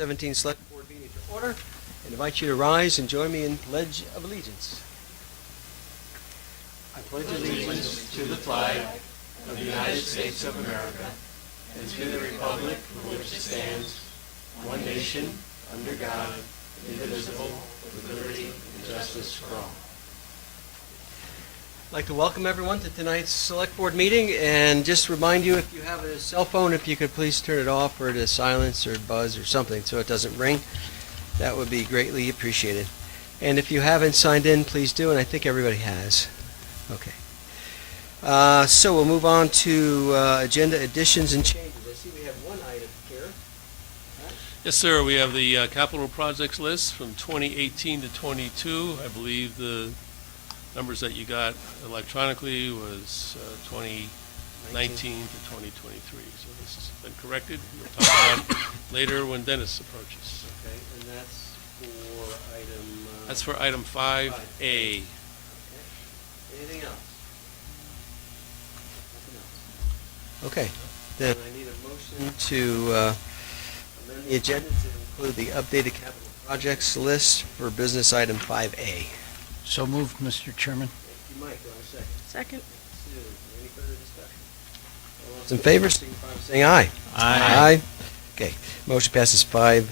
17 Select Board meeting to order. I invite you to rise and join me in Pledge of Allegiance. I pledge allegiance to the flag of the United States of America and to the republic for which it stands, one nation, under God, indivisible, with liberty and justice for all. I'd like to welcome everyone to tonight's Select Board meeting, and just remind you, if you have a cell phone, if you could please turn it off or to silence or buzz or something so it doesn't ring. That would be greatly appreciated. And if you haven't signed in, please do, and I think everybody has. Okay. So we'll move on to agenda additions and changes. I see we have one item here. Yes, sir. We have the capital projects list from 2018 to 22. I believe the numbers that you got electronically was 2019 to 2023. So this has been corrected. We'll talk about later when Dennis approaches. Okay, and that's for item... That's for item 5A. Okay. Anything else? Nothing else. Okay, then I need a motion to amend the agenda to include the updated capital projects list for business item 5A. So moved, Mr. Chairman. Thank you, Mike. Do I have a second? Second. Sue, any further discussion? All those in favor, signify by saying aye. Aye. Okay, motion passes 5-0.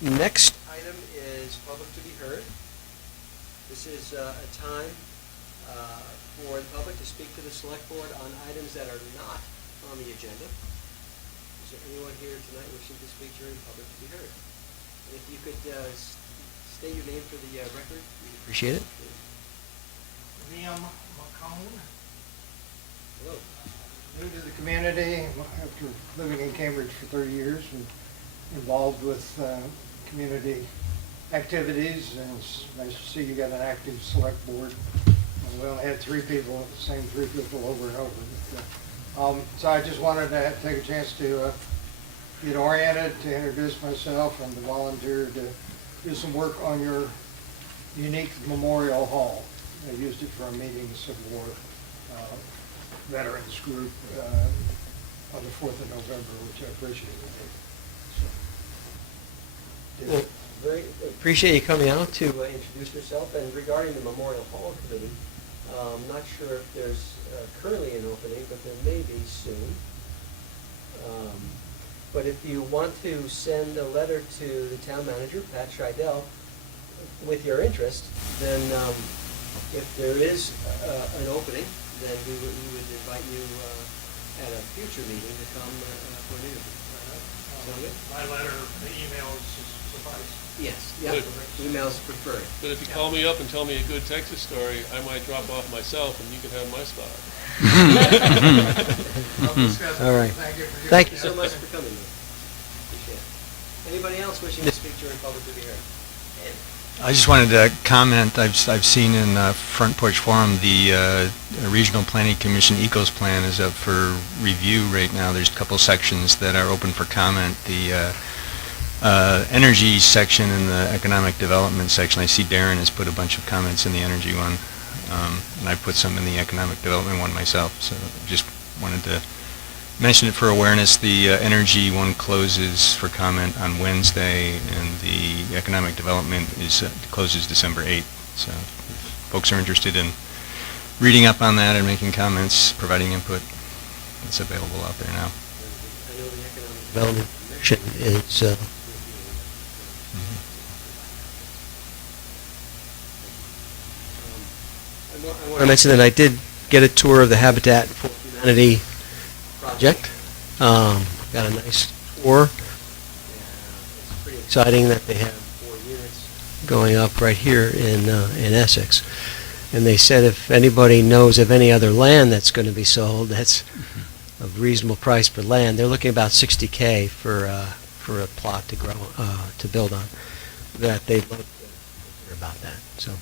Next item is public to be heard. This is a time for the public to speak to the select board on items that are not on the agenda. Is there anyone here tonight wishing to speak during public to be heard? And if you could state your name for the record, we'd appreciate it. Liam McCone. Hello. New to the community after living in Cambridge for 30 years and involved with community activities, and it's nice to see you got an active select board. We only had three people, the same three people over and over. But, so I just wanted to take a chance to get oriented, to introduce myself, and to volunteer to do some work on your unique memorial hall. I used it for a meeting of Civil War veterans group on the 4th of November, which I appreciated. So, Well, very appreciate you coming out to introduce yourself. And regarding the Memorial Hall Committee, I'm not sure if there's currently an opening, but there may be soon. But if you want to send a letter to the town manager, Pat Scheidel, with your interest, then if there is an opening, then we would invite you at a future meeting to come for an interview. Sound good? my letter, the emails suffice. Yes, yeah, Good. emails preferred. But if you call me up and tell me a good Texas story, I might drop off myself and you can have my spot. I'll discuss it. All right. Thank you for your Thank you so much for coming. Appreciate it. Anybody else wishing to speak during public to be heard? I just wanted to comment. I've seen in Front Porch Forum the Regional Planning Commission Ecos Plan is up for review right now. There's a couple sections that are open for comment. The energy section and the economic development section. I see Darren has put a bunch of comments in the energy one, and I put some in the economic development one myself. So just wanted to mention it for awareness. The energy one closes for comment on Wednesday, and the economic development is closes December 8th. So if folks are interested in reading up on that and making comments, providing input, it's available out there now. I know the Economic Development Commission is... I want to mention that I did get a tour of the Habitat for Humanity project. Got a nice tour. It's pretty exciting that they have 4 units going up right here in Essex. And they said if anybody knows of any other land that's going to be sold, that's a reasonable price per land. They're looking about $60K for a plot to grow to build on. That they'd love to hear about that. So,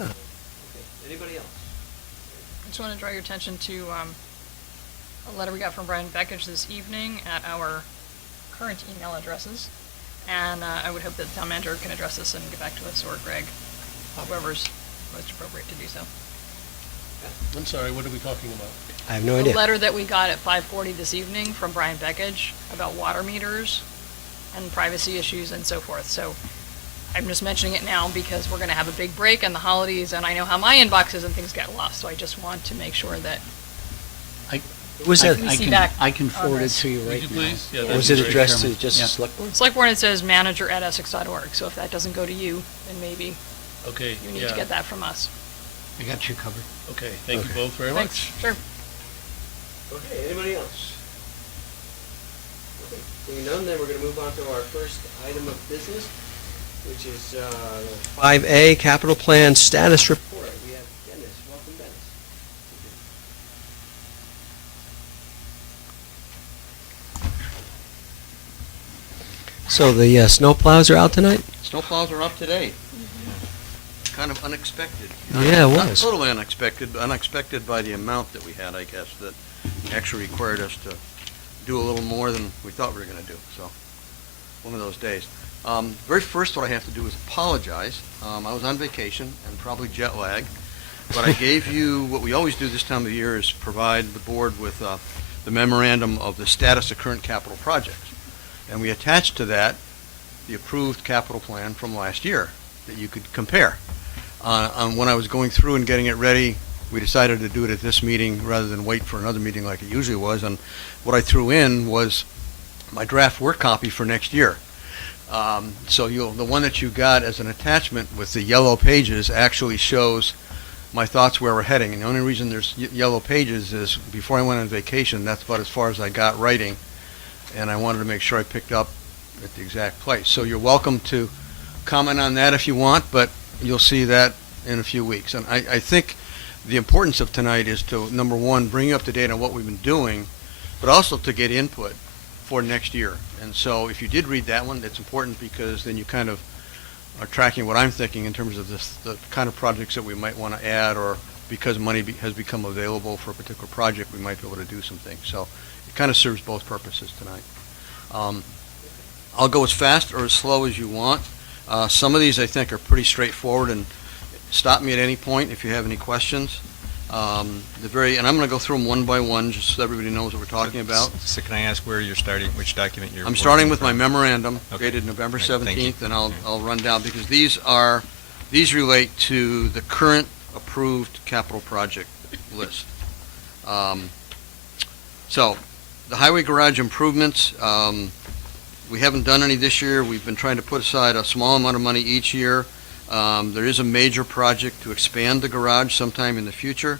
okay. Anybody else? I just want to draw your attention to a letter we got from Brian Beckich this evening at our current email addresses. And I would hope that the town manager can address this and get back to us, or Greg, whoever's most appropriate to do so. I'm sorry, what are we talking about? I have no The idea. letter that we got at 5:40 this evening from Brian Beckage about water meters and privacy issues and so forth. So I'm just mentioning it now because we're going to have a big break and the holidays, and I know how my inbox is and things get lost. So I just want to make sure that Was I that, can I see can, back I can on forward it this. to you Would right you now. please? Yeah, Yeah. that'd was be it great. addressed to Chairman. just Yeah. the select board? Select Board, it says manager@essex.org. So if that doesn't go to you, then maybe Okay, you need to yeah, get that from us. I got you covered. okay, thank you Okay. both very Thanks. much. Sure. Okay, anybody else? Okay, seeing none, then we're gonna move on to our first item of business, which is 5A, Capital Plan Status Report. We have Dennis. Welcome, Dennis. So the snowplows are out tonight? Snowplows are up today. Kind of unexpected. Yeah, it Not was. totally unexpected, but unexpected by the amount that we had, I guess, that actually required us to do a little more than we thought we were going to do. So, one of those days. Very first, what I have to do is apologize. I was on vacation and probably jet lag, but I gave you what we always do this time of year is provide the board with the memorandum of the status of current capital projects, and we attached to that the approved capital plan from last year that you could compare. When I was going through and getting it ready, we decided to do it at this meeting rather than wait for another meeting like it usually was. And what I threw in was my draft work copy for next year. So the one that you got as an attachment with the yellow pages actually shows my thoughts where we're heading. And the only reason there's yellow pages is before I went on vacation, that's about as far as I got writing. And I wanted to make sure I picked up at the exact place. So you're welcome to comment on that if you want, but you'll see that in a few weeks. And I think the importance of tonight is to, number one, bring you up to date on what we've been doing, but also to get input for next year. And so if you did read that one, it's important because then you kind of are tracking what I'm thinking in terms of the kind of projects that we might want to add, or because money has become available for a particular project, we might be able to do some things. So it kind of serves both purposes tonight. I'll go as fast or as slow as you want. Some of these I think are pretty straightforward, and stop me at any point if you have any questions. And I'm going to go through them one by one just so everybody knows what we're talking about. So can I ask where you're starting, which document you're I'm working starting with my from? memorandum Okay. dated November Right, thank you. 17th, and I'll run down because these relate to the current approved capital project list. So the highway garage improvements, we haven't done any this year. We've been trying to put aside a small amount of money each year. There is a major project to expand the garage sometime in the future.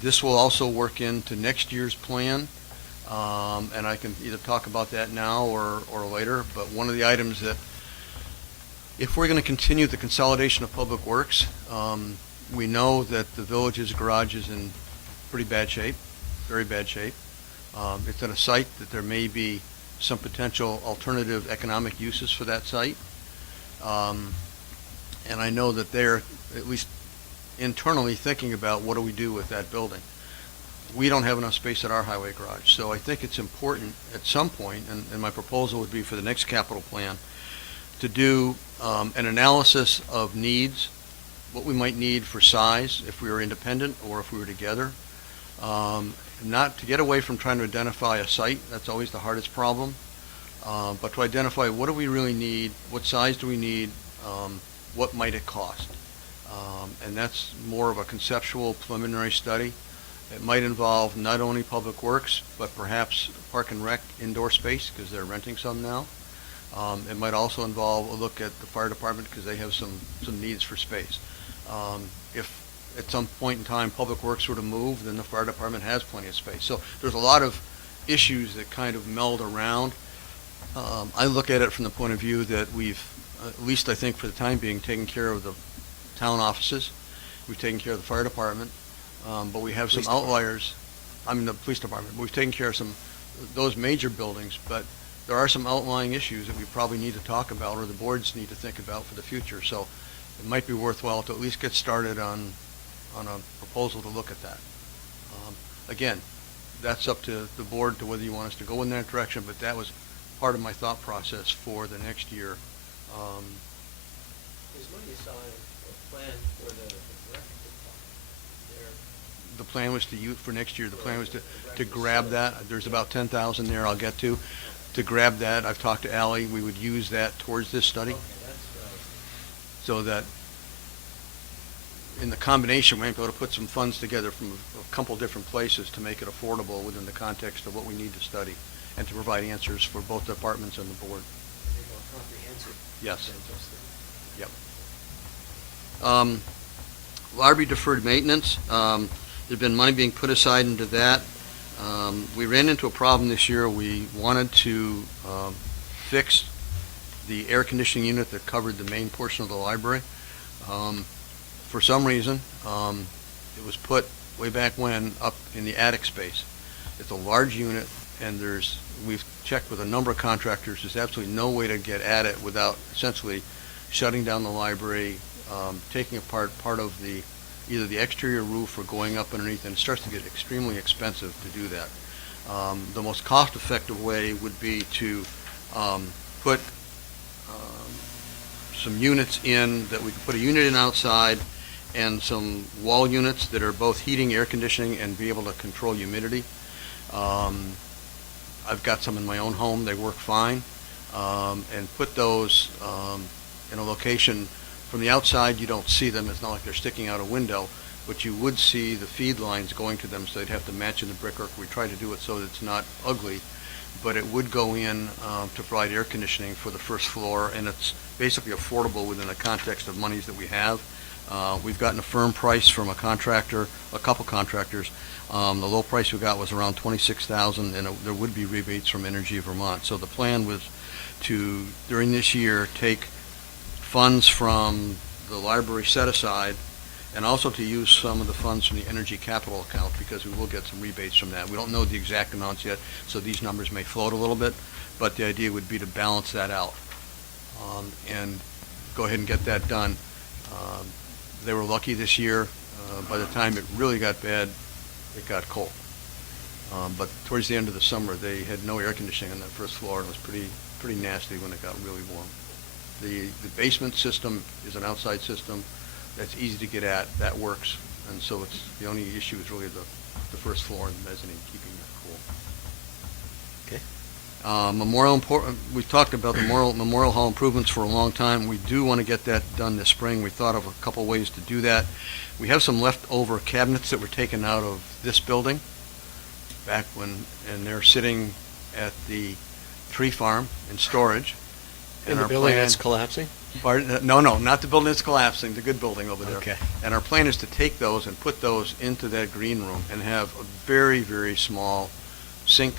This will also work into next year's plan, and I can either talk about that now or later. But one of the items that, if we're going to continue the consolidation of public works, we know that the village's garage is in pretty bad shape, very bad shape. It's at a site that there may be some potential alternative economic uses for that site. And I know that they're at least internally thinking about what do we do with that building. We don't have enough space at our highway garage, so I think it's important at some point, and my proposal would be for the next capital plan, to do an analysis of needs, what we might need for size if we were independent or if we were together. Not to get away from trying to identify a site, that's always the hardest problem, but to identify what do we really need, what size do we need, what might it cost. And that's more of a conceptual preliminary study. It might involve not only public works, but perhaps park and rec indoor space, because they're renting some now. It might also involve a look at the fire department, because they have some needs for space. If at some point in time public works were to move, then the fire department has plenty of space. So there's a lot of issues that kind of meld around. I look at it from the point of view that we've, at least I think for the time being, taken care of the town offices. We've taken care of the fire department, but we have some Police outliers. I mean, the police department. We've taken care of those major buildings, but there are some outlying issues that we probably need to talk about, or the boards need to think about for the future. So it might be worthwhile to at least get started on a proposal to look at that. Again, that's up to the board to whether you want us to go in that direction, but that was part of my thought process for the next year. Is what you saw a plan for the breakfast department. The plan was to use, for next year, the plan was to grab that. There's about 10,000 there I'll get to grab that. I've talked to Ally, we would use that towards this study. So that in the combination, we might be able to put some funds together from a couple different places to make it affordable within the context of what we need to study and to provide answers for both departments and the board. Yes. Yep. Library deferred maintenance. There's been money being put aside into that. We ran into a problem this year. We wanted to fix the air conditioning unit that covered the main portion of the library. For some reason, it was put way back when up in the attic space. It's a large unit, and we've checked with a number of contractors. There's absolutely no way to get at it without essentially shutting down the library, taking apart part of either the exterior roof or going up underneath, and it starts to get extremely expensive to do that. The most cost-effective way would be to put some units in, that we could put a unit in outside and some wall units that are both heating, air conditioning, and be able to control humidity. I've got some in my own home. They work fine. And put those in a location from the outside. You don't see them. It's not like they're sticking out a window, but you would see the feed lines going to them, so they'd have to match in the brickwork. We try to do it so that it's not ugly, but it would go in to provide air conditioning for the first floor, and it's basically affordable within the context of monies that we have. We've gotten a firm price from a contractor, a couple contractors. The low price we got was around $26,000, and there would be rebates from Energy Vermont. So the plan was to, during this year, take funds from the library set aside, and also to use some of the funds from the energy capital account, because we will get some rebates from that. We don't know the exact amounts yet, so these numbers may float a little bit, but the idea would be to balance that out and go ahead and get that done. They were lucky this year. By the time it really got bad, it got cold. But towards the end of the summer, they had no air conditioning on that first floor, and it was pretty nasty when it got really warm. The basement system is an outside system that's easy to get at. That works, and so it's the only issue is really the first floor and the mezzanine, keeping that cool. Okay. We've talked about the Memorial Hall improvements for a long time. We do want to get that done this spring. We thought of a couple ways to do that. We have some leftover cabinets that were taken out of this building back when, and they're sitting at the tree farm in storage. In the building that's collapsing? No, not the building that's collapsing, the good building over there. Okay. And our plan is to take those and put those into that green room and have a very, very small sink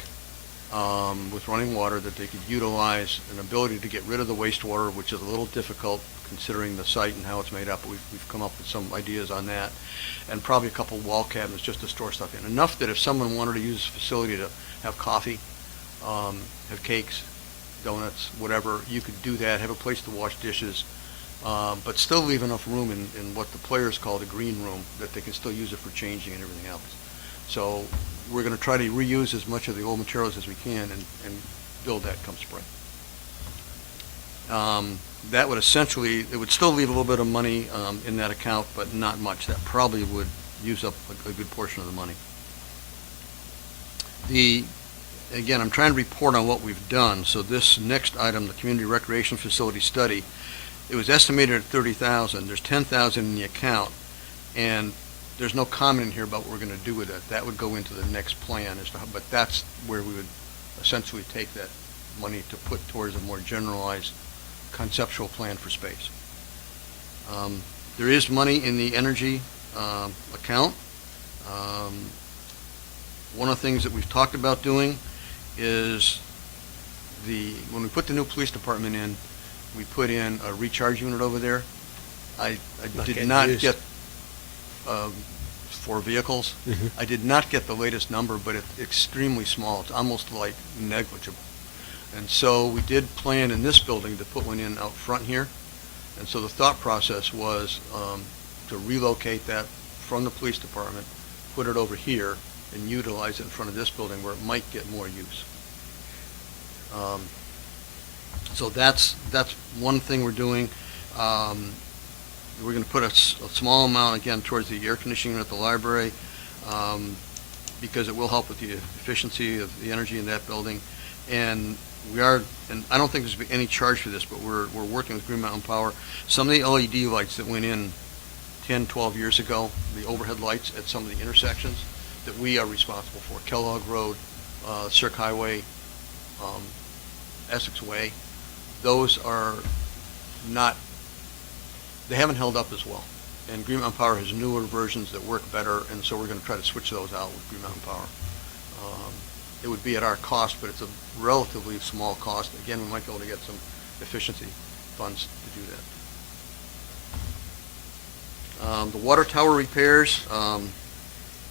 with running water that they could utilize, an ability to get rid of the wastewater, which is a little difficult considering the site and how it's made up. We've come up with some ideas on that, and probably a couple wall cabinets just to store stuff in. Enough that if someone wanted to use the facility to have coffee, have cakes, donuts, whatever, you could do that, have a place to wash dishes, but still leave enough room in what the players call the green room that they can still use it for changing and everything else. So we're going to try to reuse as much of the old materials as we can and build that come spring. That would essentially, it would still leave a little bit of money in that account, but not much. That probably would use up a good portion of the money. Again, I'm trying to report on what we've done. So this next item, the community recreation facility study, it was estimated at $30,000. There's $10,000 in the account, and there's no comment in here about what we're going to do with it. That would go into the next plan, but that's where we would essentially take that money to put towards a more generalized conceptual plan for space. There is money in the energy account. One of the things that we've talked about doing is when we put the new police department in, we put in a recharge unit over there. I did not get for vehicles. Mm-hmm. I did not get the latest number, but it's extremely small. It's almost like negligible. And so we did plan in this building to put one in out front here. And so the thought process was to relocate that from the police department, put it over here, and utilize it in front of this building where it might get more use. So that's one thing we're doing. we're going to put a small amount, again, towards the air conditioning at the library, because it will help with the efficiency of the energy in that building. And we are, and I don't think there's going to be any charge for this, but we're working with Green Mountain Power. Some of the LED lights that went in 10, 12 years ago, the overhead lights at some of the intersections that we are responsible for, Kellogg Road, Cirque Highway, Essex Way, those are not, they haven't held up as well. And Green Mountain Power has newer versions that work better, and so we're going to try to switch those out with Green Mountain Power. It would be at our cost, but it's a relatively small cost. Again, we might be able to get some efficiency funds to do that. The water tower repairs,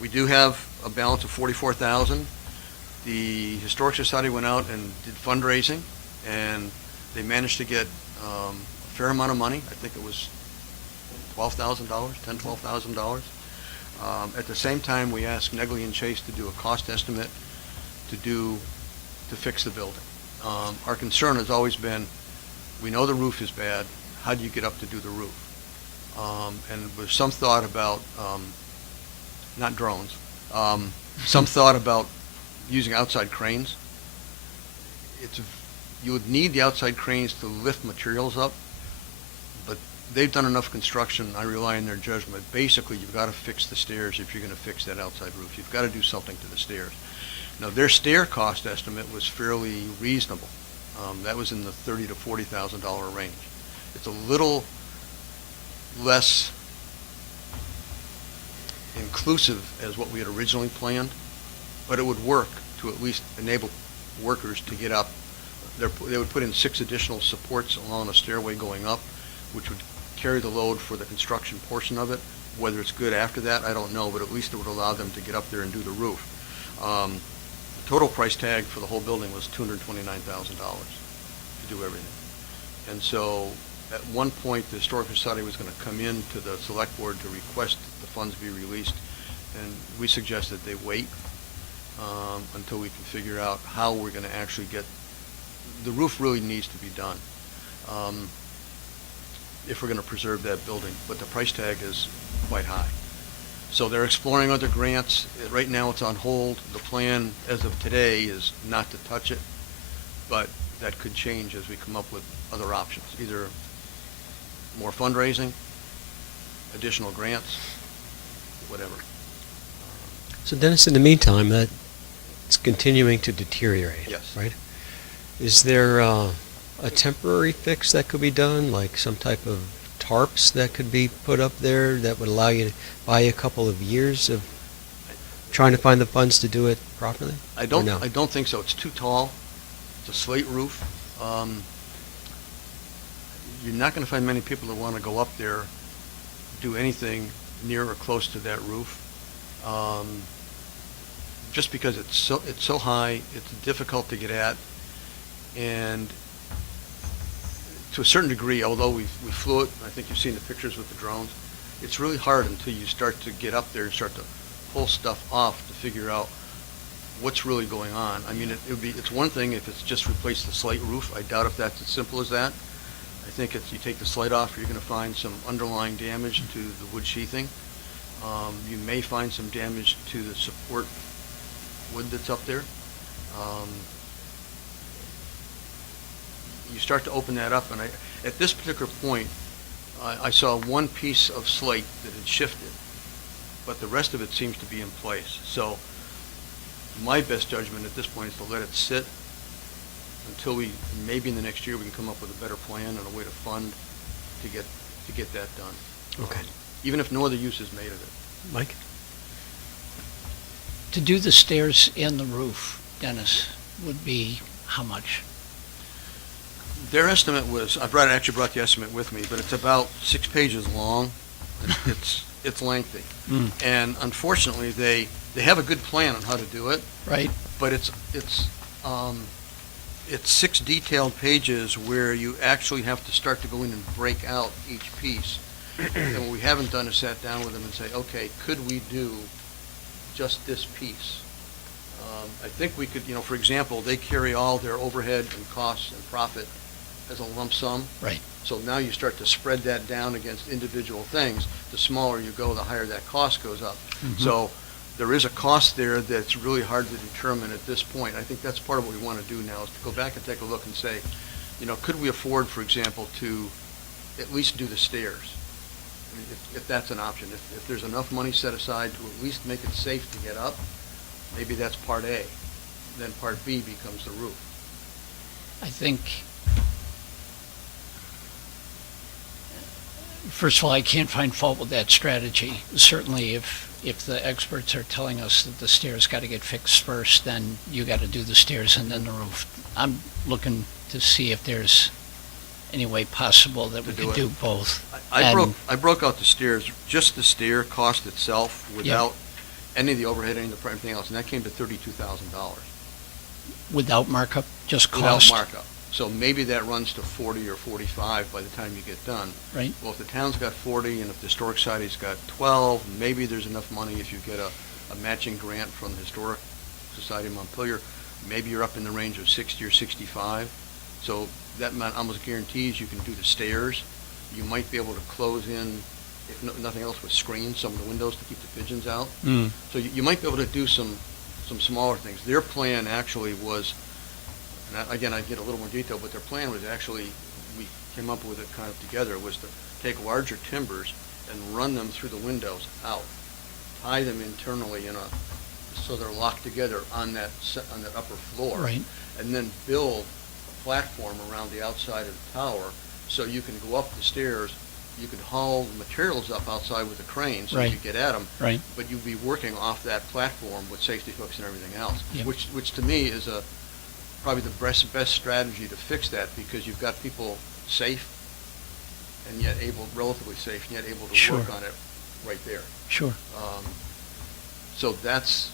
we do have a balance of $44,000. The Historic Society went out and did fundraising, and they managed to get a fair amount of money. I think it was $12,000, $12,000. At the same time, we asked Negley and Chase to do a cost estimate to fix the building. Our concern has always been, we know the roof is bad. How do you get up to do the roof? And with some thought about, not drones, some thought about using outside cranes. You would need the outside cranes to lift materials up, but they've done enough construction, I rely on their judgment. Basically, you've got to fix the stairs if you're going to fix that outside roof. You've got to do something to the stairs. Now, their stair cost estimate was fairly reasonable. That was in the $30,000 to $40,000 range. It's a little less inclusive as what we had originally planned, but it would work to at least enable workers to get up. They would put in 6 additional supports along a stairway going up, which would carry the load for the construction portion of it. Whether it's good after that, I don't know, but at least it would allow them to get up there and do the roof. The total price tag for the whole building was $229,000 to do everything. And so at one point, the Historic Society was going to come in to the Select Board to request the funds be released, and we suggested they wait until we can figure out how we're going to actually get, the roof really needs to be done if we're going to preserve that building, but the price tag is quite high. So they're exploring other grants. Right now it's on hold. The plan as of today is not to touch it, but that could change as we come up with other options, either more fundraising, additional grants, whatever. So Dennis, in the meantime, that it's continuing to deteriorate, Yes. right? Is there a temporary fix that could be done, like some type of tarps that could be put up there that would allow you to buy a couple of years of trying to find the funds to do it properly? I Or don't. no? I don't think so. It's too tall. It's a slate roof. You're not going to find many people that want to go up there, do anything near or close to that roof, just because it's so high. It's difficult to get at, and to a certain degree, although we flew it, I think you've seen the pictures with the drones, it's really hard until you start to get up there and start to pull stuff off to figure out what's really going on. I mean, it's one thing if it's just replace the slate roof. I doubt if that's as simple as that. I think it's you take the slate off, you're going to find some underlying damage to the wood sheathing. You may find some damage to the support wood that's up there. You start to open that up, and at this particular point, I saw one piece of slate that had shifted, but the rest of it seems to be in place. So my best judgment at this point is to let it sit until maybe in the next year we can come up with a better plan and a way to fund to get that done. Okay. Even if no other use is made of it. Mike? To do the stairs and the roof, Dennis, would be how much? Their estimate was, actually brought the estimate with me, but it's about 6 pages long. It's lengthy. Mm. And unfortunately, they have a good plan on how to do it, Right? but it's 6 detailed pages where you actually have to start to go in and break out each piece. And what we haven't done is sat down with them and say, okay, could we do just this piece? I think we could, for example, they carry all their overhead and costs and profit as a lump sum. Right. So now you start to spread that down against individual things. The smaller you go, the higher that cost goes up. So there is a cost there that's really hard to determine at this point. I think that's part of what we want to do now, is to go back and take a look and say, could we afford, for example, to at least do the stairs? I mean, if that's an option. If there's enough money set aside to at least make it safe to get up, maybe that's part A. Then part B becomes the roof. I think, first of all, I can't find fault with that strategy. Certainly, if the experts are telling us that the stairs got to get fixed first, then you got to do the stairs and then the roof. I'm looking to see if there's any way possible that we To do could it. do both. I broke out the stairs, just the stair cost itself, without any of the overhead, any of the anything else, and that came to $32,000 Without markup, just without cost. markup. So maybe that runs to 40 or 45 by the time you get done. Right. Well, if the town's got 40 and if the Historic Society's got 12, maybe there's enough money if you get a matching grant from the Historic Society of Montpelier, maybe you're up in the range of 60 or 65. So that almost guarantees you can do the stairs. You might be able to close in, if nothing else, with screens, some of the windows to keep the pigeons out. Mm. So you might be able to do some smaller things. Their plan actually was, and again, I get a little more detail, but their plan was actually, we came up with it kind of together, was to take larger timbers and run them through the windows out, tie them internally so they're locked together on that upper floor. Right. And then build a platform around the outside of the tower, so you can go up the stairs, you could haul the materials up outside with a crane, so you Right. could get at them. Right. But you'd be working off that platform with safety hooks and everything else, Yep. which to me is probably the best strategy to fix that, because you've got people safe and yet relatively safe, and yet able to Sure. work on it right there. Sure. So that's,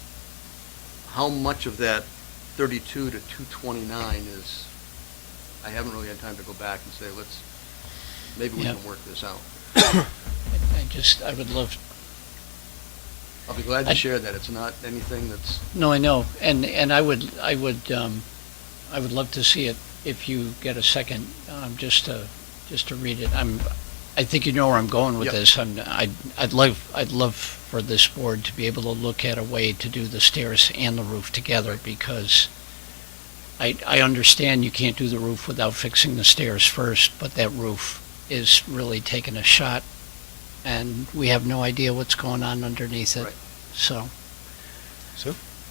how much of that 32 to 229 is, I haven't really had time to go back and say, maybe we Yeah. can work this out. I would love, I'll be glad to share that. It's not anything that's, no, I know, and I would love to see it if you get a second, just to read it. I think you know where I'm going with Yep. this. I'd love for this board to be able to look at a way to do the stairs and the roof together, because I understand you can't do the roof without fixing the stairs first, but that roof is really taking a shot, and we have no idea what's going on underneath it. Right. So,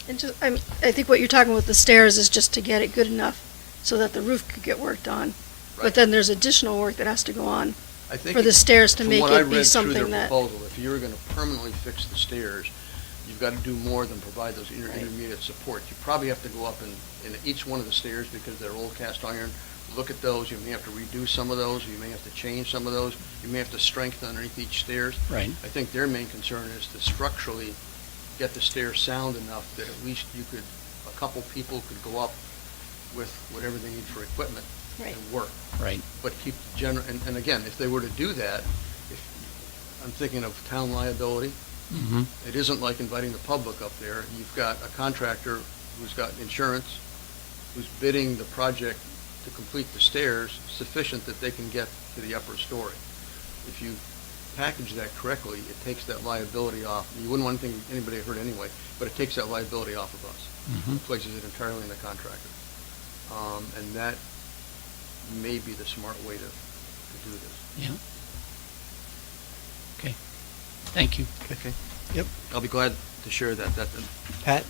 And just, I think what you're talking with the stairs is just to get it good enough so that the roof could get worked on. Right. But then there's additional work that has to go on I think. for the stairs to From make what I it be read through something their that. proposal, if you're gonna permanently fix the stairs, you've gotta do more than provide those Right. intermediate supports. You probably have to go up in each one of the stairs, because they're old cast iron. Look at those, you may have to redo some of those, you may have to change some of those, you may have to strengthen underneath each stairs. right, I think their main concern is to structurally get the stairs sound enough that at least a couple people could go up with whatever they need for equipment Right. and work. right, But keep the and again, if they were to do that, I'm thinking of town liability. mm-hmm, It isn't like inviting the public up there. You've got a contractor who's got insurance, who's bidding the project to complete the stairs sufficient that they can get to the upper story. If you package that correctly, it takes that liability off. You wouldn't want anybody hurt anyway, but it takes that liability off of us. mm-hmm, Places it entirely in the contractor. And that may be the smart way to do this. yeah. Okay, thank you. Okay. Yep. I'll be glad to share that. Pat?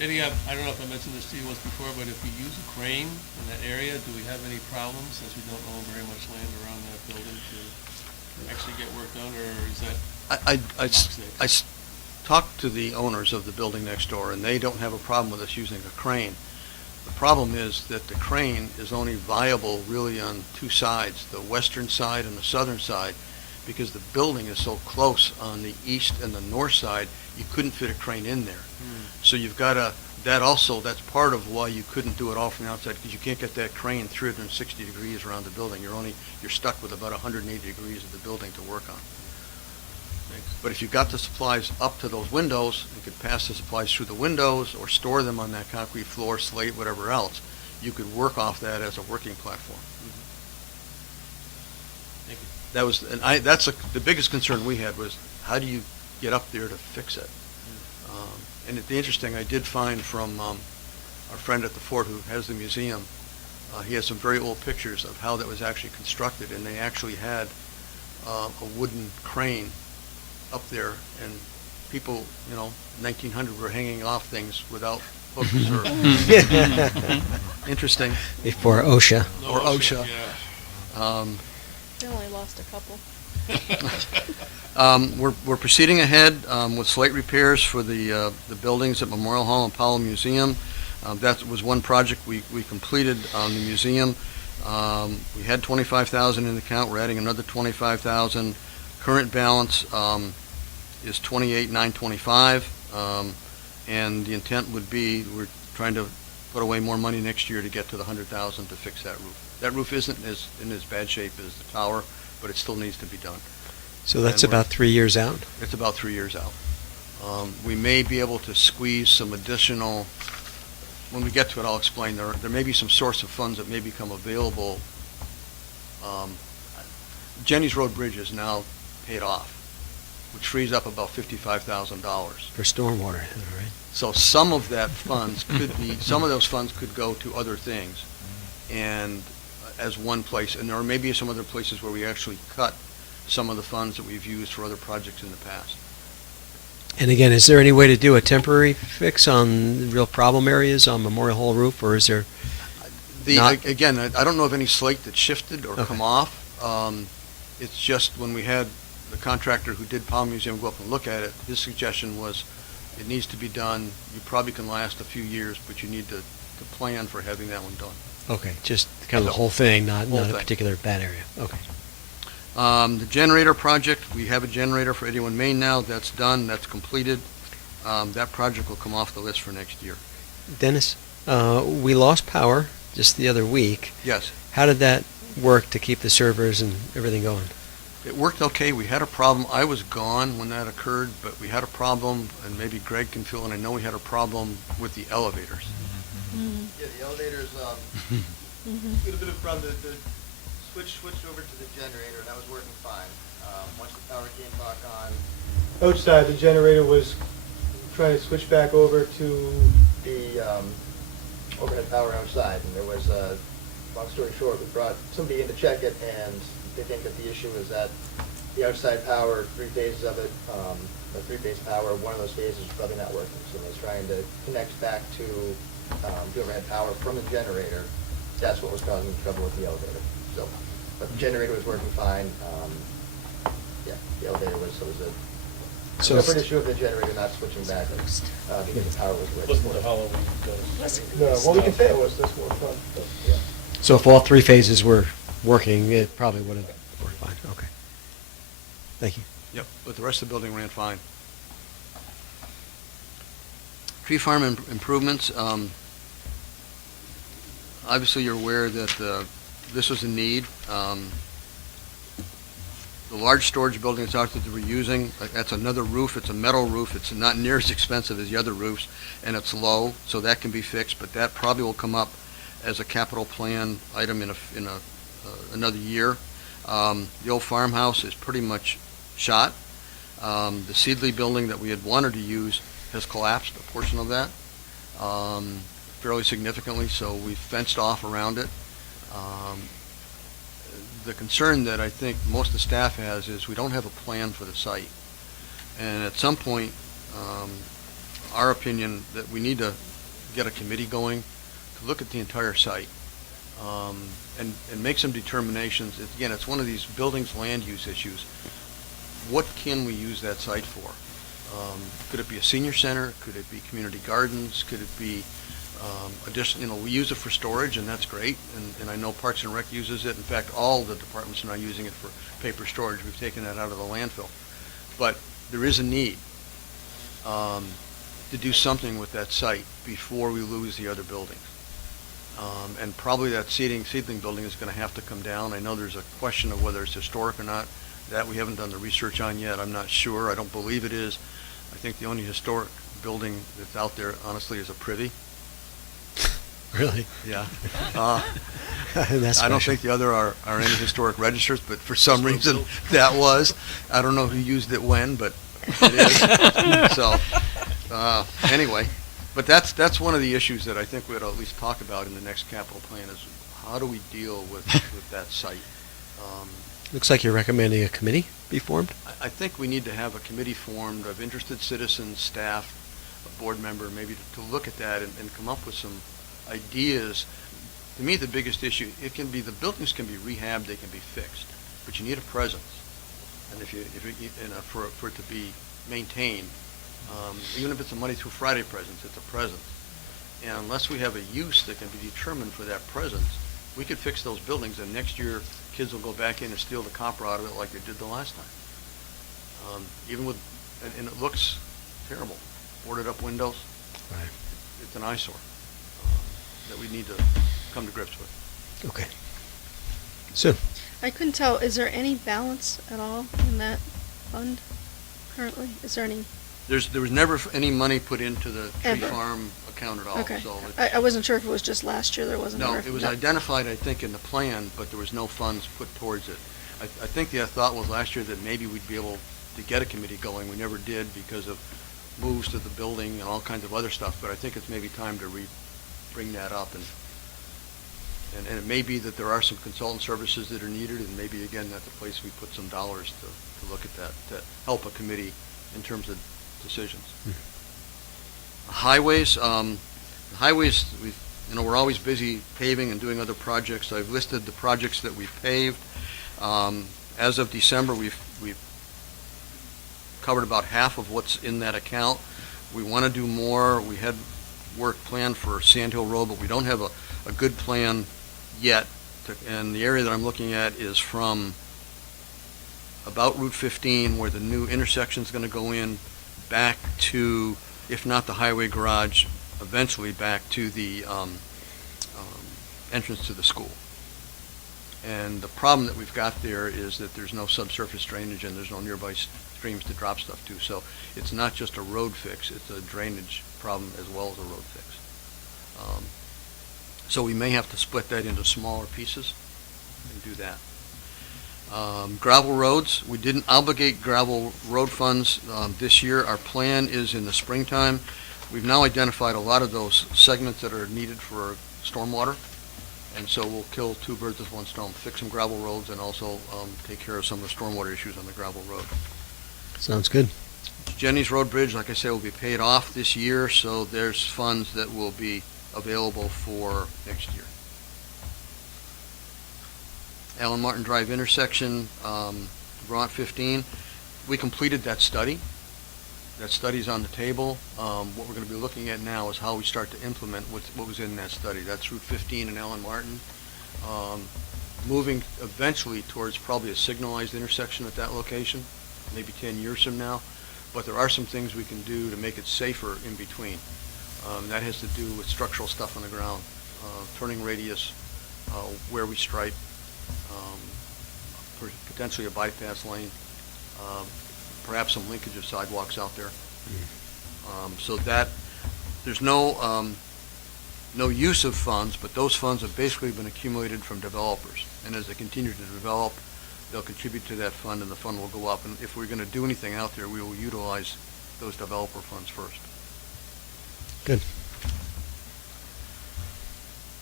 Eddie, I don't know if I mentioned this to you once before, but if we use a crane in that area, do we have any problems, since we don't own very much land around that building, to actually get work done, or is that? I talked to the owners of the building next door, and they don't have a problem with us using a crane. The problem is that the crane is only viable really on two sides, the western side and the southern side, because the building is so close on the east and the north side, you couldn't fit a crane in there. So you've got that's part of why you couldn't do it all from the outside, because you can't get that crane 360 degrees around the building. You're stuck with about 180 degrees of the building to work on. Thanks. But if you've got the supplies up to those windows, you could pass the supplies through the windows or store them on that concrete floor, slate, whatever else, you could work off that as a working platform. That was, and the biggest concern we had was, how do you get up there to fix it? And the interesting, I did find from our friend at the fort who has the museum, he has some very old pictures of how that was actually constructed, and they actually had a wooden crane up there, and people, 1900 were hanging off things without hooks or, interesting, Before OSHA. or OSHA. Yeah. They only lost a couple. We're proceeding ahead with slight repairs for the buildings at Memorial Hall and Powell Museum. That was one project we completed on the museum. We had $25,000 in the account. We're adding another $25,000. Current balance is $28,925, and the intent would be we're trying to put away more money next year to get to the $100,000 to fix that roof. That roof isn't in as bad shape as the tower, but it still needs to be done. So that's And we're- about 3 years out? It's about 3 years out. We may be able to squeeze some additional, when we get to it, I'll explain, there may be some source of funds that may become available. Jenny's Road Bridge is now paid off, which frees up about $55,000. For stormwater, all right? So some of that funds could be, some of those funds could go to other things, and as one place, and there may be some other places where we actually cut some of the funds that we've used for other projects in the past. And again, is there any way to do a temporary fix on the real problem areas on Memorial Hall roof, or is there? Not- Again, I don't know of any slate that shifted or Okay. come off. It's just when we had the contractor who did Powell Museum go up and look at it, his suggestion was it needs to be done. You probably can last a few years, but you need to plan for having that one done. Okay, just kind of the whole thing, not Whole a thing. particular bad area. Okay. The generator project, we have a generator for 81 Main now. That's done. That's completed. That project will come off the list for next year. Dennis, we lost power just the other week. Yes. How did that work to keep the servers and everything going? It worked okay. We had a problem. I was gone when that occurred, but we had a problem, and maybe Greg can fill in. I know we had a problem with the elevators. Yeah, the elevators, we had a bit of a problem. The switched over to the generator, and that was working fine. Once the power came back on, outside, the generator was trying to switch back over to the overhead power outside, and there was, long story short, we brought somebody in to check it, and they think that the issue is that the outside power, 3 phases of it, the 3-phase power, one of those phases is probably not working, so they're trying to connect back to the overhead power from the generator. That's what was causing the trouble with the elevator. So, but the generator was working fine. Yeah, the elevator was a separate issue of the generator not switching back because the power was way. Wasn't the Halloween No, well, we can say it was this one, but yeah. So if all 3 phases were working, it probably would have worked fine. Okay. Thank you. Yep, but the rest of the building ran fine. Tree farm improvements, obviously you're aware that this was a need. The large storage building that's out there that we're using, that's another roof. It's a metal roof. It's not near as expensive as the other roofs, and it's low, so that can be fixed, but that probably will come up as a capital plan item in another year. The old farmhouse is pretty much shot. The Seedley building that we had wanted to use has collapsed, a portion of that, fairly significantly, so we fenced off around it. The concern that I think most of the staff has is we don't have a plan for the site. And at some point, our opinion that we need to get a committee going to look at the entire site and make some determinations. Again, it's one of these buildings land use issues. What can we use that site for? Could it be a senior center? Could it be community gardens? Could it be additional, we use it for storage, and that's great, and I know Parks and Rec uses it. In fact, all the departments are now using it for paper storage. We've taken that out of the landfill. But there is a need to do something with that site before we lose the other buildings. And probably that seedling building is going to have to come down. I know there's a question of whether it's historic or not. That we haven't done the research on yet. I'm not sure. I don't believe it is. I think the only historic building that's out there, honestly, is a privy. Really? Yeah. That's I don't special. think the other are any historic registers, but for some reason that was. I don't know who used it when, but it is. So, anyway, but that's one of the issues that I think we ought to at least talk about in the next capital plan is how do we deal with that site? Looks like you're recommending a committee be formed? I think we need to have a committee formed of interested citizens, staff, a board member, maybe to look at that and come up with some ideas. To me, the biggest issue, the buildings can be rehabbed, they can be fixed, but you need a presence. And for it to be maintained, even if it's a money through Friday presence, it's a presence. And unless we have a use that can be determined for that presence, we could fix those buildings, and next year, kids will go back in and steal the copper out of it like they did the last time. And it looks terrible. Boarded up windows. Right. It's an eyesore that we need to come to grips with. Okay. Sue? I couldn't tell, is there any balance at all in that fund currently? Is there any? There was never any money put into the tree Ever. farm account at all. Okay. So I wasn't sure if it was just last year there wasn't. no, or if it was no. identified, I think, in the plan, but there was no funds put towards it. I think the thought was last year that maybe we'd be able to get a committee going. We never did because of moves to the building and all kinds of other stuff, but I think it's maybe time to bring that up. And it may be that there are some consultant services that are needed, and maybe, again, that's a place we put some dollars to look at that, to help a committee in terms of decisions. Highways, we're always busy paving and doing other projects. I've listed the projects that we've paved. As of December, we've covered about half of what's in that account. We want to do more. We had work planned for Sand Hill Road, but we don't have a good plan yet. And the area that I'm looking at is from about Route 15, where the new intersection is going to go in, back to, if not the highway garage, eventually back to the entrance to the school. And the problem that we've got there is that there's no subsurface drainage and there's no nearby streams to drop stuff to. So it's not just a road fix, it's a drainage problem as well as a road fix. So we may have to split that into smaller pieces and do that. Gravel roads, we didn't obligate gravel road funds this year. Our plan is in the springtime. We've now identified a lot of those segments that are needed for stormwater. And so we'll kill two birds with one stone, fix some gravel roads and also take care of some of the stormwater issues on the gravel road. Sounds good. Jenny's Road Bridge, like I said, will be paid off this year, so there's funds that will be available for next year. Allen Martin Drive intersection, Vermont 15, we completed that study. That study's on the table. What we're going to be looking at now is how we start to implement what was in that study. That's Route 15 and Allen Martin. Moving eventually towards probably a signalized intersection at that location, maybe 10 years from now. But there are some things we can do to make it safer in between. That has to do with structural stuff on the ground, turning radius, where we stripe, potentially a bypass lane, perhaps some linkage of sidewalks out there. So that there's no use of funds, but those funds have basically been accumulated from developers. And as they continue to develop, they'll contribute to that fund and the fund will go up. And if we're going to do anything out there, we will utilize those developer funds first. Good.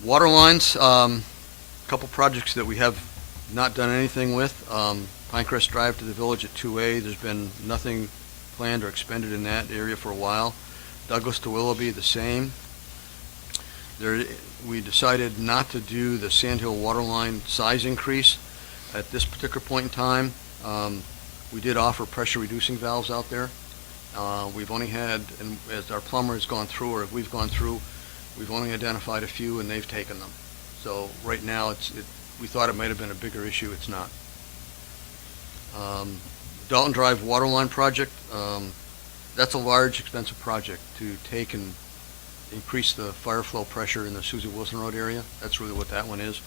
Water lines, a couple projects that we have not done anything with. Pinecrest Drive to the village at 2A, there's been nothing planned or expended in that area for a while. Douglas to Willoughby, the same. We decided not to do the Sand Hill water line size increase at this particular point in time. We did offer pressure reducing valves out there. We've only had, and as our plumber has gone through, or if we've gone through, we've only identified a few and they've taken them. So right now, we thought it might have been a bigger issue. It's not. Dalton Drive water line project, that's a large, expensive project to take and increase the fire flow pressure in the Susie Wilson Road area. That's really what that one is.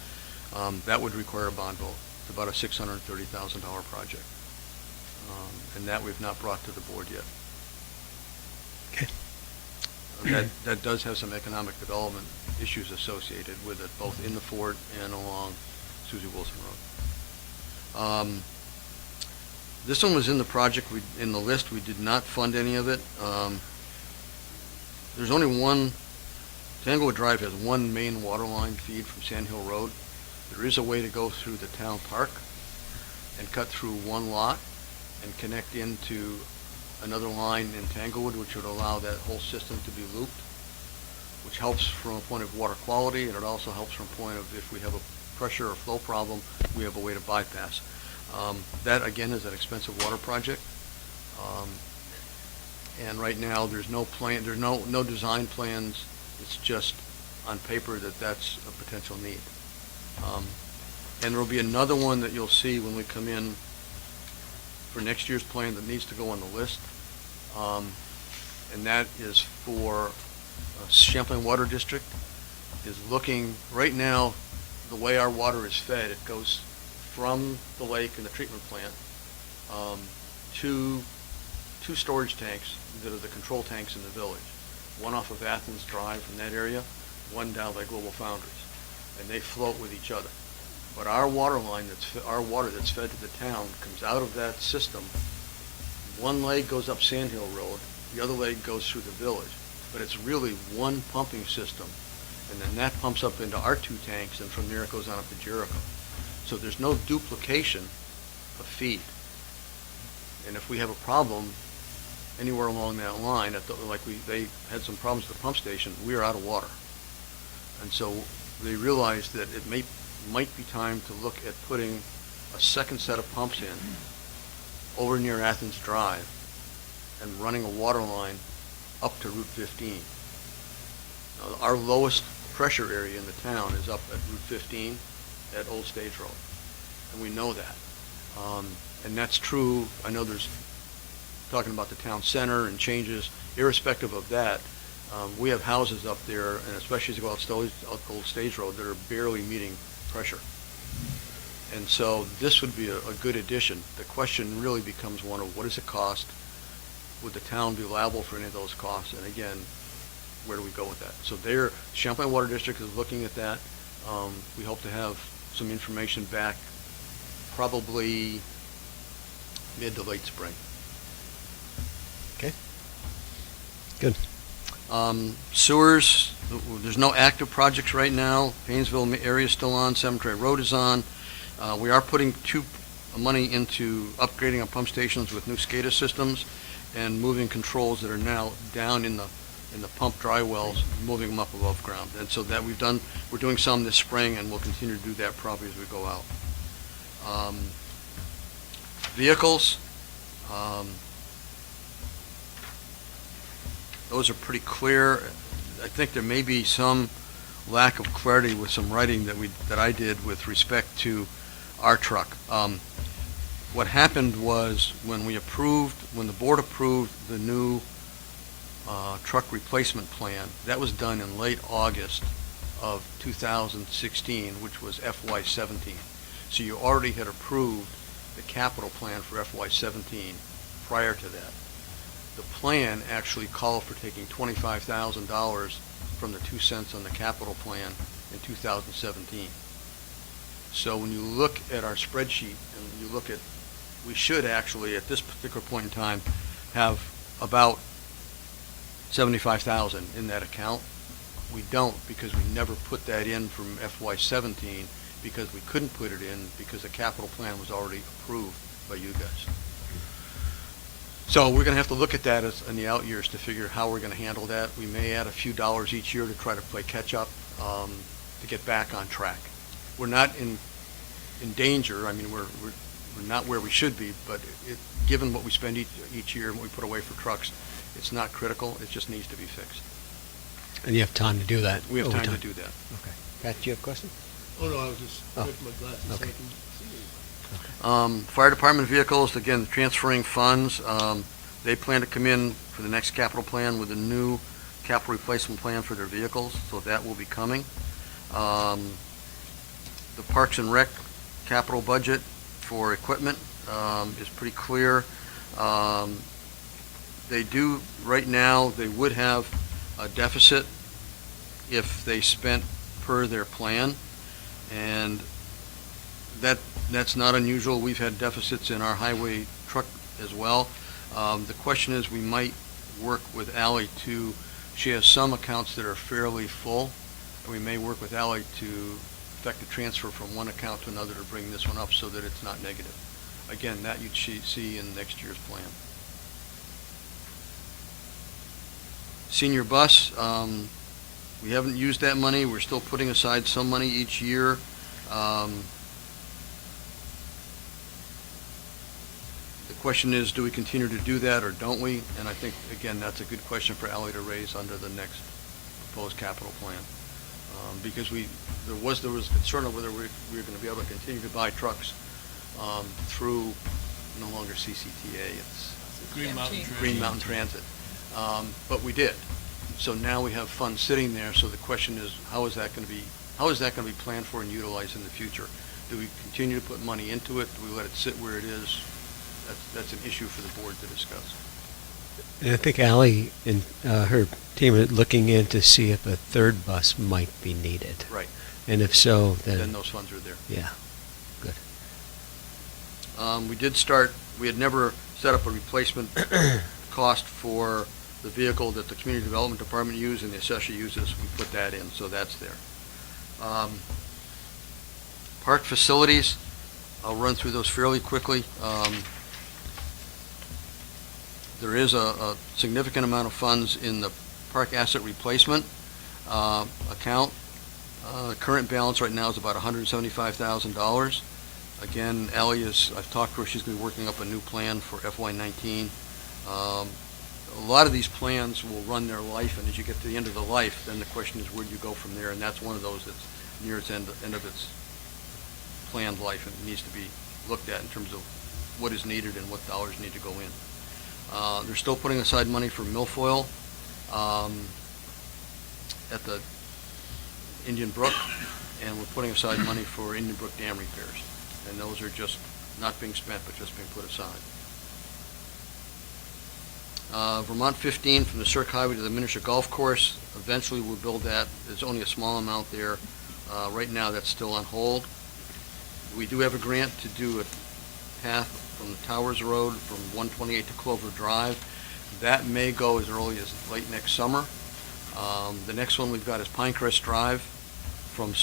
That would require a bond vote. It's about a $630,000 project. And that we've not brought to the board yet. Okay. That does have some economic development issues associated with it, both in the fort and along Susie Wilson Road. This one was in the project, in the list. We did not fund any of it. There's only one, Tanglewood Drive has one main water line feed from Sand Hill Road. There is a way to go through the town park and cut through one lot and connect into another line in Tanglewood, which would allow that whole system to be looped, which helps from a point of water quality, and it also helps from a point of if we have a pressure or flow problem, we have a way to bypass. That, again, is an expensive water project. And right now, there's no plan, there's no design plans. It's just on paper that that's a potential need. And there'll be another one that you'll see when we come in for next year's plan that needs to go on the list. And that is for Champlain Water District is looking, right now, the way our water is fed, it goes from the lake and the treatment plant to two storage tanks that are the control tanks in the village. One off of Athens Drive in that area, one down by Global Foundries. And they float with each other. But our water line, our water that's fed to the town comes out of that system. One leg goes up Sand Hill Road, the other leg goes through the village. But it's really one pumping system. And then that pumps up into our two tanks, and from there it goes on up to Jericho. So there's no duplication of feed. And if we have a problem anywhere along that line, they had some problems at the pump station, we are out of water. And so they realized that it might be time to look at putting a second set of pumps in over near Athens Drive and running a water line up to Route 15. Now, our lowest pressure area in the town is up at Route 15 at Old Stage Road, and we know that. And that's true. I know there's talking about the town center and changes. Irrespective of that, we have houses up there, and especially as you go out Old Stage Road, that are barely meeting pressure. And so this would be a good addition. The question really becomes one of what does it cost? Would the town be liable for any of those costs? And again, where do we go with that? So Champlain Water District is looking at that. We hope to have some information back probably mid to late spring. Okay. Good. Sewers, there's no active projects right now. Painesville area is still on. Cemetery Road is on. We are putting money into upgrading our pump stations with new SCADA systems and moving controls that are now down in the pump dry wells, moving them up above ground. And so that we're doing some this spring, and we'll continue to do that probably as we go out. Vehicles, those are pretty clear. I think there may be some lack of clarity with some writing that I did with respect to our truck. What happened was when the board approved the new truck replacement plan, that was done in late August of 2016, which was FY17. So you already had approved the capital plan for FY17 prior to that. The plan actually called for taking $25,000 from the 2 cents on the capital plan in 2017. So when you look at our spreadsheet and you look at, we should actually at this particular point in time have about $75,000 in that account. We don't, because we never put that in from FY17 because we couldn't put it in because the capital plan was already approved by you guys. So we're going to have to look at that in the out years to figure how we're going to handle that. We may add a few dollars each year to try to play catch up to get back on track. We're not in danger. I mean, we're not where we should be, but given what we spend each year and what we put away for trucks, it's not critical. It just needs to be fixed. And you have time to do that? We have time to do that. Okay. Pat, do you have a question? Oh, no, I was just putting my glasses so I Okay. can see. Fire department vehicles, again, transferring funds. They plan to come in for the next capital plan with a new capital replacement plan for their vehicles, so that will be coming. The Parks and Rec capital budget for equipment is pretty clear. They do, right now, they would have a deficit if they spent per their plan, and that's not unusual. We've had deficits in our highway truck as well. The question is, we might work with Ally she has some accounts that are fairly full, and we may work with Ally to effect a transfer from one account to another to bring this one up so that it's not negative. Again, that you'd see in next year's plan. Senior bus, we haven't used that money. We're still putting aside some money each year. The question is, do we continue to do that or don't we? And I think, again, that's a good question for Ally to raise under the next proposed capital plan. Because there was concern of whether we were going to be able to continue to buy trucks through no longer CCTA, it's Green Mountain MT. Transit. Green Mountain Transit. But we did. So now we have funds sitting there, so the question is, how is that going to be planned for and utilized in the future? Do we continue to put money into it? Do we let it sit where it is? That's an issue for the board to discuss. And I think Ally and her team are looking in to see if a third bus might be needed. Right. And if so, Then those funds are there. yeah, good. We had never set up a replacement cost for the vehicle that the Community Development Department used and the assessor uses. We put that in, so that's there. Park facilities, I'll run through those fairly quickly. There is a significant amount of funds in the park asset replacement account. The current balance right now is about $175,000. Again, I've talked to her, she's going to be working up a new plan for FY19. A lot of these plans will run their life, and as you get to the end of the life, then the question is, where do you go from there? And that's one of those that's near its end of its planned life, and it needs to be looked at in terms of what is needed and what dollars need to go in. They're still putting aside money for milfoil at the Indian Brook, and we're putting aside money for Indian Brook dam repairs. And those are just not being spent, but just being put aside. Vermont 15 from the Cirque Highway to the Miniature Golf Course. Eventually we'll build that. There's only a small amount there. Right now that's still on hold. We do have a grant to do a path from the Towers Road from 128 to Clover Drive. That may go as early as late next summer. The next one we've got is Pinecrest Drive from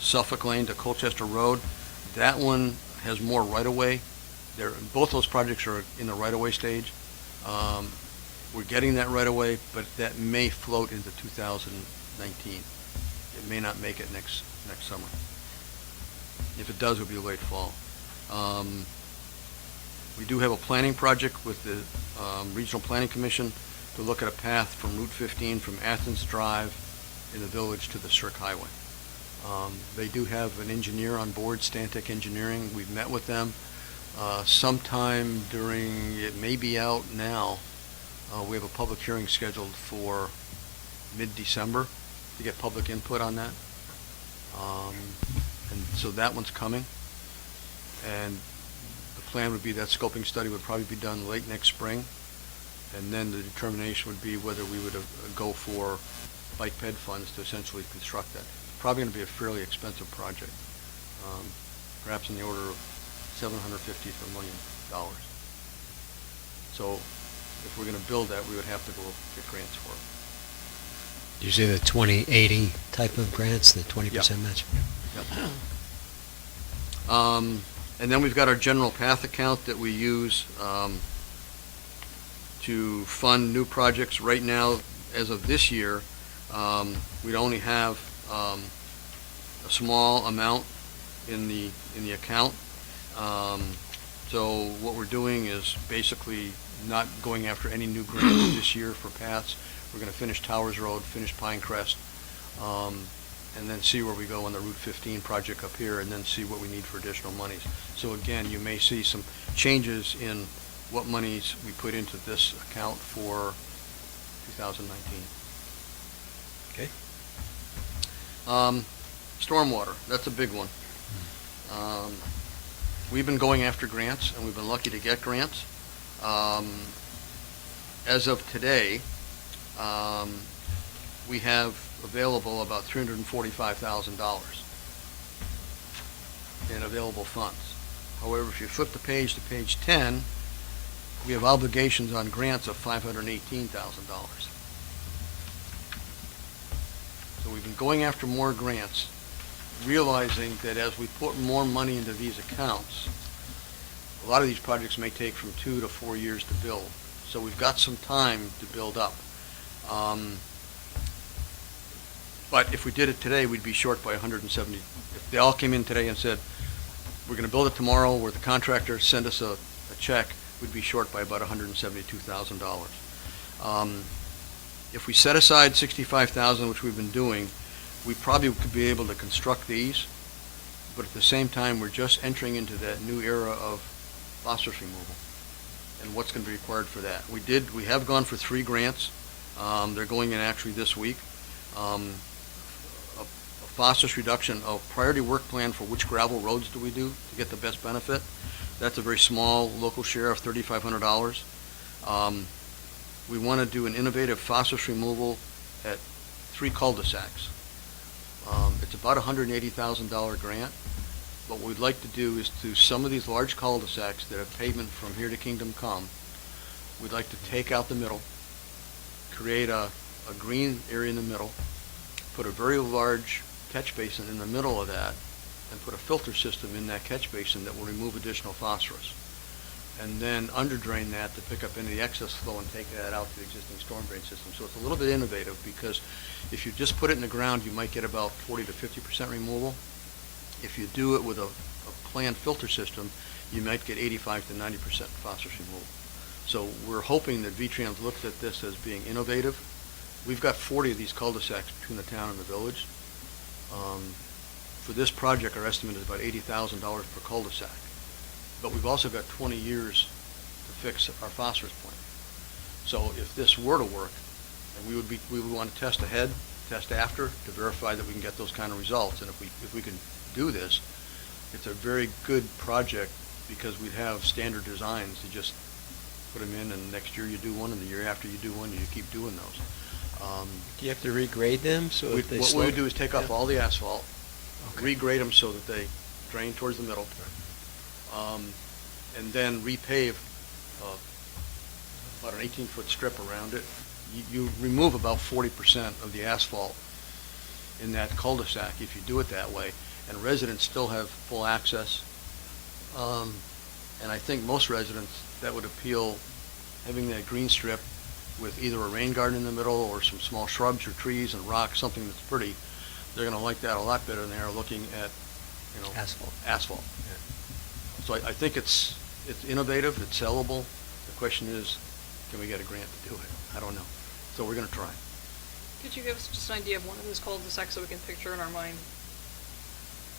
Suffolk Lane to Colchester Road. That one has more right-of-way. Both those projects are in the right-of-way stage. We're getting that right-of-way, but that may float into 2019. It may not make it next summer. If it does, it'll be late fall. We do have a planning project with the Regional Planning Commission to look at a path from Route 15 from Athens Drive in the village to the Cirque Highway. They do have an engineer on board, Stantec Engineering. We've met with them. Sometime it may be out now, we have a public hearing scheduled for mid-December to get public input on that. And so that one's coming. And the plan would be that scoping study would probably be done late next spring. And then the determination would be whether we would go for bike ped funds to essentially construct that. Probably going to be a fairly expensive project, perhaps in the order of $750 to $1 million. So if we're going to build that, we would have to go get grants for it. Usually the 2080 type of grants, the 20% Yeah. match. Yep. And then we've got our general path account that we use to fund new projects. Right now, as of this year, we'd only have a small amount in the account. So what we're doing is basically not going after any new grants this year for paths. We're going to finish Towers Road, finish Pinecrest, and then see where we go on the Route 15 project up here, and then see what we need for additional monies. So again, you may see some changes in what monies we put into this account for 2019. Okay. Stormwater, that's a big one. We've been going after grants, and we've been lucky to get grants. As of today, we have available about $345,000 in available funds. However, if you flip the page to page 10, we have obligations on grants of $518,000. So we've been going after more grants, realizing that as we put more money into these accounts, a lot of these projects may take from 2 to 4 years to build. So we've got some time to build up. But if we did it today, we'd be short by 170. If they all came in today and said, we're going to build it tomorrow, or the contractor send us a check, we'd be short by about $172,000. If we set aside $65,000, which we've been doing, we probably could be able to construct these, but at the same time, we're just entering into that new era of phosphorus removal and what's going to be required for that. We have gone for 3 grants. They're going in actually this week. A phosphorus reduction, a priority work plan for which gravel roads do we do to get the best benefit. That's a very small local share of $3,500. We want to do an innovative phosphorus removal at 3 cul-de-sacs. It's about a $180,000 grant. But what we'd like to do is to some of these large cul-de-sacs that have pavement from here to Kingdom Come, we'd like to take out the middle, create a green area in the middle, put a very large catch basin in the middle of that, and put a filter system in that catch basin that will remove additional phosphorus. And then underdrain that to pick up any of the excess flow and take that out to the existing storm drain system. So it's a little bit innovative, because if you just put it in the ground, you might get about 40 to 50% removal. If you do it with a planned filter system, you might get 85 to 90% phosphorus removal. So we're hoping that V-Trans looks at this as being innovative. We've got 40 of these cul-de-sacs between the town and the village. For this project, our estimate is about $80,000 per cul-de-sac. But we've also got 20 years to fix our phosphorus plant. So if this were to work, and we would want to test ahead, test after, to verify that we can get those kind of results. And if we can do this, it's a very good project, because we'd have standard designs. You just put them in, and next year you do one, and the year after you do one, and you keep doing those. Do you have to regrade them so if they What slow? we would do is take off all the asphalt, regrade them so that they drain towards the middle, and then repave about an 18-foot strip around it. You remove about 40% of the asphalt in that cul-de-sac if you do it that way, and residents still have full access. And I think most residents, that would appeal, having that green strip with either a rain garden in the middle or some small shrubs or trees and rocks, something that's pretty. They're going to like that a lot better than they are looking at, asphalt. Yeah. So I think it's innovative, it's sellable. The question is, can we get a grant to do it? I don't know. So we're going to try. Could you give us just an idea of one of those cul-de-sacs so we can picture in our mind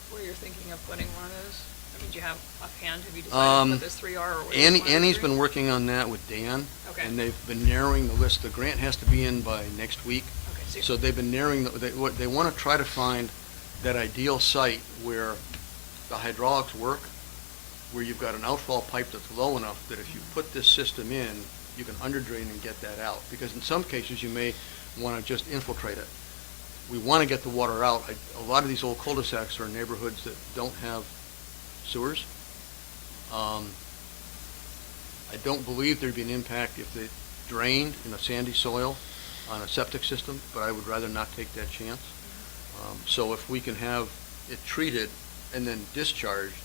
where you're thinking of putting one of those? I mean, do you have offhand, have you decided what those 3 are? Or what Annie's been working on that with Dan, Okay. and they've been narrowing the list. The grant has to be in by next week. Okay, So they've been narrowing, they want to try to find that ideal site where the hydraulics work, where you've got an outfall pipe that's low enough that if you put this system in, you can underdrain and get that out. Because in some cases, you may want to just infiltrate it. We want to get the water out. A lot of these old cul-de-sacs are in neighborhoods that don't have sewers. I don't believe there'd be an impact if they drained in a sandy soil on a septic system, but I would rather not take that chance. So if we can have it treated and then discharged,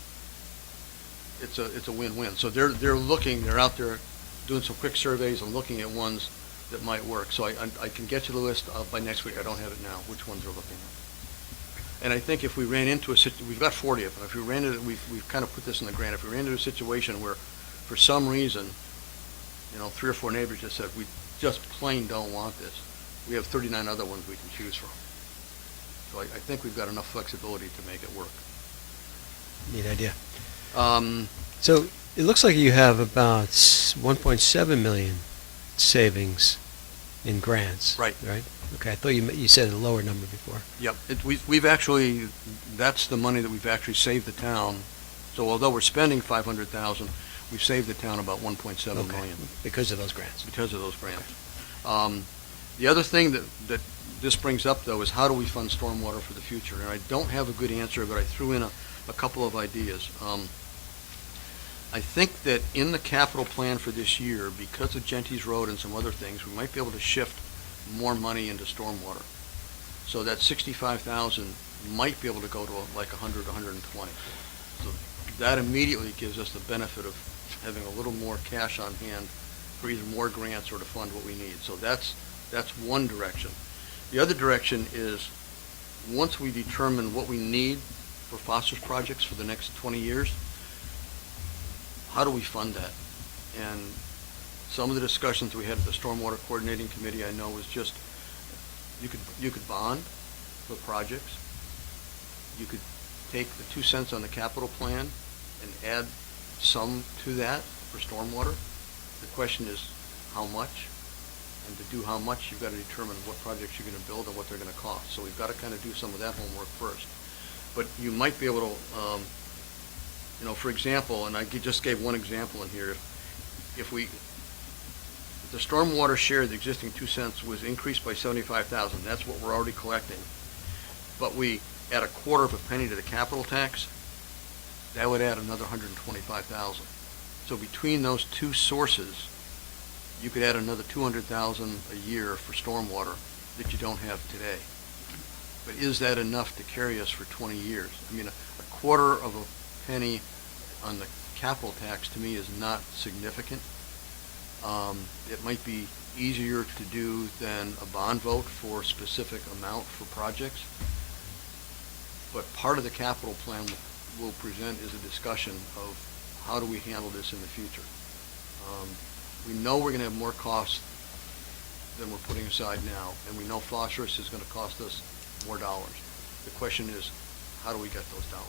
it's a win-win. So they're out there doing some quick surveys and looking at ones that might work. So I can get you the list by next week. I don't have it now, which ones they're looking at. And I think if we ran into we've got 40 of them. If we ran into, we've kind of put this in the grant. If we ran into a situation where, for some reason, 3 or 4 neighbors just said, we just plain don't want this, we have 39 other ones we can choose from. So I think we've got enough flexibility to make it work. Neat idea. So it looks like you have about 1.7 million savings in grants. Right. Right? Okay, I thought you said a lower number before. Yep, we've actually, that's the money that we've actually saved the town. So although we're spending $500,000, we've saved the town about 1.7 million. Because of those grants. Because of those grants. The other thing that this brings up, though, is how do we fund stormwater for the future? And I don't have a good answer, but I threw in a couple of ideas. I think that in the capital plan for this year, because of Genties Road and some other things, we might be able to shift more money into stormwater. So that 65,000 might be able to go to like 100, 120. So that immediately gives us the benefit of having a little more cash on hand for either more grants or to fund what we need. So that's one direction. The other direction is, once we determine what we need for phosphorus projects for the next 20 years, how do we fund that? And some of the discussions we had at the Stormwater Coordinating Committee, I know, was just, you could bond for projects. You could take the 2 cents on the capital plan and add some to that for stormwater. The question is how much, and to do how much, you've got to determine what projects you're going to build and what they're going to cost. So we've got to kind of do some of that homework first. But you might be able to, for example, and I just gave one example in here, if the stormwater share of the existing 2 cents was increased by 75,000, that's what we're already collecting, but we add a quarter of a penny to the capital tax, that would add another 125,000. So between those two sources, you could add another 200,000 a year for stormwater that you don't have today. But is that enough to carry us for 20 years? I mean, a quarter of a penny on the capital tax to me is not significant. It might be easier to do than a bond vote for a specific amount for projects. But part of the capital plan we'll present is a discussion of how do we handle this in the future. We know we're going to have more costs than we're putting aside now, and we know phosphorus is going to cost us more dollars. The question is, how do we get those dollars?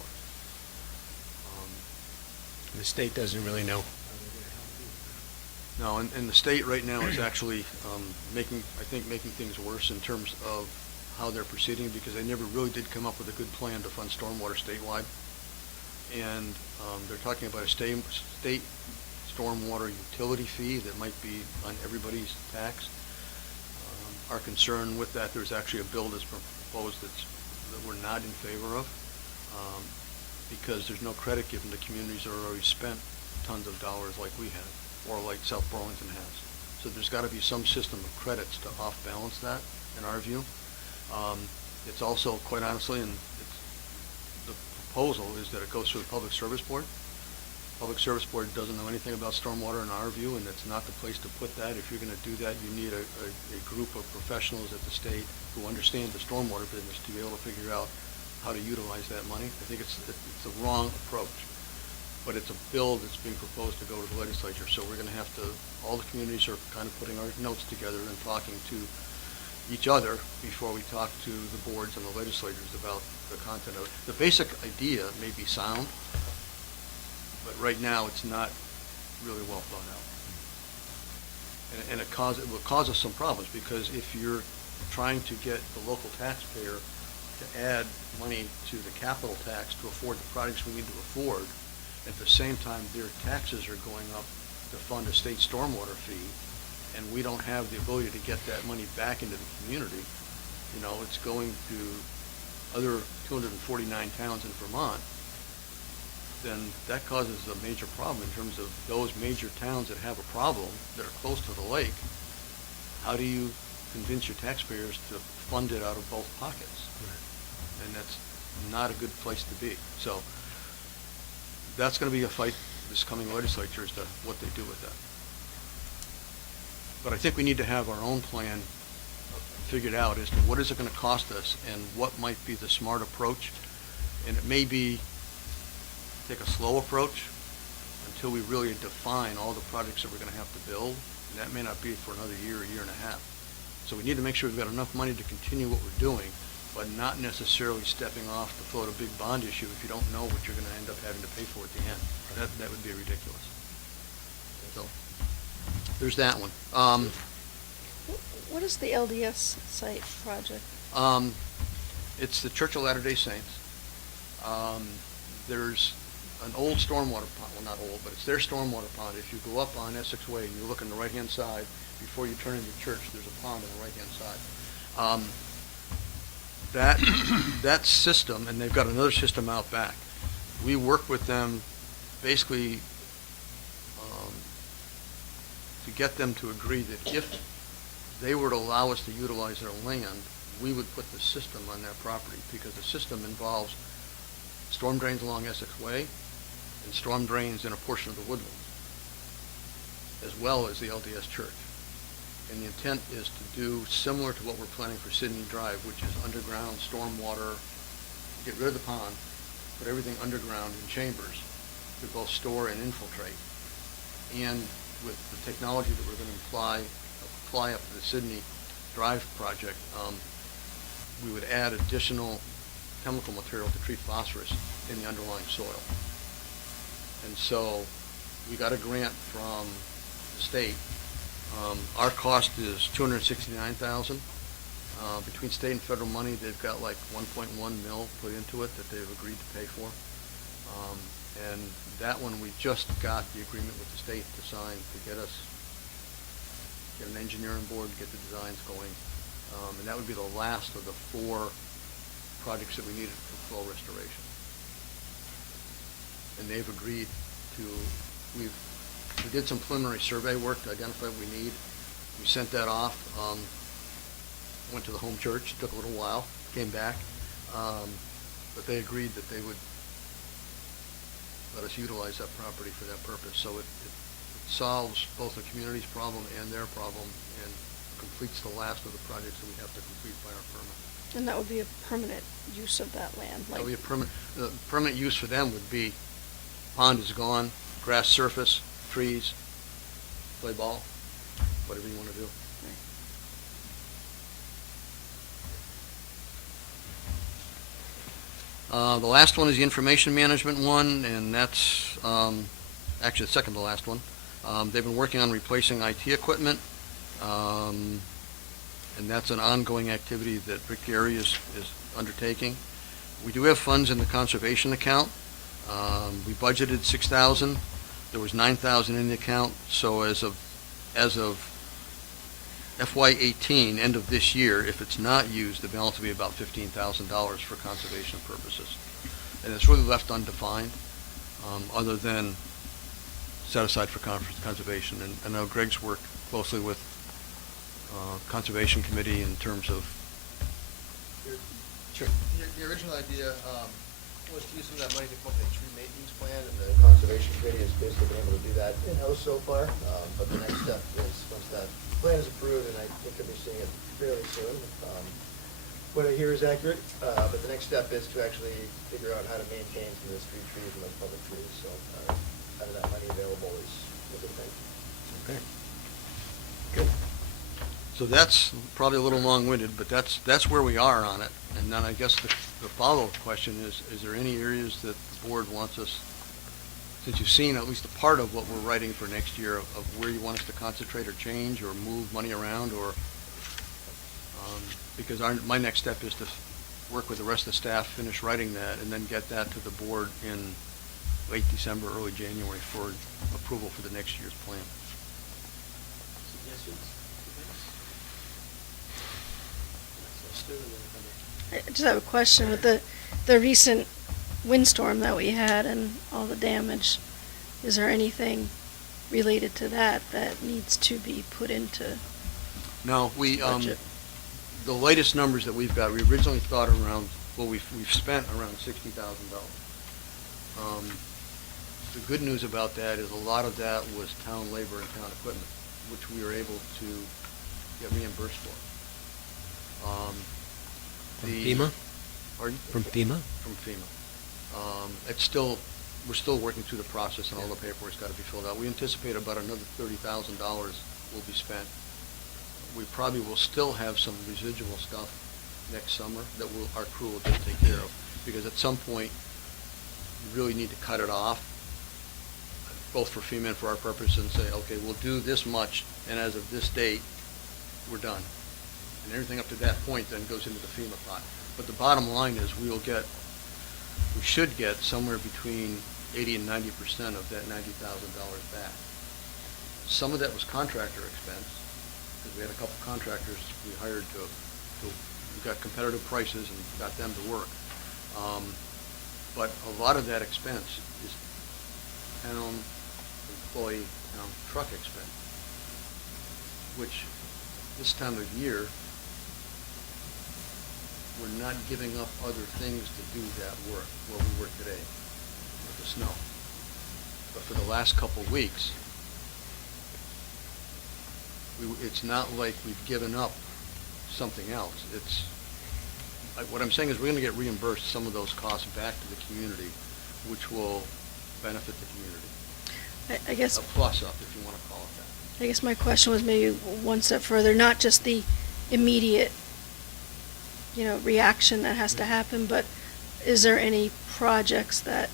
The state doesn't really know. No, and the state right now is actually making things worse in terms of how they're proceeding, because they never really did come up with a good plan to fund stormwater statewide. And they're talking about a state stormwater utility fee that might be on everybody's tax. Our concern with that, there's actually a bill that's proposed that we're not in favor of, because there's no credit given to communities that already spent tons of dollars like we have, or like South Burlington has. So there's got to be some system of credits to off-balance that, in our view. It's also, quite honestly, the proposal is that it goes through the Public Service Board. Public Service Board doesn't know anything about stormwater in our view, and it's not the place to put that. If you're going to do that, you need a group of professionals at the state who understand the stormwater business to be able to figure out how to utilize that money. I think it's the wrong approach, but it's a bill that's being proposed to go to the legislature. So we're going to have to, all the communities are kind of putting our notes together and talking to each other before we talk to the boards and the legislators about the content of it. The basic idea may be sound, but right now it's not really well thought out. And it will cause us some problems, because if you're trying to get the local taxpayer to add money to the capital tax to afford the projects we need to afford, at the same time their taxes are going up to fund a state stormwater fee, and we don't have the ability to get that money back into the community, it's going to other 249 towns in Vermont, then that causes a major problem in terms of those major towns that have a problem, that are close to the lake. How do you convince your taxpayers to fund it out of both pockets? Right. And that's not a good place to be. So that's going to be a fight this coming legislature as to what they do with that. But I think we need to have our own plan figured out as to what is it going to cost us and what might be the smart approach. And it may be take a slow approach until we really define all the projects that we're going to have to build. And that may not be for another year and a half. So we need to make sure we've got enough money to continue what we're doing, but not necessarily stepping off to float a big bond issue if you don't know what you're going to end up having to pay for at the end. That would be ridiculous. So there's that one. What is the LDS site project? It's the Church of Latter-day Saints. There's an old stormwater pond, well, not old, but it's their stormwater pond. If you go up on Essex Way and you look on the right-hand side, before you turn into church, there's a pond on the right-hand side. That system, and they've got another system out back. We work with them basically to get them to agree that if they were to allow us to utilize their land, we would put the system on their property, because the system involves storm drains along Essex Way and storm drains in a portion of the woodlands, as well as the LDS Church. And the intent is to do similar to what we're planning for Sydney Drive, which is underground stormwater, get rid of the pond, put everything underground in chambers to both store and infiltrate. And with the technology that we're going to apply up to the Sydney Drive project, we would add additional chemical material to treat phosphorus in the underlying soil. And so we got a grant from the state. Our cost is $269,000. Between state and federal money, they've got like 1.1 mil put into it that they've agreed to pay for. And that one, we just got the agreement with the state to sign to get an engineer on board, get the designs going. And that would be the last of the 4 projects that we needed for flow restoration. And they've agreed to, we did some preliminary survey work to identify what we need. We sent that off, went to the home church, took a little while, came back, but they agreed that they would let us utilize that property for that purpose. So it solves both the community's problem and their problem, and completes the last of the projects that we have to complete by our permit. And that would be a permanent use of that land, That like, would be a permanent use for them would be, pond is gone, grass surface, trees, play ball, whatever you want to do. The last one is the information management one, and that's actually the second to last one. They've been working on replacing IT equipment, and that's an ongoing activity that Rick Gary is undertaking. We do have funds in the conservation account. We budgeted $6,000. There was $9,000 in the account, so as of FY18, end of this year, if it's not used, the balance will be about $15,000 for conservation purposes. And it's really left undefined, other than set aside for conservation. And I know Greg's worked closely with Conservation Committee in terms of... Sure. The original idea was to use some of that money to come up with a tree maintenance plan, and the Conservation Committee has basically been able to do that in-house so far. But the next step is, once that plan is approved, and I think you'll be seeing it fairly soon, what I hear is accurate, but the next step is to actually figure out how to maintain some of the street trees and those public trees. So having that money available is a good thing. Okay. Good. So that's probably a little long-winded, but that's where we are on it. And then I guess the follow-up question is there any areas that the board wants us, since you've seen at least a part of what we're writing for next year, of where you want us to concentrate or change or move money around, or, because my next step is to work with the rest of the staff, finish writing that, and then get that to the board in late December, early January for approval for the next year's plan. I just have a question with the recent windstorm that we had and all the damage. Is there anything related to that needs to be put into No, we, budget? the latest numbers that we've got, we originally thought around, well, we've spent around $60,000. The good news about that is a lot of that was town labor and town equipment, which we were able to get reimbursed for. From FEMA? Pardon? From FEMA? From FEMA. We're still working through the process, and all the paperwork's got to be filled out. We anticipate about another $30,000 will be spent. We probably will still have some residual stuff next summer that our crew will just take care of, because at some point, you really need to cut it off, both for FEMA and for our purpose, and say, okay, we'll do this much, and as of this date, we're done. And everything up to that point then goes into the FEMA pot. But the bottom line is we should get somewhere between 80 and 90% of that $90,000 back. Some of that was contractor expense, because we had a couple contractors we hired we got competitive prices and got them to work. But a lot of that expense is town employee, town truck expense, which this time of year, we're not giving up other things to do that work where we were today with the snow. But for the last couple weeks, it's not like we've given up something else. What I'm saying is we're going to get reimbursed some of those costs back to the community, which will benefit the community. I guess, A plus up, if you want to call it that. I guess my question was maybe one step further, not just the immediate, reaction that has to happen, but is there any projects that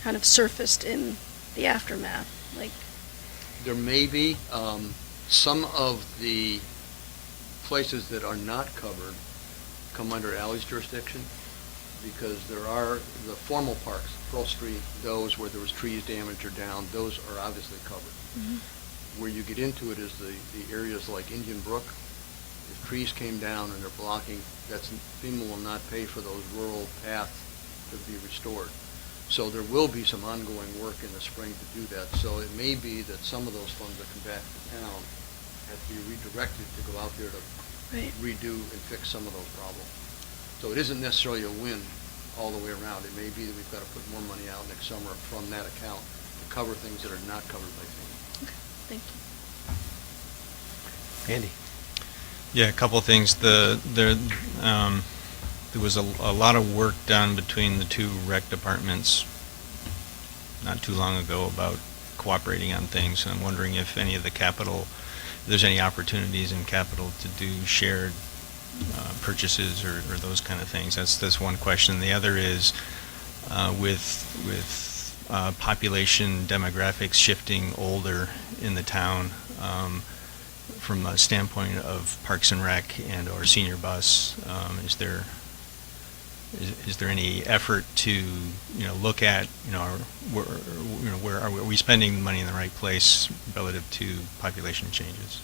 kind of surfaced in the aftermath? Like, There may be some of the places that are not covered come under Ally's jurisdiction, because there are the formal parks, Pearl Street, those where there was trees damaged or down, those are obviously covered. mhm. Where you get into it is the areas like Indian Brook. If trees came down and they're blocking, FEMA will not pay for those rural paths to be restored. So there will be some ongoing work in the spring to do that. So it may be that some of those funds that come back to town have to be redirected to go out there to Right. redo and fix some of those problems. So it isn't necessarily a win all the way around. It may be that we've got to put more money out next summer from that account to cover things that are not covered by FEMA. Okay, thank you. Andy? Yeah, a couple of things. There was a lot of work done between the two rec departments not too long ago about cooperating on things, and I'm wondering if any of the there's any opportunities in capital to do shared purchases or those kind of things. That's one question. The other is with population demographics shifting older in the town, from a standpoint of Parks and Rec and or senior bus, is there any effort to look at where are we spending the money in the right place relative to population changes?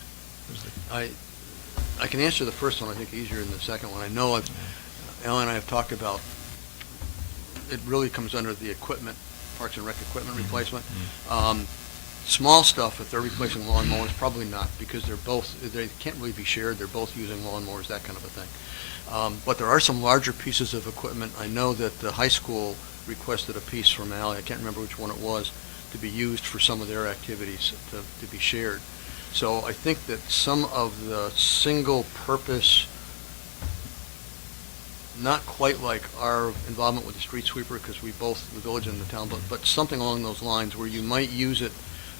I can answer the first one, I think, easier than the second one. I know Ellen and I have talked about, it really comes under the equipment, Parks and Rec equipment replacement. Small stuff, if they're replacing lawnmowers, probably not, because they can't really be shared. They're both using lawnmowers, that kind of a thing. But there are some larger pieces of equipment. I know that the high school requested a piece from Ally, I can't remember which one it was, to be used for some of their activities, to be shared. So I think that some of the single-purpose, not quite like our involvement with the street sweeper, because we both, the village and the town, but something along those lines where you might use it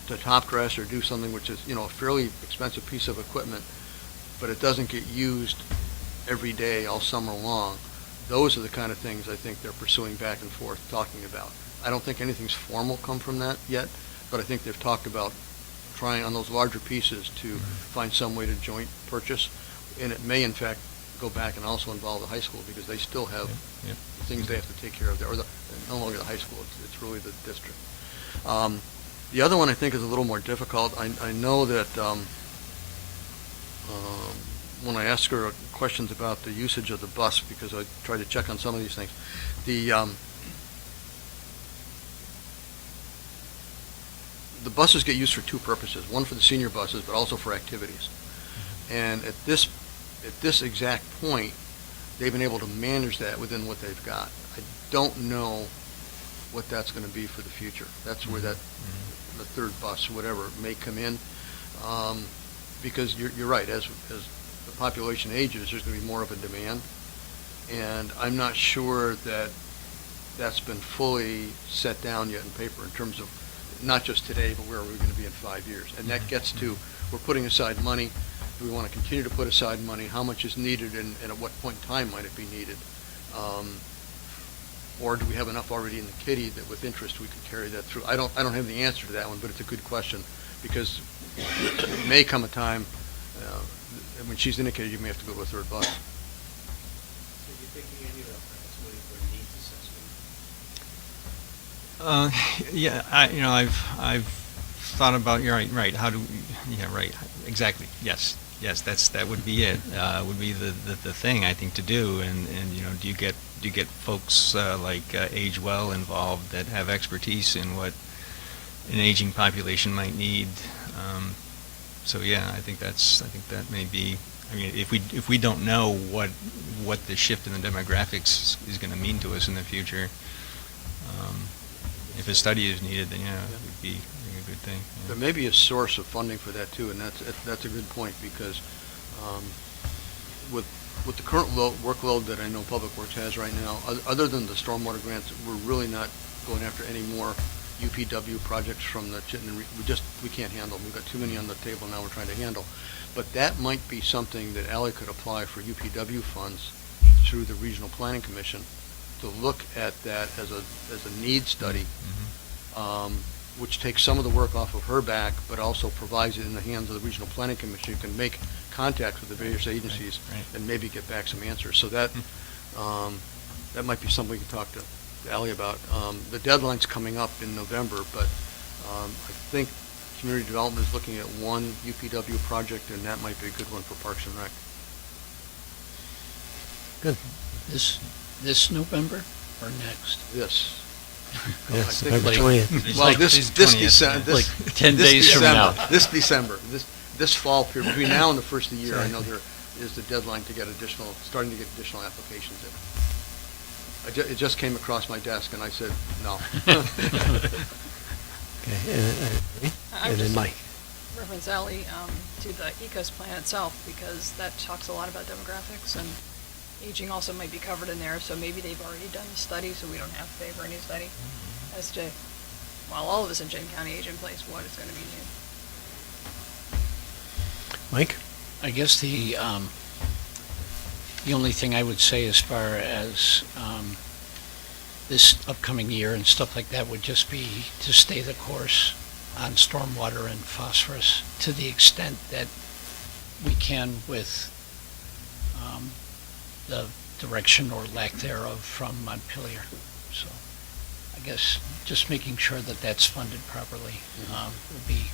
to top dress or do something which is, a fairly expensive piece of equipment, but it doesn't get used every day all summer long. Those are the kind of things I think they're pursuing back and forth, talking about. I don't think anything's formal come from that yet, but I think they've talked about trying on those larger pieces to find some way to joint purchase, and it may in fact go back and also involve the high school, because they still have things they have to take care of there, or no longer the high school, it's really the district. The other one I think is a little more difficult. I know that when I ask her questions about the usage of the bus, because I tried to check on some of these things, the buses get used for two purposes, one for the senior buses, but also for activities. And at this exact point, they've been able to manage that within what they've got. I don't know what that's going to be for the future. That's where the third bus, whatever, may come in. Because you're right, as the population ages, there's going to be more of a demand. And I'm not sure that that's been fully set down yet in paper in terms of not just today, but where are we going to be in 5 years? And that gets to, we're putting aside money. Do we want to continue to put aside money? How much is needed, and at what point in time might it be needed? Or do we have enough already in the kitty that with interest we could carry that through? I don't have the answer to that one, but it's a good question, because it may come a time, when she's indicated you may have to go to a third bus. So you're thinking any of that, perhaps waiting for a needs assessment? Yeah, I've thought about, you're right, how do, yeah, right, exactly, yes, that would be it, would be the thing, I think, to do, and, do you get folks, like, Age Well involved that have expertise in what an aging population might need, so yeah, I think that may be, I mean, if we don't know what the shift in the demographics is gonna mean to us in the future, if a study is needed, then yeah, it would be a good thing. Yeah. There may be a source of funding for that too, and that's a good point, because with the current workload that I know Public Works has right now, other than the stormwater grants, we're really not going after any more UPW projects from the Chittenden. We can't handle them. We've got too many on the table now we're trying to handle. But that might be something that Ally could apply for UPW funds through the Regional Planning Commission, to look at that as a need study, which takes some of the work off of her back, but also provides it in the hands of the Regional Planning Commission. You can make contact with the various agencies and maybe get back some answers. So that that might be something we can talk to Ally about. The deadline's coming up in November, but I think Community Development is looking at one UPW project, and that might be a good one for Parks and Rec. Good. This November or next? This. Yes, I think November like- 20th. Well, like this 20th, December, yeah. Like 10 days from now. This December, this fall period, between now and the first of the year, I know there is the deadline to get starting to get additional applications in. It just came across my desk, and I said, no. Okay, I would and then just Mike. reference Ally to the ECOS plan itself, because that talks a lot about demographics, and aging also might be covered in there, so maybe they've already done the study, so we don't have to pay for any study as to, while all of us in Jane County age in place, what is going to be new. Mike? I guess the only thing I would say as far as this upcoming year and stuff like that would just be to stay the course on stormwater and phosphorus to the extent that we can with the direction or lack thereof from Montpelier. So I guess just making sure that that's funded properly would be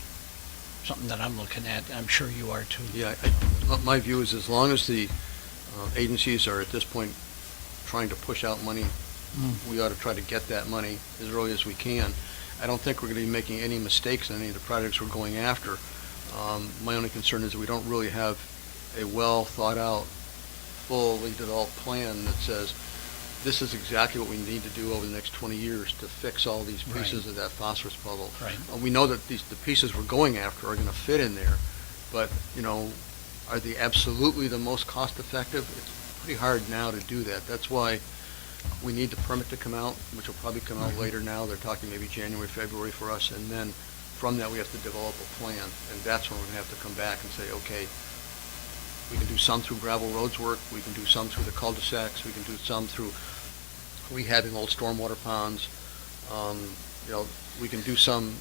something that I'm looking at. I'm sure you are too. Yeah, my view is, as long as the agencies are at this point trying to push out money, we ought to try to get that money as early as we can. I don't think we're going to be making any mistakes in any of the projects we're going after. My only concern is that we don't really have a well thought out, fully developed plan that says this is exactly what we need to do over the next 20 years to fix all these pieces of that phosphorus puzzle. Right. We know that the pieces we're going after are going to fit in there, but are they absolutely the most cost effective? It's pretty hard now to do that. That's why we need the permit to come out, which will probably come out later now. They're talking maybe January, February for us, and then from that we have to develop a plan, and that's when we're going to have to come back and say, okay, we can do some through gravel roads work, we can do some through the cul-de-sacs, we can do some through rehabbing old stormwater ponds. We can do some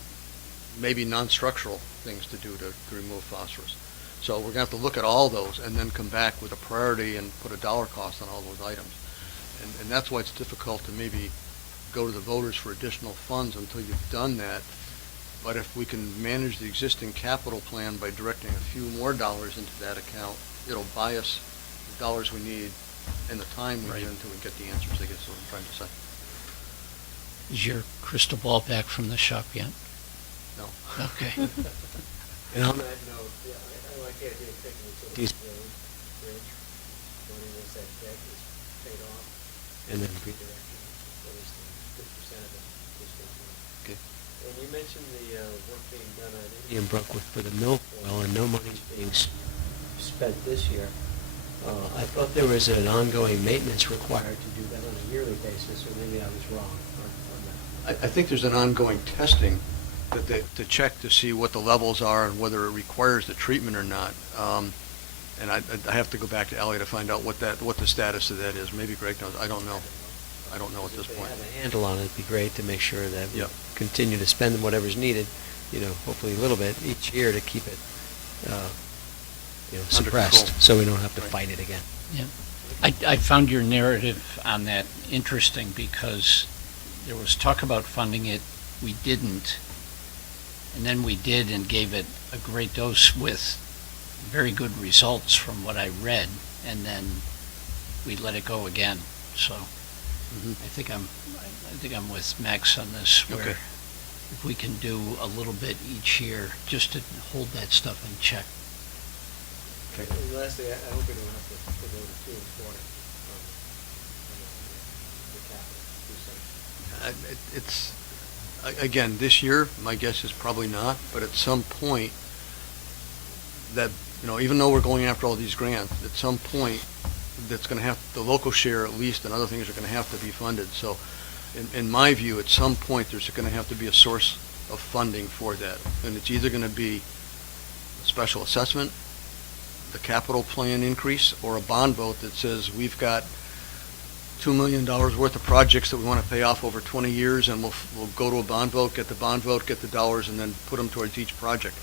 maybe non-structural things to do to remove phosphorus. So we're going to have to look at all those and then come back with a priority and put a dollar cost on all those items. And that's why it's difficult to maybe go to the voters for additional funds until you've done that. But if we can manage the existing capital plan by directing a few more dollars into that account, it'll buy us the dollars we need and the time we need until we get the answers, I guess is what I'm trying to say. Is your crystal ball back from the shop yet? No. Okay. And on that note, I like the idea of taking utilities road, bridge, money once that debt is paid off, and then redirecting at least 50% of it. Okay. And you mentioned the work being done on Indian Brook for the milfoil, and no money's being spent this year. I thought there was an ongoing maintenance required to do that on a yearly basis, or maybe I was wrong on that. I think there's an ongoing testing to check to see what the levels are and whether it requires the treatment or not. And I have to go back to Ally to find out what the status of that is. Maybe Greg knows. I don't know. I don't know at this point. If they have a handle on it, it'd be great to make sure that we Yep. continue to spend whatever's needed, hopefully a little bit each year to keep it, suppressed, control. so we don't have to Right. fight it again. Yeah. I found your narrative on that interesting because there was talk about funding it, we didn't, and then we did and gave it a great dose with very good results from what I read, and then we let it go again. So Mhm. I think I'm with Max on this, where Okay. if we can do a little bit each year, just to hold that stuff in check. And lastly, I hope we don't have to go to 2 and 4 on the capital. It's, again, this year, my guess is probably not, but at some point, that, even though we're going after all these grants, at some point, that's gonna have, the local share at least, and other things are gonna have to be funded. So, in my view, at some point, there's gonna have to be a source of funding for that. And it's either gonna be a special assessment, the capital plan increase, or a bond vote that says, we've got $2 million worth of projects that we want to pay off over 20 years, and we'll go to a bond vote, get the dollars, and then put them towards each project.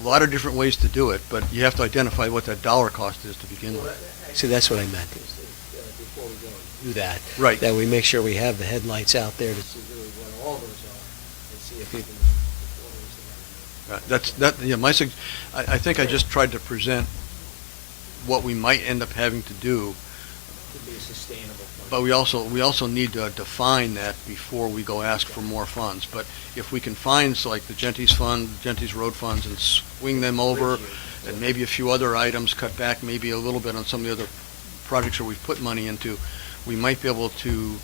A lot of different ways to do it, but you have to identify what that dollar cost is to begin with. Actually, that's what I meant, is before we go and do that. Right. That we make sure we have the headlights out there to see really what all those are, and see if even I think I just tried to present what we might end up having to do, could be a sustainable fund. but we also need to define that before we go ask for more funds. But if we can find, like the Genties Fund, Genties Road Funds, and swing them over, and maybe a few other items, cut back maybe a little bit on some of the other projects where we've put money into, we might be able to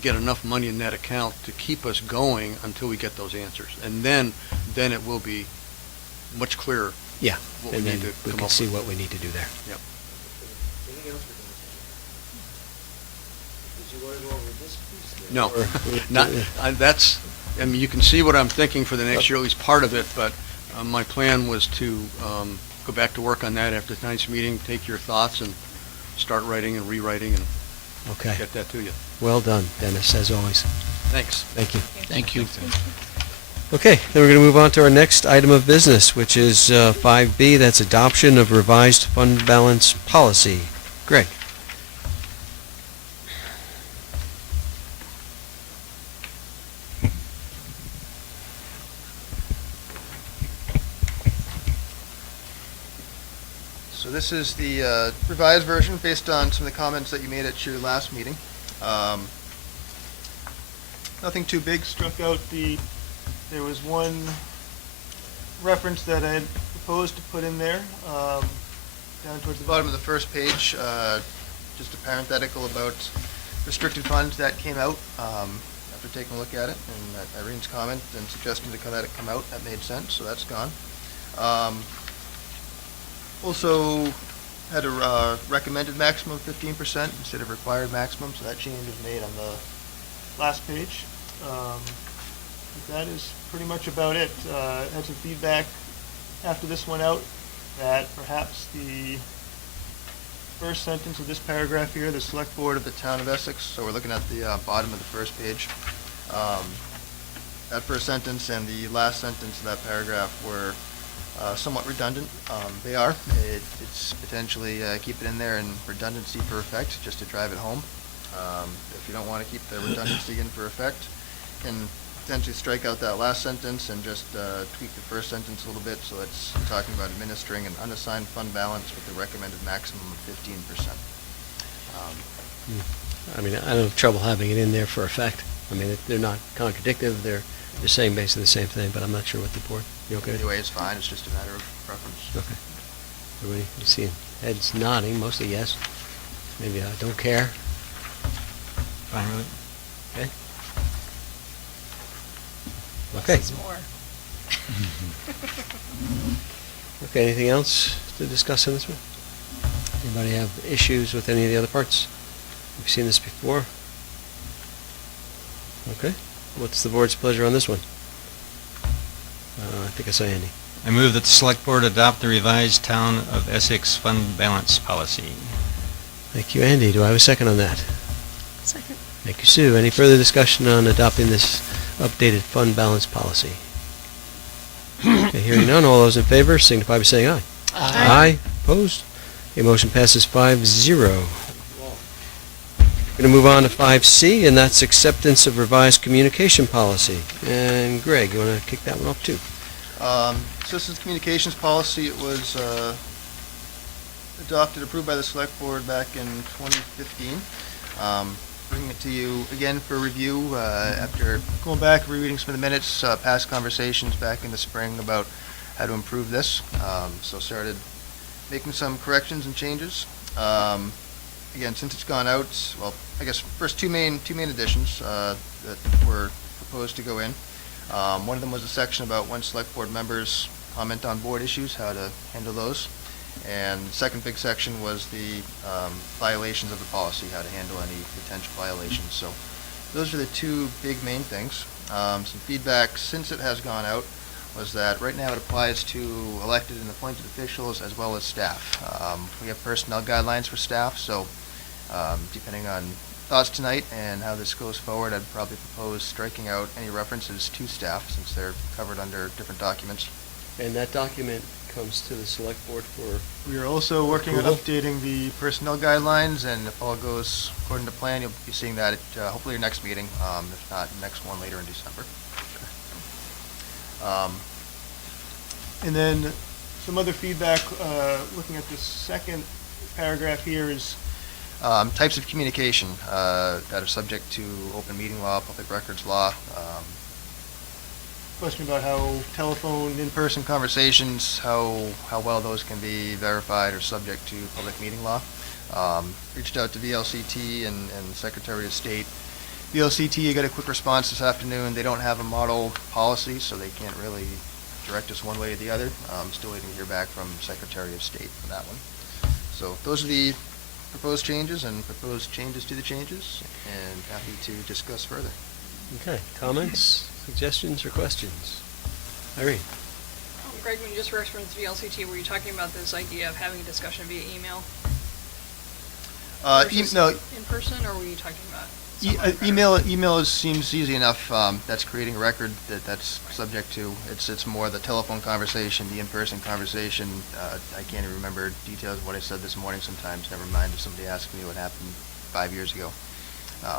get enough money in that account to keep us going until we get those answers. And then it will be much clearer Yeah, what we and then need to we come can up see with. what we need to do there. Yep. Anything else we're going to say? Did you want to go over this piece? No, Or- that's, you can see what I'm thinking for the next year, at least part of it, but my plan was to go back to work on that after tonight's meeting, take your thoughts and start writing and rewriting and Okay, get that to you. well done, Dennis, as always. Thanks. Thank you. Thank you. Okay, then we're going to move on to our next item of business, which is 5B, that's adoption of revised fund balance policy. Greg? So this is the revised version based on some of the comments that you made at your last meeting. Nothing too big struck out. There was one reference that I had proposed to put in there, down towards the bottom of the first page, just a parenthetical about restricted funds that came out after taking a look at it, and Irene's comment and suggestion to let it come out, that made sense, so that's gone. Also had a recommended maximum of 15% instead of required maximum, so that change was made on the last page. That is pretty much about it. Had some feedback after this went out that perhaps the first sentence of this paragraph here, the Select Board of the Town of Essex, so we're looking at the bottom of the first page. That first sentence and the last sentence of that paragraph were somewhat redundant. They are. It's potentially keep it in there in redundancy for effect, just to drive it home. If you don't want to keep the redundancy in for effect, can potentially strike out that last sentence and just tweak the first sentence a little bit, so it's talking about administering an unassigned fund balance with the recommended maximum of 15%. I mean, I don't have trouble having it in there for effect. I mean, they're not contradictory, they're saying basically the same thing, but I'm not sure what the board, you okay? Either way is fine, it's just a matter of preference. Okay. Everybody, you see heads nodding, mostly yes. Maybe I don't care. Fine with it? Okay. Less Okay. is more. Okay, anything else to discuss on this one? Anybody have issues with any of the other parts? Have you seen this before? Okay. What's the board's pleasure on this one? I think I saw Andy. I move that the Select Board adopt the revised Town of Essex fund balance policy. Thank you, Andy. Do I have a second on that? Second. Thank you, Sue. Any further discussion on adopting this updated fund balance policy? Okay, hearing none, all those in favor signify by saying aye. Aye. Opposed? Okay, motion passes 5-0. Going to move on to 5C, and that's acceptance of revised communication policy. And Greg, you want to kick that one off too? So this is communications policy. It was approved by the select board back in 2015. Bringing it to you again for review after going back, rereading some of the minutes, past conversations back in the spring about how to improve this. So started making some corrections and changes. Again, since it's gone out, well, I guess first two main additions that were proposed to go in. One of them was a section about when select board members comment on board issues, how to handle those. And the second big section was the violations of the policy, how to handle any potential violations. So those are the two big main things. Some feedback since it has gone out was that right now it applies to elected and appointed officials as well as staff. We have personnel guidelines for staff, so depending on thoughts tonight and how this goes forward, I'd probably propose striking out any references to staff since they're covered under different documents. And that document comes to the select board for, We are also working on Approval? updating the personnel guidelines, and if all goes according to plan, you'll be seeing that at hopefully your next meeting, if not next one later in December. And then some other feedback, looking at the second paragraph here is types of communication that are subject to open meeting law, public records law. Question about how telephone, in-person conversations, how well those can be verified or subject to public meeting law. Reached out to VLCT and Secretary of State. VLCT, I got a quick response this afternoon. They don't have a model policy, so they can't really direct us one way or the other. Still waiting to hear back from Secretary of State for that one. So those are the proposed changes and proposed changes to the changes, and happy to discuss further. okay, comments, suggestions, or questions? Irene? Greg, when you just referenced VLCT, were you talking about this idea of having a discussion via email? Versus No, in person, or were you talking about? email seems easy enough. That's creating a record that's subject to. It's more the telephone conversation, the in-person conversation. I can't even remember details of what I said this morning sometimes. Never mind if somebody asked me what happened 5 years ago.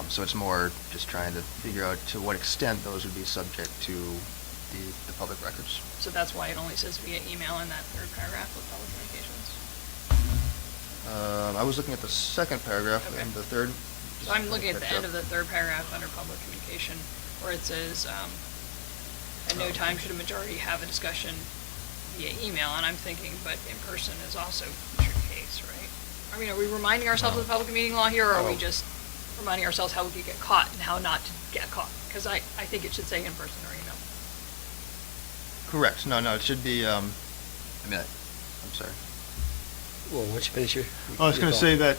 So it's more just trying to figure out to what extent those would be subject to the public records. So that's why it only says via email in that third paragraph of public communications. I was looking at the second paragraph Okay. and the third. So I'm looking at the end of the third paragraph under public communication, where it says, at no time should a majority have a discussion via email, and I'm thinking, but in person is also the case, right? I mean, are we reminding ourselves of the public meeting law here, or are we just reminding ourselves how we could get caught and how not to get caught? Because I think it should say in person or email. Correct. No, it should be, I'm sorry. Well, why don't you finish your... I was your going to thought? say that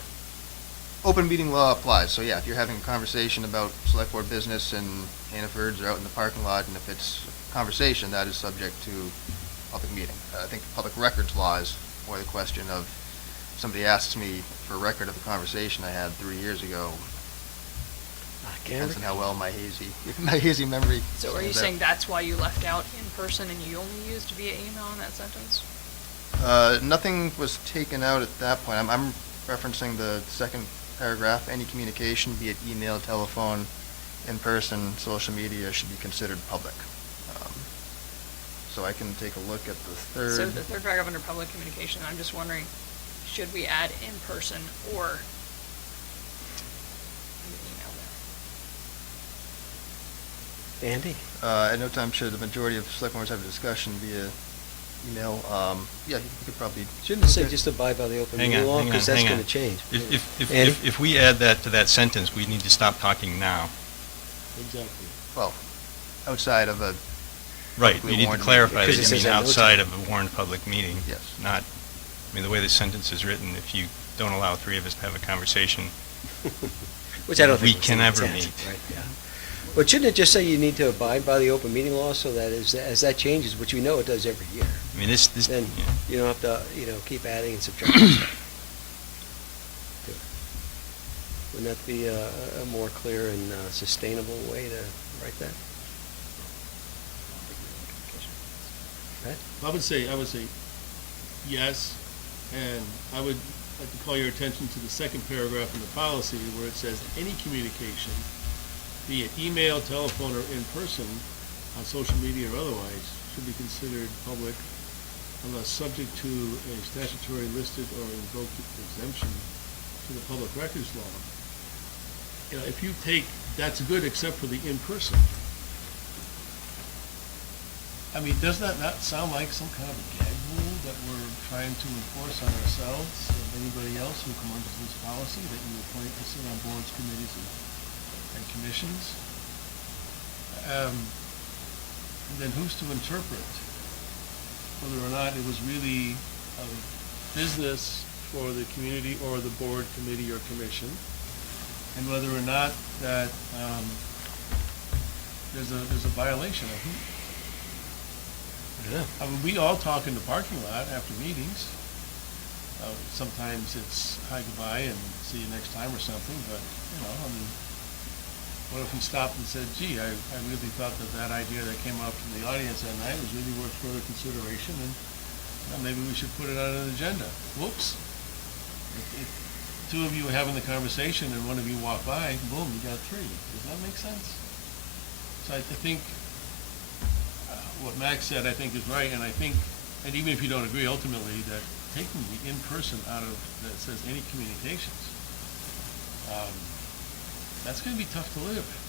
open meeting law applies. So yeah, if you're having a conversation about select board business and Hannaford's or out in the parking lot, and if it's a conversation, that is subject to public meeting. I think the public records law is more the question of somebody asks me for a record of the conversation I had 3 years ago. Depends on how well my hazy memory. So are you saying that's why you left out in person and you only used via email in that sentence? Nothing was taken out at that point. I'm referencing the second paragraph. Any communication, be it email, telephone, in person, social media, should be considered public. So I can take a look at the third. So the third paragraph under public communication, I'm just wondering, should we add in person or email there? Andy? At no time should the majority of select members have a discussion via email. Yeah, you could probably. Shouldn't it say just abide by the open meeting law? Because that's going to change. Andy? If we add that to that sentence, we need to stop talking now. Exactly. Well, outside of a. Right, publicly you need to warned clarify Because that it you says mean at no outside time. of a warned public meeting. Yes. Not, I mean, the way the sentence is written, if you don't allow three of us to have a conversation, Which I don't think we was can the never intent, meet. right, yeah. But shouldn't it just say you need to abide by the open meeting law so that as that changes, which we know it does every year, I mean, this, then yeah. you don't have to, keep adding and subtracting stuff. to it. Wouldn't that be a more clear and sustainable way to write that? Pat? I would say yes, and I would I'd like to call your attention to the second paragraph in the policy where it says any communication, be it email, telephone, or in person, on social media or otherwise, should be considered public unless subject to a statutory listed or invoked exemption to the public records law. You know, if you take, that's good except for the in-person. I mean, does that not sound like some kind of a gag rule that we're trying to enforce on ourselves and anybody else who comes under this policy, that you appoint to sit on boards, committees, and commissions? And then who's to interpret whether or not it was really a business for the community or the board, committee, or commission, and whether or not that there's a violation of who? Yeah. I mean, we all talk in the parking lot after meetings. Sometimes it's hi, goodbye, and see you next time or something, but, you know, I mean, what if we stopped and said, gee, I really thought that idea that came up from the audience that night was really worth further consideration, and maybe we should put it on an agenda. Whoops. If two of you are having the conversation and one of you walk by, boom, you got three. Does that make sense? So I think what Max said, I think, is right, and I think, and even if you don't agree, ultimately, that taking the in-person out of, that says any communications, that's going to be tough to live with,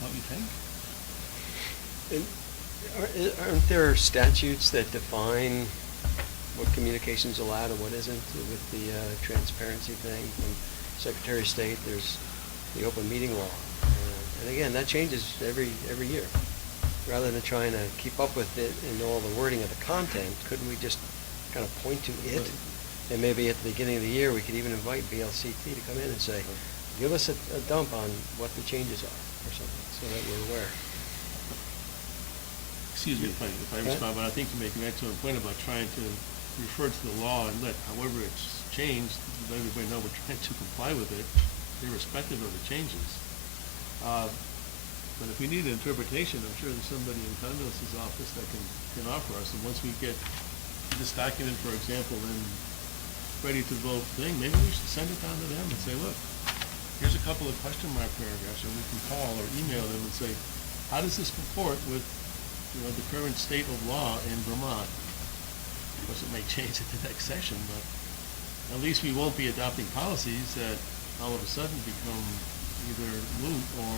don't you think? Aren't there statutes that define what communication's allowed and what isn't with the transparency thing from Secretary of State? There's the open meeting law. And again, that changes every year. Rather than trying to keep up with it and all the wording of the content, couldn't we just kind of point to it? Right. And maybe at the beginning of the year, we could even invite BLCT to come in and say, give us a dump on what the changes are or something, so that we're aware. Excuse me if I respond, but I think you make an excellent point about trying to refer to the law and let, however it's changed, let everybody know we're trying to comply with it, irrespective of the changes. But if we need an interpretation, I'm sure there's somebody in Condos' office that can offer us. And once we get this document, for example, and ready to vote thing, maybe we should send it down to them and say, look, here's a couple of question mark paragraphs, or we can call or email them and say, how does this comport with, you know, the current state of law in Vermont? Of course, it may change at the next session, but at least we won't be adopting policies that all of a sudden become either moot or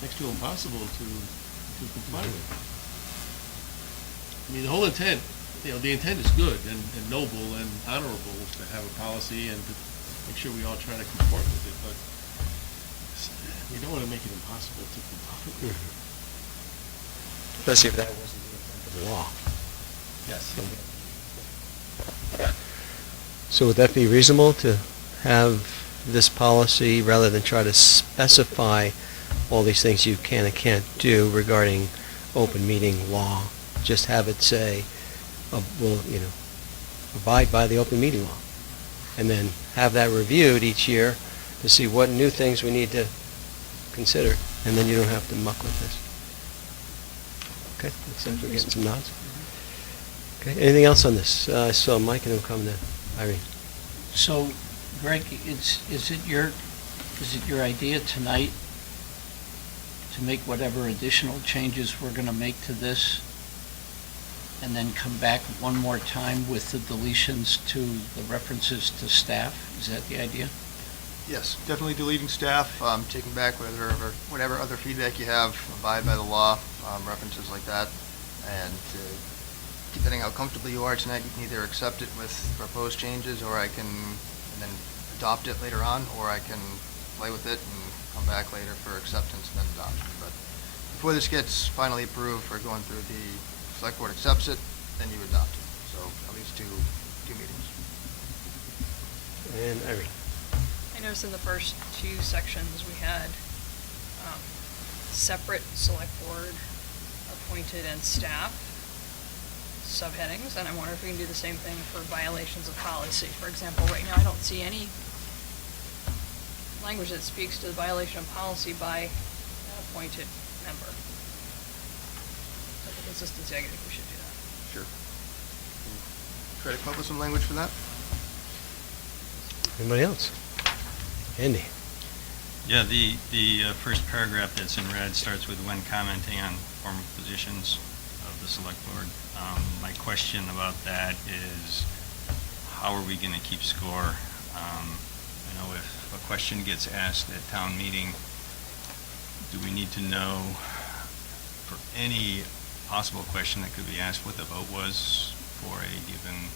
next to impossible to comply with. I mean, the whole intent, you know, the intent is good and noble and honorable to have a policy and to make sure we all try to comport with it, but we don't want to make it impossible to comply with it. Especially if that wasn't the intent of the law. Yes. So would that be reasonable to have this policy, rather than try to specify all these things you can and can't do regarding open meeting law, just have it say, we'll, you know, abide by the open meeting law, and then have that reviewed each year to see what new things we need to consider, and then you don't have to muck with this. Okay, looks like we're getting some nods. Okay, anything else on this? I saw Mike and him come to Irene. So, Greg, is it your idea tonight to make whatever additional changes we're going to make to this, and then come back one more time with the deletions to the references to staff? Is that the idea? Yes, definitely deleting staff, taking back whatever other feedback you have, abide by the law, references like that, and depending how comfortable you are tonight, you can either accept it with proposed changes, or I can and then adopt it later on, or I can play with it and come back later for acceptance and then adoption. But before this gets finally approved for going through, the select board accepts it, then you adopt it. So at least two meetings. And Irene. I noticed in the first two sections, we had separate select board appointed and staff subheadings, and I wonder if we can do the same thing for violations of policy. For example, right now I don't see any language that speaks to the violation of policy by an appointed member. So for consistency, I think we should do that. Sure. Try to come up with some language for that? Anybody else? Andy? Yeah, the first paragraph that's in red starts with when commenting on formal positions of the select board. My question about that is, how are we going to keep score? You know, if a question gets asked at town meeting, do we need to know for any possible question that could be asked what the vote was for a given,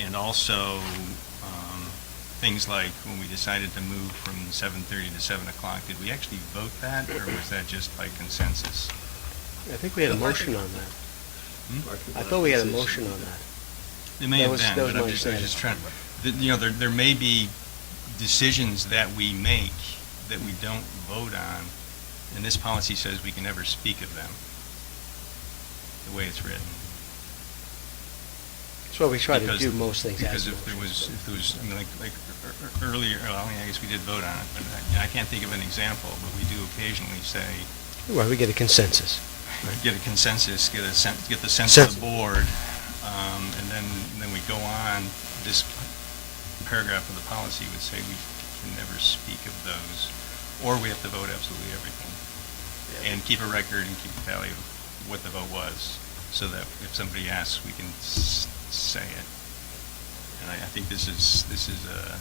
and also things like when we decided to move from 7:30 to 7 o'clock, did we actually vote that, or was that just by consensus? I think we had a motion on that. I thought we had a motion on that. It may That have was- been, that was but my I'm just understanding. trying, you know, there may be decisions that we make that we don't vote on, and this policy says we can never speak of them, the way it's written. That's what we try to Because- do most things as Because if there was, I mean, like earlier, well, I guess we did vote on it, but I can't think of an example, but we do occasionally say, Well, we get a consensus. get a consensus, get the sense Sense. of the board, and then we go on. This paragraph of the policy would say we can never speak of those, or we have to vote absolutely everything, and keep a record and keep a tally of what the vote was, so that if somebody asks, we can say it. And I think this is a.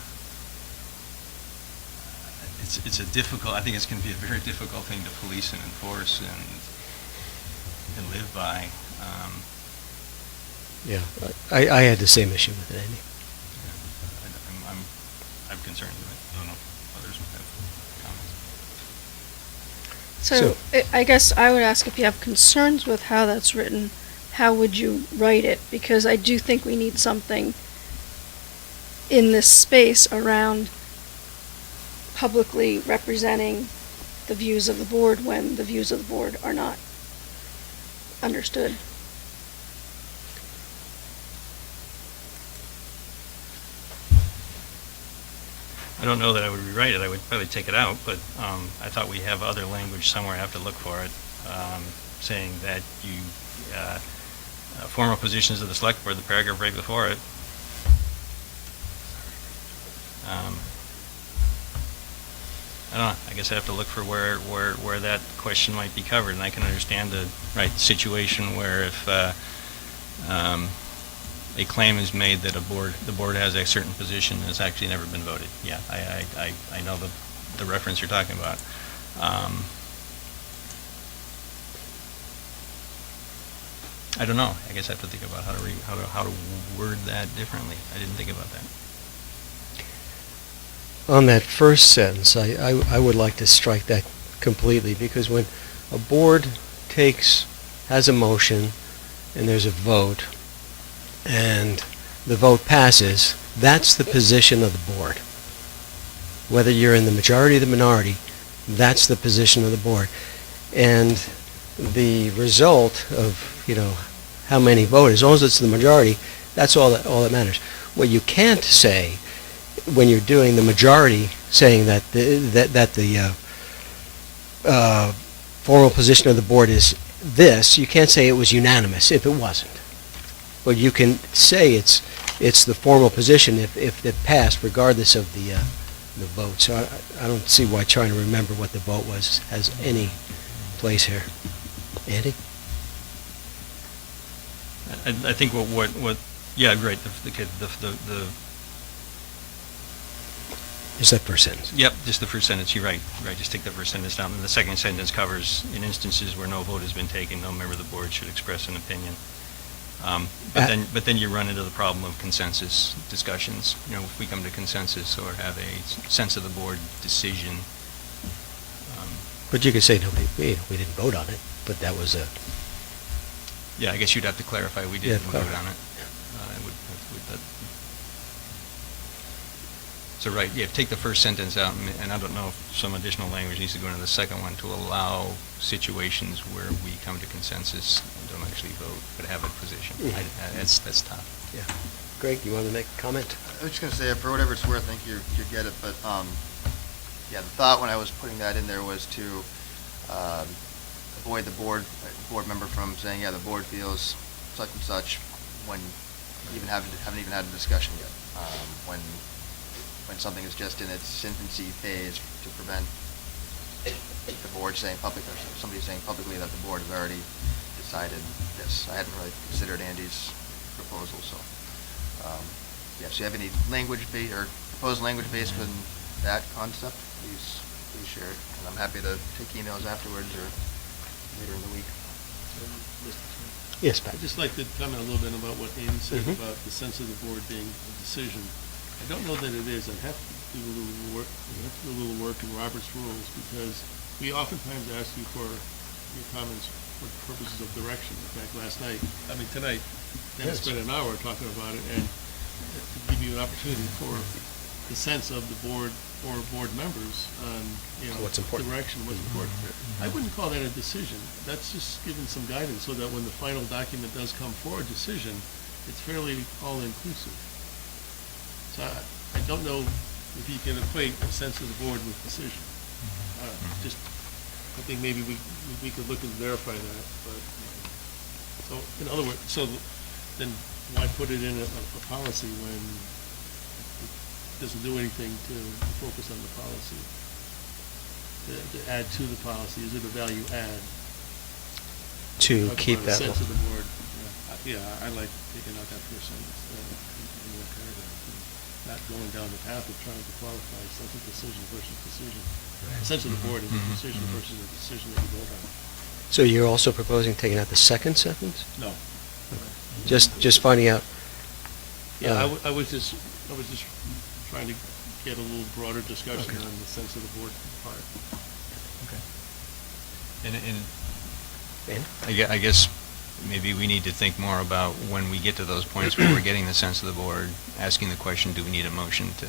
It's a difficult. I think it's going to be a very difficult thing to police and enforce and live by. Yeah, I had the same issue with it, Andy. I'm concerned with it. I don't know if others would have comments. So I guess I would ask, if you have concerns with how that's written, how would you write it? Because I do think we need something in this space around publicly representing the views of the board when the views of the board are not understood. I don't know that I would rewrite it. I would probably take it out, but I thought we have other language somewhere. I have to look for it, saying that you formal positions of the select board, the paragraph right before it. I don't know. I guess I have to look for where that question might be covered, and I can understand the situation where if a claim is made that the board has a certain position and it's actually never been voted. Yeah, I know the reference you're talking about. I don't know. I guess I have to think about how to word that differently. I didn't think about that. On that first sentence, I would like to strike that completely, because when a board has a motion and there's a vote and the vote passes, that's the position of the board. Whether you're in the majority or the minority, that's the position of the board. And the result of, how many vote, as long as it's the majority, that's all that matters. What you can't say when you're doing the majority, saying that the formal position of the board is this, you can't say it was unanimous if it wasn't. But you can say it's the formal position if it passed, regardless of the vote. So I don't see why trying to remember what the vote was has any place here. Andy? I think what yeah, right. The Just that first sentence. Yep, just the first sentence, you're right. Just take the first sentence down. And the second sentence covers, in instances where no vote has been taken, no member of the board should express an opinion. But then you run into the problem of consensus discussions. If we come to consensus or have a sense of the board decision. But you could say, no, we didn't vote on it, but that was a... Yeah, I guess you'd have to clarify we didn't vote on it. So right, yeah, take the first sentence out, and I don't know if some additional language needs to go into the second one to allow situations where we come to consensus and don't actually vote, but have a position. That's tough. Yeah. Greg, you want to make a comment? I was just going to say, for whatever it's worth, I think you get it, but yeah, the thought when I was putting that in there was to avoid the board member from saying, yeah, the board feels such and such, when haven't even had a discussion yet. When something is just in its infancy phase, to prevent the board saying publicly, or somebody saying publicly that the board has already decided this. I hadn't really considered Andy's proposal, so. Yeah, so you have any or proposed language based on that concept, please share it. And I'm happy to take emails afterwards or later in the week. Yes, Pat. I'd just like to comment a little bit about what Andy said Mhm. about the sense of the board being a decision. I don't know that it is. I'd have to do a little work, in Robert's rules, because we oftentimes ask you for your comments for purposes of direction. In fact, tonight, Dennis spent an hour talking about it, and to give you an opportunity for the sense of the board or board members on, What's important. direction, what's important. I wouldn't call that a decision. That's just giving some guidance so that when the final document does come for a decision, it's fairly all-inclusive. So I don't know if you can equate a sense of the board with decision. I think maybe we could look and verify that, but, so, in other words, then why put it in a policy when it doesn't do anything to focus on the policy? To add to the policy, is it a value add? To Talk keep about a that. sense of the board. Yeah, I like taking out that first sentence, in that paragraph. Not going down the path of trying to qualify sense of decision versus decision. The sense of the board is a decision versus a decision that you vote on. So you're also proposing taking out the second sentence? No. Just finding out. Yeah, I was just trying to get a little broader discussion Okay. on the sense of the board part. Okay. And And? I guess maybe we need to think more about when we get to those points where we're getting the sense of the board, asking the question, do we need a motion to?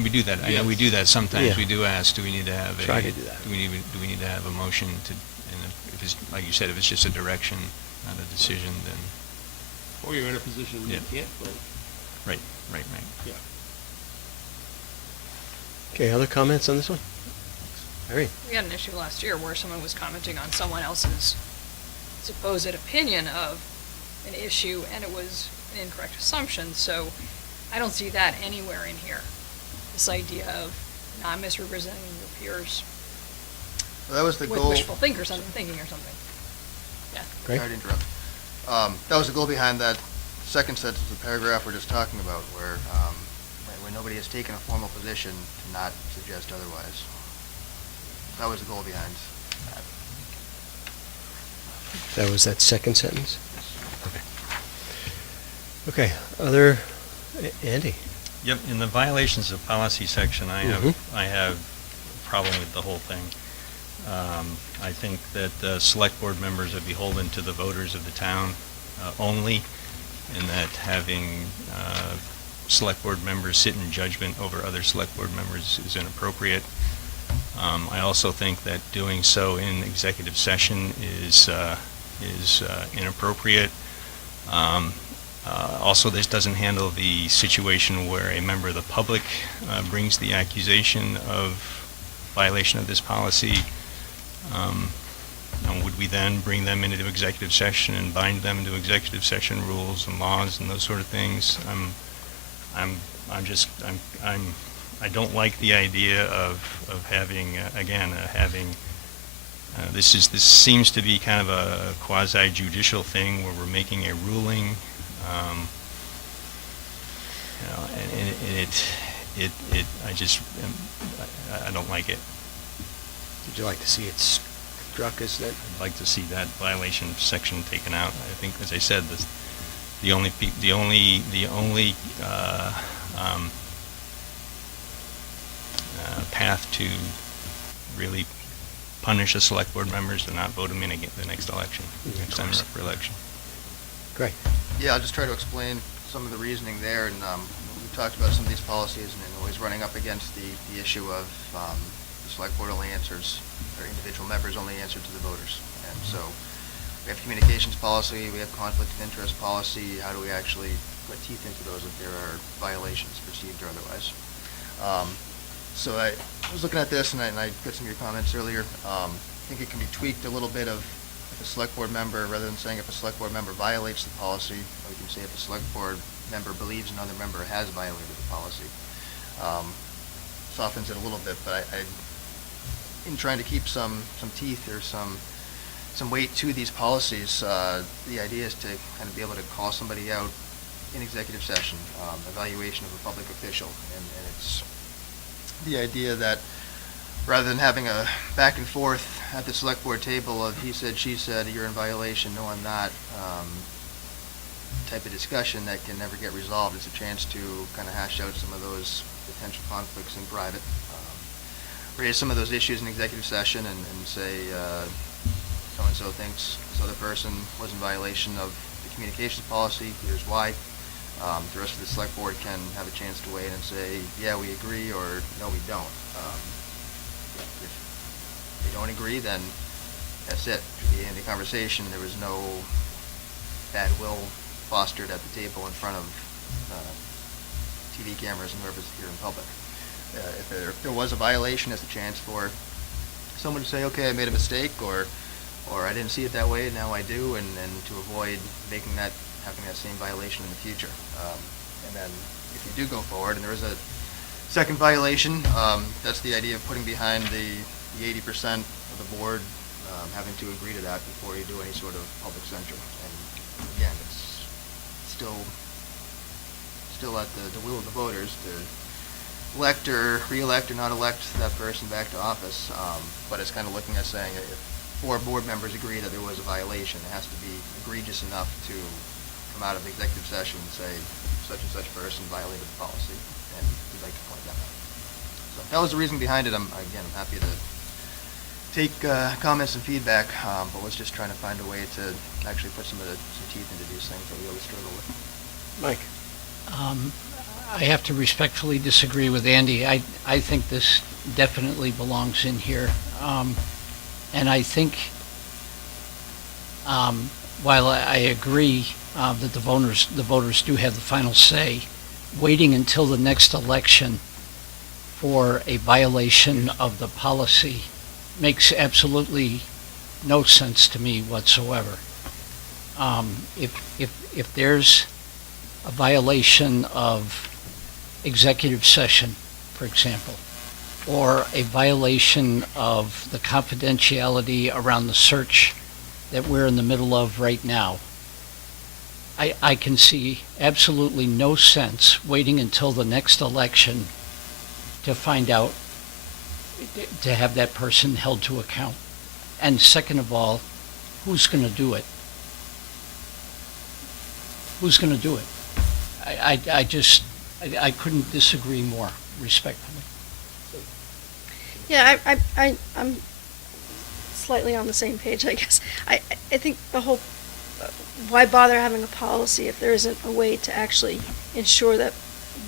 We do that. I know we do that sometimes. Yeah. We do ask, do we need to have a? Try to do that. Do we need to have a motion to? And if it's like you said, if it's just a direction, not a decision, then Or you're in a position you Yeah. can't vote. right. Yeah. Okay, other comments on this one? Irene? We had an issue last year where someone was commenting on someone else's supposed opinion of an issue, and it was an incorrect assumption, so I don't see that anywhere in here. This idea of not misrepresenting your peers Well, that was the with goal. wishful thinking or something. Yeah. Greg? Sorry to interrupt. That was the goal behind that second sentence of the paragraph we're just talking about, where nobody has taken a formal position to not suggest otherwise. That was the goal behind that. That was that second sentence? Okay, other, Andy? Yep, in the violations of policy section, I Mhm. have a problem with the whole thing. I think that select board members are beholden to the voters of the town only, and that having select board members sit in judgment over other select board members is inappropriate. I also think that doing so in executive session is inappropriate. Also, this doesn't handle the situation where a member of the public brings the accusation of violation of this policy. Would we then bring them into executive session and bind them into executive session rules and laws and those sort of things? I don't like the idea of having this seems to be kind of a quasi judicial thing where we're making a ruling, I don't like it. Would you like to see it struck as that? I'd like to see that violation section taken out. I think, as I said, the only path to really punish a select board member is to not vote them in again the next election, next time they're up for election. Great. Yeah, I'll just try to explain some of the reasoning there, and we talked about some of these policies, and always running up against the issue of the select board only answers, or individual members only answer to the voters. And so we have communications policy, we have conflict of interest policy. How do we actually put teeth into those if there are violations, perceived or otherwise? So I was looking at this, and I got some of your comments earlier. I think it can be tweaked a little bit of if a select board member, rather than saying if a select board member violates the policy, or you can say if a select board member believes another member has violated the policy. Softens it a little bit, but I in trying to keep some teeth or some weight to these policies, the idea is to kind of be able to call somebody out in executive session, evaluation of a public official, and it's the idea that rather than having a back and forth at the select board table of he said, she said, you're in violation, no, I'm not, type of discussion that can never get resolved, it's a chance to kind of hash out some of those potential conflicts in private, raise some of those issues in executive session and say, so-and-so thinks this other person was in violation of the communications policy, here's why. The rest of the select board can have a chance to weigh in and say, yeah, we agree, or no, we don't. If they don't agree, then that's it. At the end of the conversation, there was no bad will fostered at the table in front of TV cameras and whoever's here in public. If there was a violation, there's a chance for someone to say, okay, I made a mistake, or I didn't see it that way, now I do, and to avoid having that same violation in the future. And then if you do go forward and there is a second violation, that's the idea of putting behind the 80% of the board having to agree to that before you do any sort of public censure. And again, it's still at the will of the voters to elect or re-elect or not elect that person back to office. But it's kind of looking at saying if 4 board members agree that there was a violation, it has to be egregious enough to come out of executive session and say such and such person violated the policy, and we'd like to point that out. So that was the reason behind it. I'm happy to take comments and feedback, but was just trying to find a way to actually put some teeth into these things that we always struggle with. Mike? I have to respectfully disagree with Andy. I think this definitely belongs in here. And I think, while I agree that the voters do have the final say, waiting until the next election for a violation of the policy makes absolutely no sense to me whatsoever. If there's a violation of executive session, for example, or a violation of the confidentiality around the search that we're in the middle of right now, I can see absolutely no sense waiting until the next election to find out, to have that person held to account. And second of all, who's going to do it? Who's going to do it? I couldn't disagree more, respectfully. Yeah, I'm slightly on the same page, I guess. I think the whole, why bother having a policy if there isn't a way to actually ensure that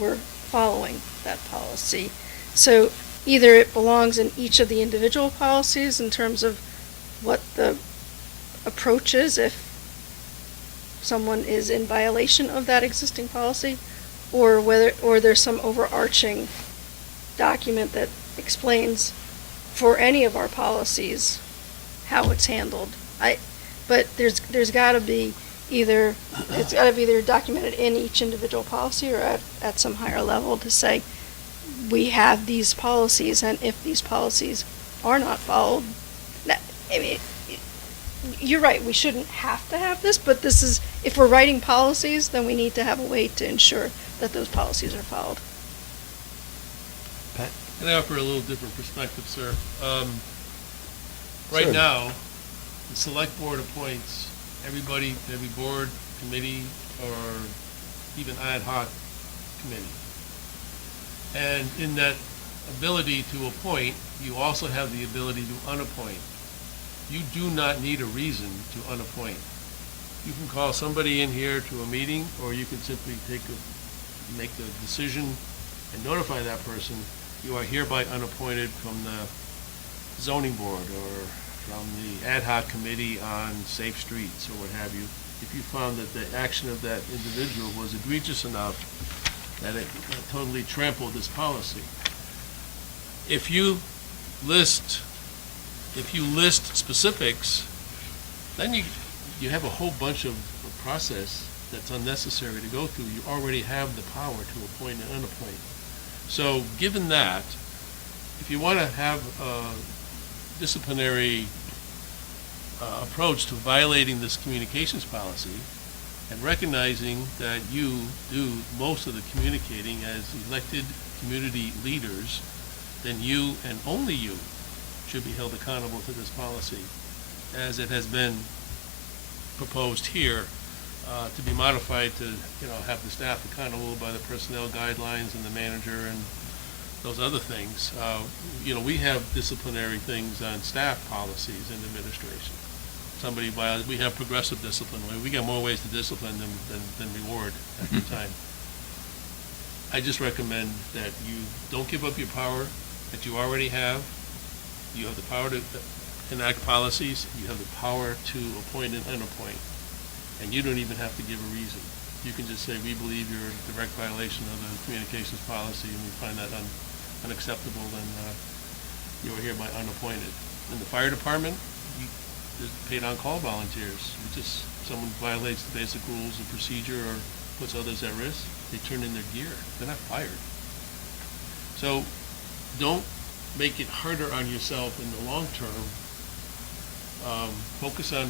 we're following that policy? So either it belongs in each of the individual policies in terms of what the approach is if someone is in violation of that existing policy, or there's some overarching document that explains for any of our policies how it's handled. But there's got to be either documented in each individual policy or at some higher level to say we have these policies, and if these policies are not followed, I mean, you're right, we shouldn't have to have this, but this is, if we're writing policies, then we need to have a way to ensure that those policies are followed. Pat? Can I offer a little different perspective, sir? Right Sure. now, the select board appoints everybody, every board, committee, or even ad hoc committee. And in that ability to appoint, you also have the ability to unappoint. You do not need a reason to unappoint. You can call somebody in here to a meeting, or you can simply make the decision and notify that person, you are hereby unappointed from the zoning board or from the ad hoc committee on safe streets or what have you, if you found that the action of that individual was egregious enough that it totally trampled this policy. If you list specifics then you have a whole bunch of process that's unnecessary to go through. You already have the power to appoint and unappoint. So given that, if you want to have a disciplinary approach to violating this communications policy, and recognizing that you do most of the communicating as elected community leaders, then you and only you should be held accountable to this policy, as it has been proposed here, to be modified to, have the staff accountable by the personnel guidelines and the manager and those other things. We have disciplinary things on staff policies in administration. We have progressive discipline. We got more ways to discipline than reward at the time. I just recommend that you don't give up your power that you already have. You have the power to enact policies. You have the power to appoint and unappoint. And you don't even have to give a reason. You can just say, we believe you're in direct violation of the communications policy and we find that unacceptable, then you are hereby unappointed. In the fire department, there's paid on-call volunteers. Someone violates the basic rules of procedure or puts others at risk, they turn in their gear. They're not fired. So don't make it harder on yourself in the long term. Focus on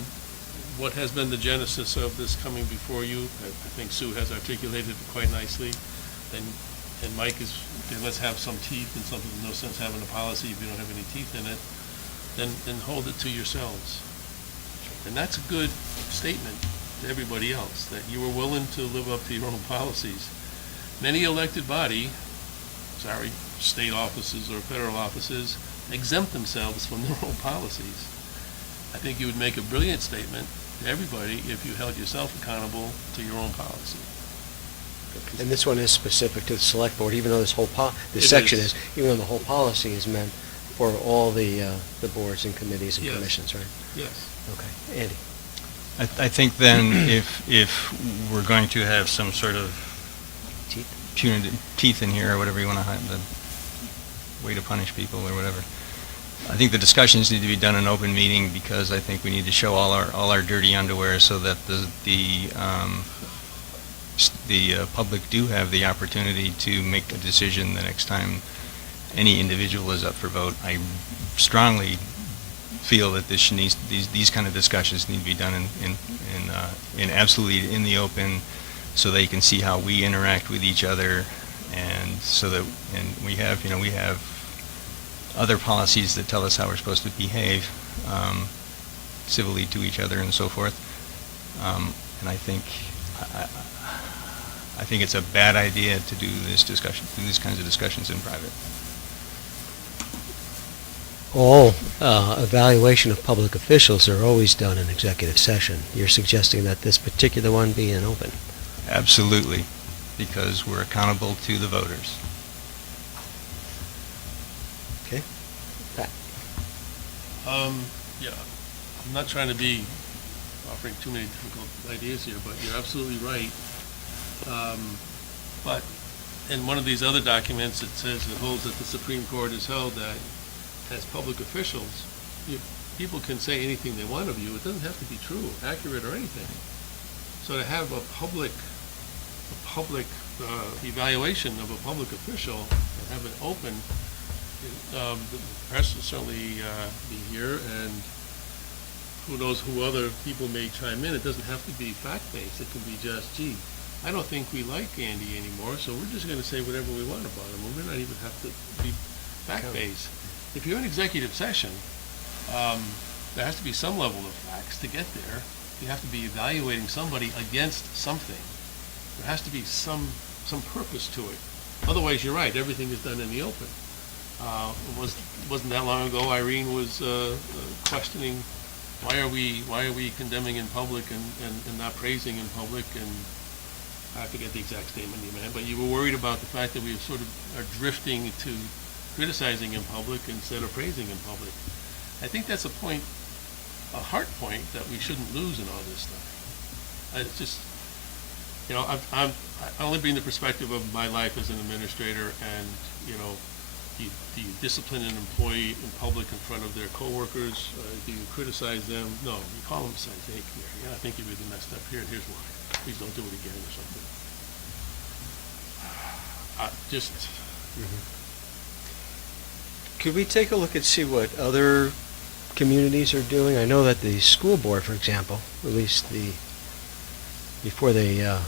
what has been the genesis of this coming before you. I think Sue has articulated it quite nicely. And Mike is, let's have some teeth in something. There's no sense having a policy if you don't have any teeth in it. Then hold it to yourselves. And that's a good statement to everybody else, that you are willing to live up to your own policies. Many elected state offices or federal offices exempt themselves from their own policies. I think you would make a brilliant statement to everybody if you held yourself accountable to your own policy. And this one is specific to the select board, even though this section is, even though the whole policy is meant for all the boards and committees and Yes. commissions, right? Yes. Okay, Andy. I think then if we're going to have some sort of punitive teeth in here or whatever you want to have, the way to punish people or whatever, I think the discussions need to be done in open meeting, because I think we need to show all our dirty underwear so that the public do have the opportunity to make a decision the next time any individual is up for vote. I strongly feel that these kind of discussions need to be done in absolutely in the open, so they can see how we interact with each other, and we have other policies that tell us how we're supposed to behave civilly to each other and so forth. And I think it's a bad idea to do these kinds of discussions in private. All evaluation of public officials are always done in executive session. You're suggesting that this particular one be in open? Absolutely, because we're accountable to the voters. Okay. Pat? Yeah, I'm not trying to be offering too many difficult ideas here, but you're absolutely right. But in one of these other documents, it says it holds that the Supreme Court has held that as public officials, people can say anything they want of you. It doesn't have to be true, accurate, or anything. So to have a public evaluation of a public official and have it open, the press will certainly be here, and who knows who other people may chime in. It doesn't have to be fact-based. It can be just, gee, I don't think we like Andy anymore, so we're just going to say whatever we want about him. We may not even have to be fact-based. If you're in executive session, there has to be some level of facts to get there. You have to be evaluating somebody against something. There has to be some purpose to it. Otherwise, you're right, everything is done in the open. Wasn't that long ago Irene was questioning, why are we condemning in public and not praising in public? And I forget the exact statement you made, but you were worried about the fact that we sort of are drifting to criticizing in public instead of praising in public. I think that's a heart point that we shouldn't lose in all this stuff. It's just, I only bring the perspective of my life as an administrator, and do you discipline an employee in public in front of their coworkers? Do you criticize them? No, you call them and say, hey, come here, yeah, I think you really messed up here, and here's why. Please don't do it again, or something. Just, Could we take a look and see what other communities are doing? I know that the school board, for example, released before they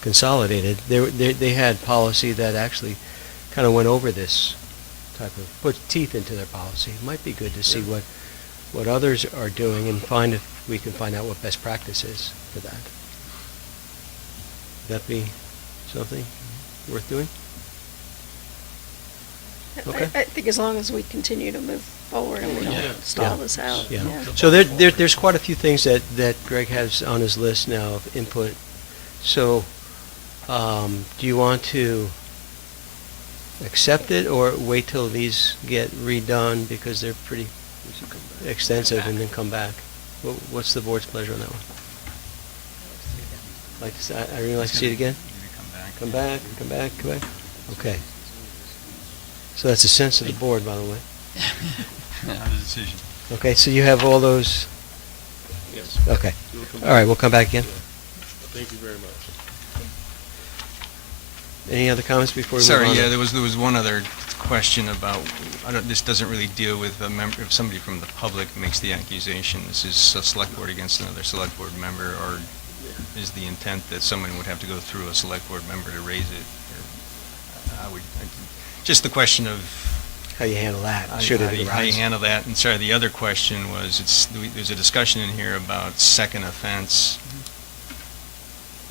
consolidated, they had policy that actually kind of went over this type of, put teeth into their policy. It might be good to see what others are doing and find if we can find out what best practice is for that. Would that be something worth doing? Okay. I think as long as we continue to move forward and we Yeah. don't stall this out. Yeah. So there's quite a few things that Greg has on his list now of input. So, do you want to accept it or wait till these get redone because they're pretty extensive and then come back? What's the board's pleasure on that one? Like to see, I really like to see it again. Come back. Okay. So that's the sense of the board, by the way. Not a decision. Okay, so you have all those. yes. Okay. We'll come All right, we'll come back again. Yeah. Thank you very much. Any other comments before we move on? Sorry, yeah, there was one other question about, this doesn't really deal with a member, if somebody from the public makes the accusation, this is a select board against another select board member, or is the intent that someone would have to go through a select board member to raise it? Just the question of How you handle that? Should it how you arise? handle that. And sorry, the other question was, there's a discussion in here about second offense.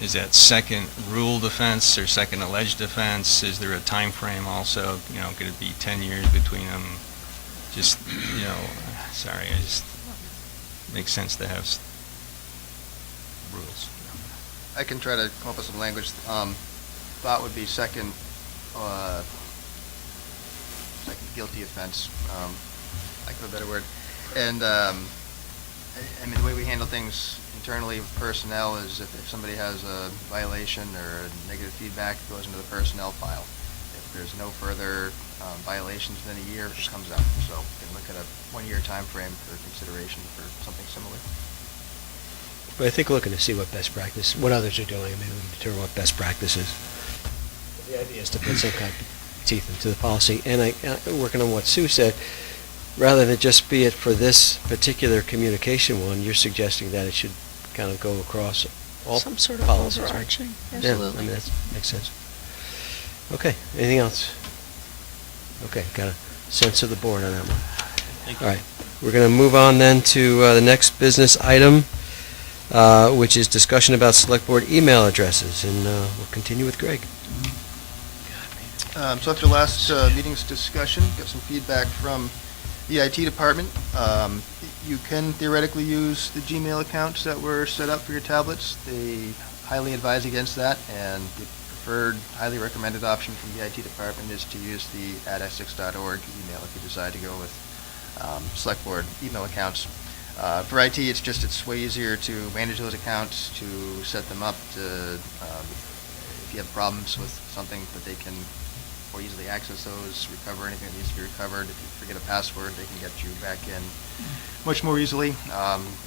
Is that second ruled offense or second alleged offense? Is there a time frame also? Could it be 10 years between them? Just, sorry, makes sense to have rules. I can try to come up with some language. Thought would be second guilty offense, lack of a better word. And I mean, the way we handle things internally with personnel is if somebody has a violation or negative feedback, it goes into the personnel file. If there's no further violations within a year, it comes out. So we can look at a 1-year time frame for consideration for something similar. But I think looking to see what others are doing, maybe we can determine what best practice is. The idea is to put some kind of teeth into the policy. And working on what Sue said, rather than just be it for this particular communication one, you're suggesting that it should kind of go across all Some sort of policies, right? overarching, Yeah, absolutely. I mean, that makes sense. Okay, anything else? Okay, got a sense of the board on that one. Thank you. All right, we're going to move on then to the next business item, which is discussion about select board email addresses, and we'll continue with Greg. So after last meeting's discussion, got some feedback from the IT department. You can theoretically use the Gmail accounts that were set up for your tablets. They highly advise against that, and the preferred, highly recommended option from the IT department is to use the @essex.org email if you decide to go with select board email accounts. For IT, it's way easier to manage those accounts, to set them up, to if you have problems with something that they can more easily access those, recover anything that needs to be recovered. If you forget a password, they can get you back in much more easily.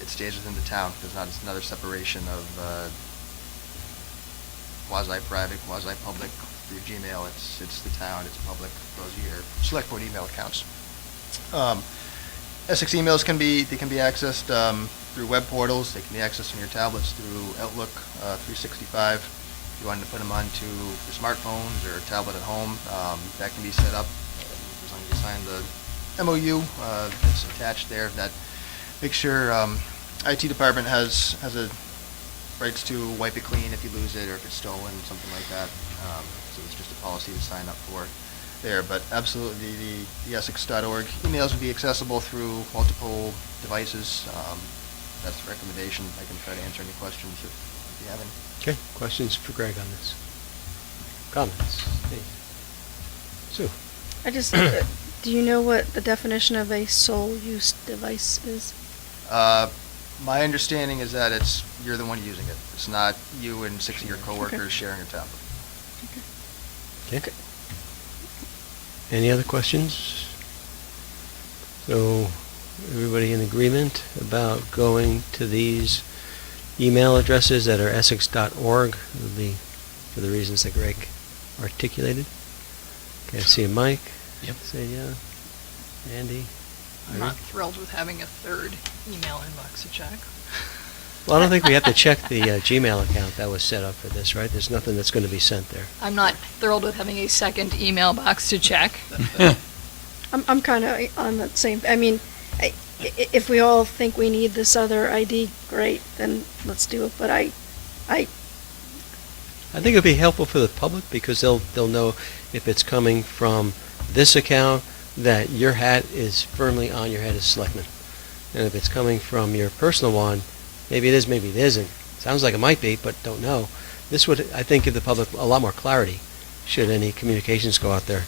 It stays within the town. There's not another separation of quasi-private, quasi-public. For your Gmail, it's the town, it's public. Those are your select board email accounts. Essex emails can be accessed through web portals. They can be accessed on your tablets through Outlook 365. If you wanted to put them onto your smartphones or tablet at home, that can be set up as long as you sign the MOU that's attached there. That makes sure IT department has a rights to wipe it clean if you lose it or if it's stolen, something like that. So it's just a policy to sign up for there. But absolutely, the Essex.org emails will be accessible through multiple devices. That's the recommendation. I can try to answer any questions if you have any. Okay, questions for Greg on this? Comments? Hey. Sue? I just, do you know what the definition of a sole use device is? My understanding is that you're the one using it. It's not you and 6 of your coworkers Okay. sharing a tablet. Okay. Any other questions? So, everybody in agreement about going to these email addresses that are essex.org, for the reasons that Greg articulated? Okay, I see a Mike. Yep. Say yeah. Andy? I'm not thrilled with having a third email inbox to check. Well, I don't think we have to check the Gmail account that was set up for this, right? There's nothing that's going to be sent there. I'm not thrilled with having a second email box to check. I'm kind of on that same, I mean, if we all think we need this other ID, great, then let's do it, but I I think it'd be helpful for the public because they'll know if it's coming from this account that your hat is firmly on your head as selectman. And if it's coming from your personal one, maybe it is, maybe it isn't. Sounds like it might be, but don't know. This would, I think, give the public a lot more clarity should any communications go out there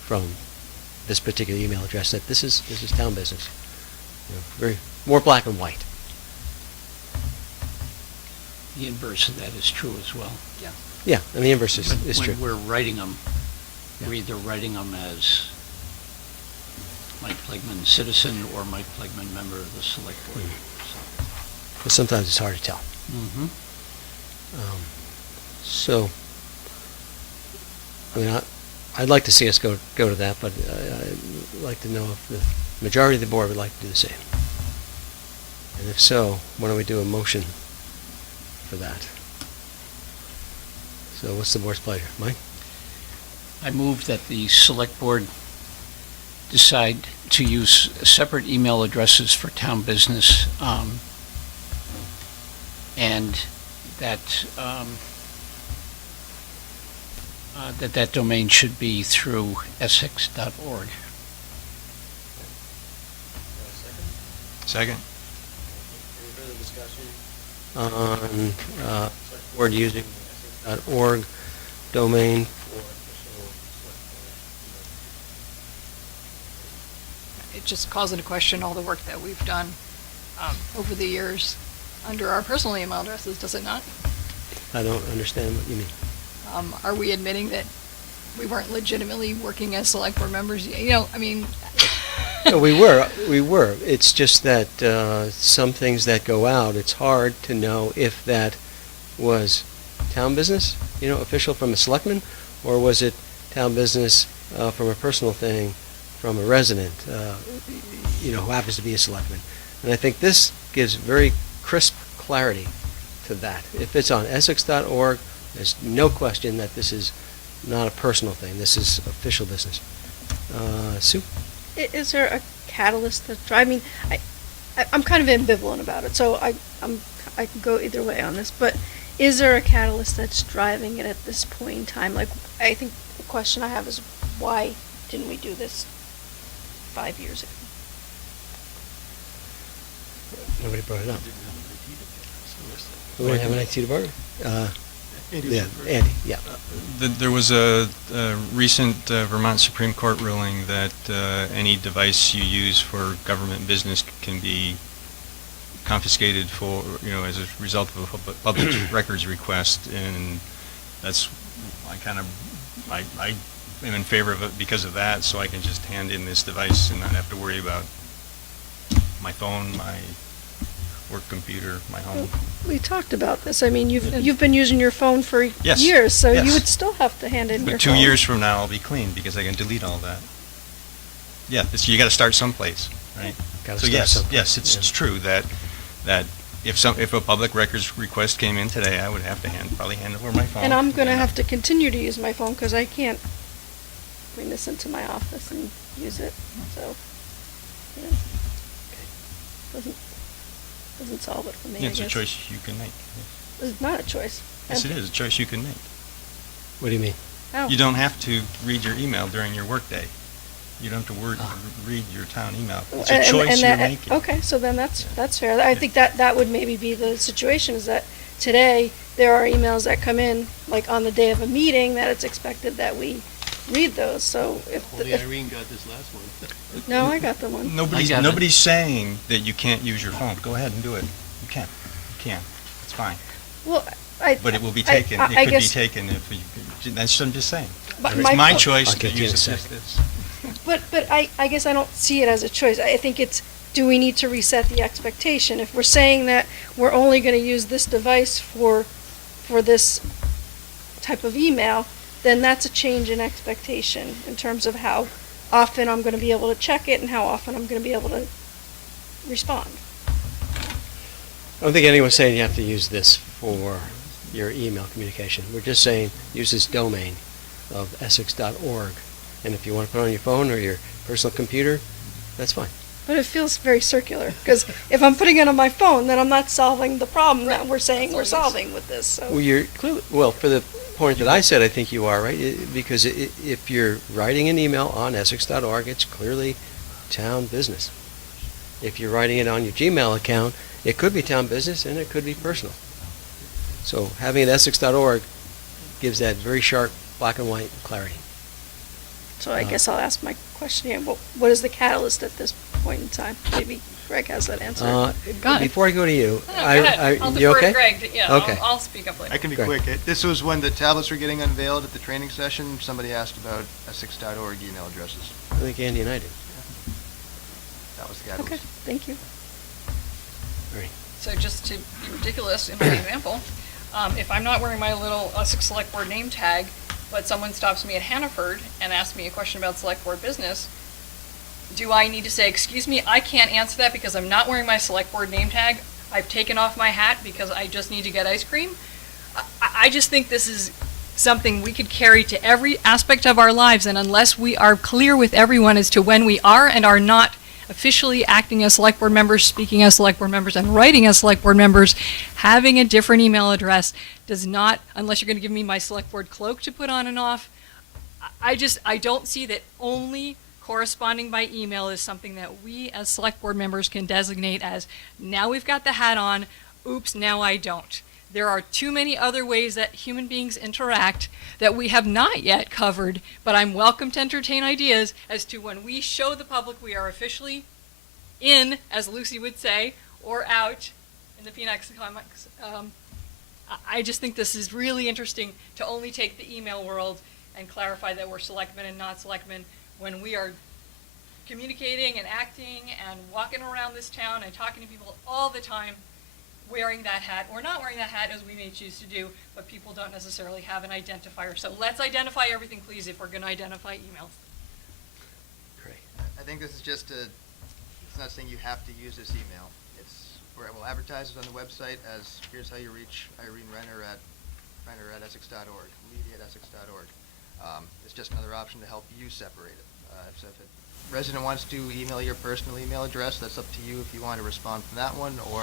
from this particular email address that this is town business. You know, very more black and white. The inverse of that is true as well. Yeah, and the inverse is When true. we're writing them, Yeah. we're either writing them as Mike Plegman, citizen, or Mike Plegman, member of the select board. But sometimes it's hard to tell. Mm-hmm. So, I mean, I'd like to see us go to that, but I'd like to know if the majority of the board would like to do the same. And if so, why don't we do a motion for that? So what's the board's pleasure? Mike? I move that the select board decide to use separate email addresses for town business, and that that domain should be through essex.org. Second? Any further discussion on board using essex.org domain for official select board? It just calls into question all the work that we've done over the years under our personal email addresses, does it not? I don't understand what you mean. Are we admitting that we weren't legitimately working as select board members? You know, I mean. No, we were. It's just that some things that go out, it's hard to know if that was town business, official from a selectman, or was it town business from a personal thing from a resident, who happens to be a selectman. And I think this gives very crisp clarity to that. If it's on essex.org, there's no question that this is not a personal thing. This is official business. Sue? Is there a catalyst that's driving? I'm kind of ambivalent about it, so I can go either way on this. But is there a catalyst that's driving it at this point in time? Like, I think the question I have is, why didn't we do this 5 years ago? Nobody brought it up. We don't have an IT department? Yeah, Andy, yeah. There was a recent Vermont Supreme Court ruling that any device you use for government business can be confiscated for, as a result of a public records request, and that's, I am in favor of it because of that, so I can just hand in this device and not have to worry about my phone, my work computer, my home. We talked about this. I mean, you've been using your phone for Yes, years, so yes. you would still have to hand in your But 2 phone. years from now, I'll be clean because I can delete all that. Yeah, you got to start someplace, right? Gotta So start yes, someplace, yes, it's yeah. true that if a public records request came in today, I would have to probably hand over my phone. And I'm going to have to continue to use my phone because I can't bring this into my office and use it. So, yeah. Doesn't solve it for me, Yeah, I it's a guess. choice you can make. It's not a choice. Yes, it is a choice you can make. What do you mean? How? You don't have to read your email during your workday. You don't have to read your town email. It's a choice you're making. Okay, so then that's fair. Yeah. I think that would maybe be the situation, is that today there are emails that come in, like on the day of a meeting, that it's expected that we read those. So Only Irene got this last one. no, I got the one. Nobody's saying that you can't use your phone. Go ahead and do it. You can. You can. It's fine. Well, I. But it will be I- taken, I it could be guess- taken if you, that's what I'm just saying. But It's my my po- choice I'll to get you use in a it second. just this. But I guess I don't see it as a choice. I think it's, do we need to reset the expectation? If we're saying that we're only gonna use this device for this type of email, then that's a change in expectation in terms of how often I'm gonna be able to check it and how often I'm gonna be able to respond. I don't think anyone's saying you have to use this for your email communication. We're just saying, use this domain of essex.org. And if you want to put it on your phone or your personal computer, that's fine. But it feels very circular, because if I'm putting it on my phone, then I'm not solving the problem that we're saying we're solving with this, so. Well, you're clearly, well, for the point that I said, I think you are, right? Because if you're writing an email on essex.org, it's clearly town business. If you're writing it on your Gmail account, it could be town business and it could be personal. So having it essex.org gives that very sharp black and white clarity. So I guess I'll ask my question here. What is the catalyst at this point in time? Maybe Greg has that answer. Go ahead. Before I go to you, No, go ahead. I'll you defer okay? to Greg. Yeah, Okay. I'll speak up later. I can be Go ahead. quick. This was when the tablets were getting unveiled at the training session. Somebody asked about Essex.org email addresses. I think Andy and I did. That was the Okay, catalyst. thank you. All right. So just to be ridiculous in my example, if I'm not wearing my little Essex Select Board name tag, but someone stops me at Hannaford and asks me a question about Select Board business, do I need to say, excuse me, I can't answer that because I'm not wearing my Select Board name tag? I've taken off my hat because I just need to get ice cream? I just think this is something we could carry to every aspect of our lives, and unless we are clear with everyone as to when we are and are not officially acting as select board members, speaking as select board members, and writing as select board members, having a different email address does not, unless you're going to give me my select board cloak to put on and off, I don't see that only corresponding by email is something that we as select board members can designate as, now we've got the hat on, oops, now I don't. There are too many other ways that human beings interact that we have not yet covered, but I'm welcome to entertain ideas as to when we show the public we are officially in, as Lucy would say, or out in the Phoenix comics. I just think this is really interesting to only take the email world and clarify that we're selectmen and not selectmen when we are communicating and acting and walking around this town and talking to people all the time, wearing that hat or not wearing that hat, as we may choose to do, but people don't necessarily have an identifier. So let's identify everything, please, if we're going to identify emails. Great. I think this is just it's not saying you have to use this email. It's where we'll advertise it on the website as, here's how you reach Irene Renner at Essex.org, Leedy at Essex.org. It's just another option to help you separate it. So if a resident wants to email your personal email address, that's up to you if you want to respond from that one, or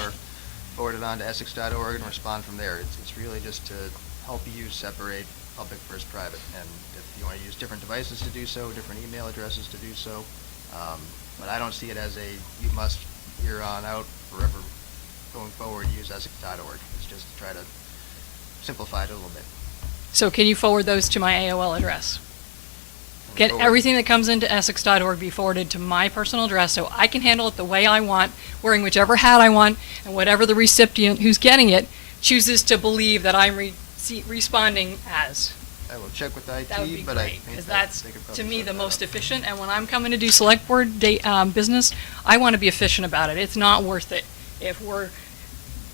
forward it on to Essex.org and respond from there. It's really just to help you separate public versus private. And if you want to use different devices to do so, different email addresses to do so. But I don't see it as you must, here on out, forever going forward, use Essex.org. It's just to try to simplify it a little bit. So can you forward those to my AOL address? Get Forward. everything that comes into Essex.org be forwarded to my personal address so I can handle it the way I want, wearing whichever hat I want, and whatever the recipient who's getting it chooses to believe that I'm responding as. I will check with IT, That would be but I great, think because that that's, they could to probably me, sort the that most out. efficient, and when I'm coming to do select board business, I want to be efficient about it. It's not worth it. If we're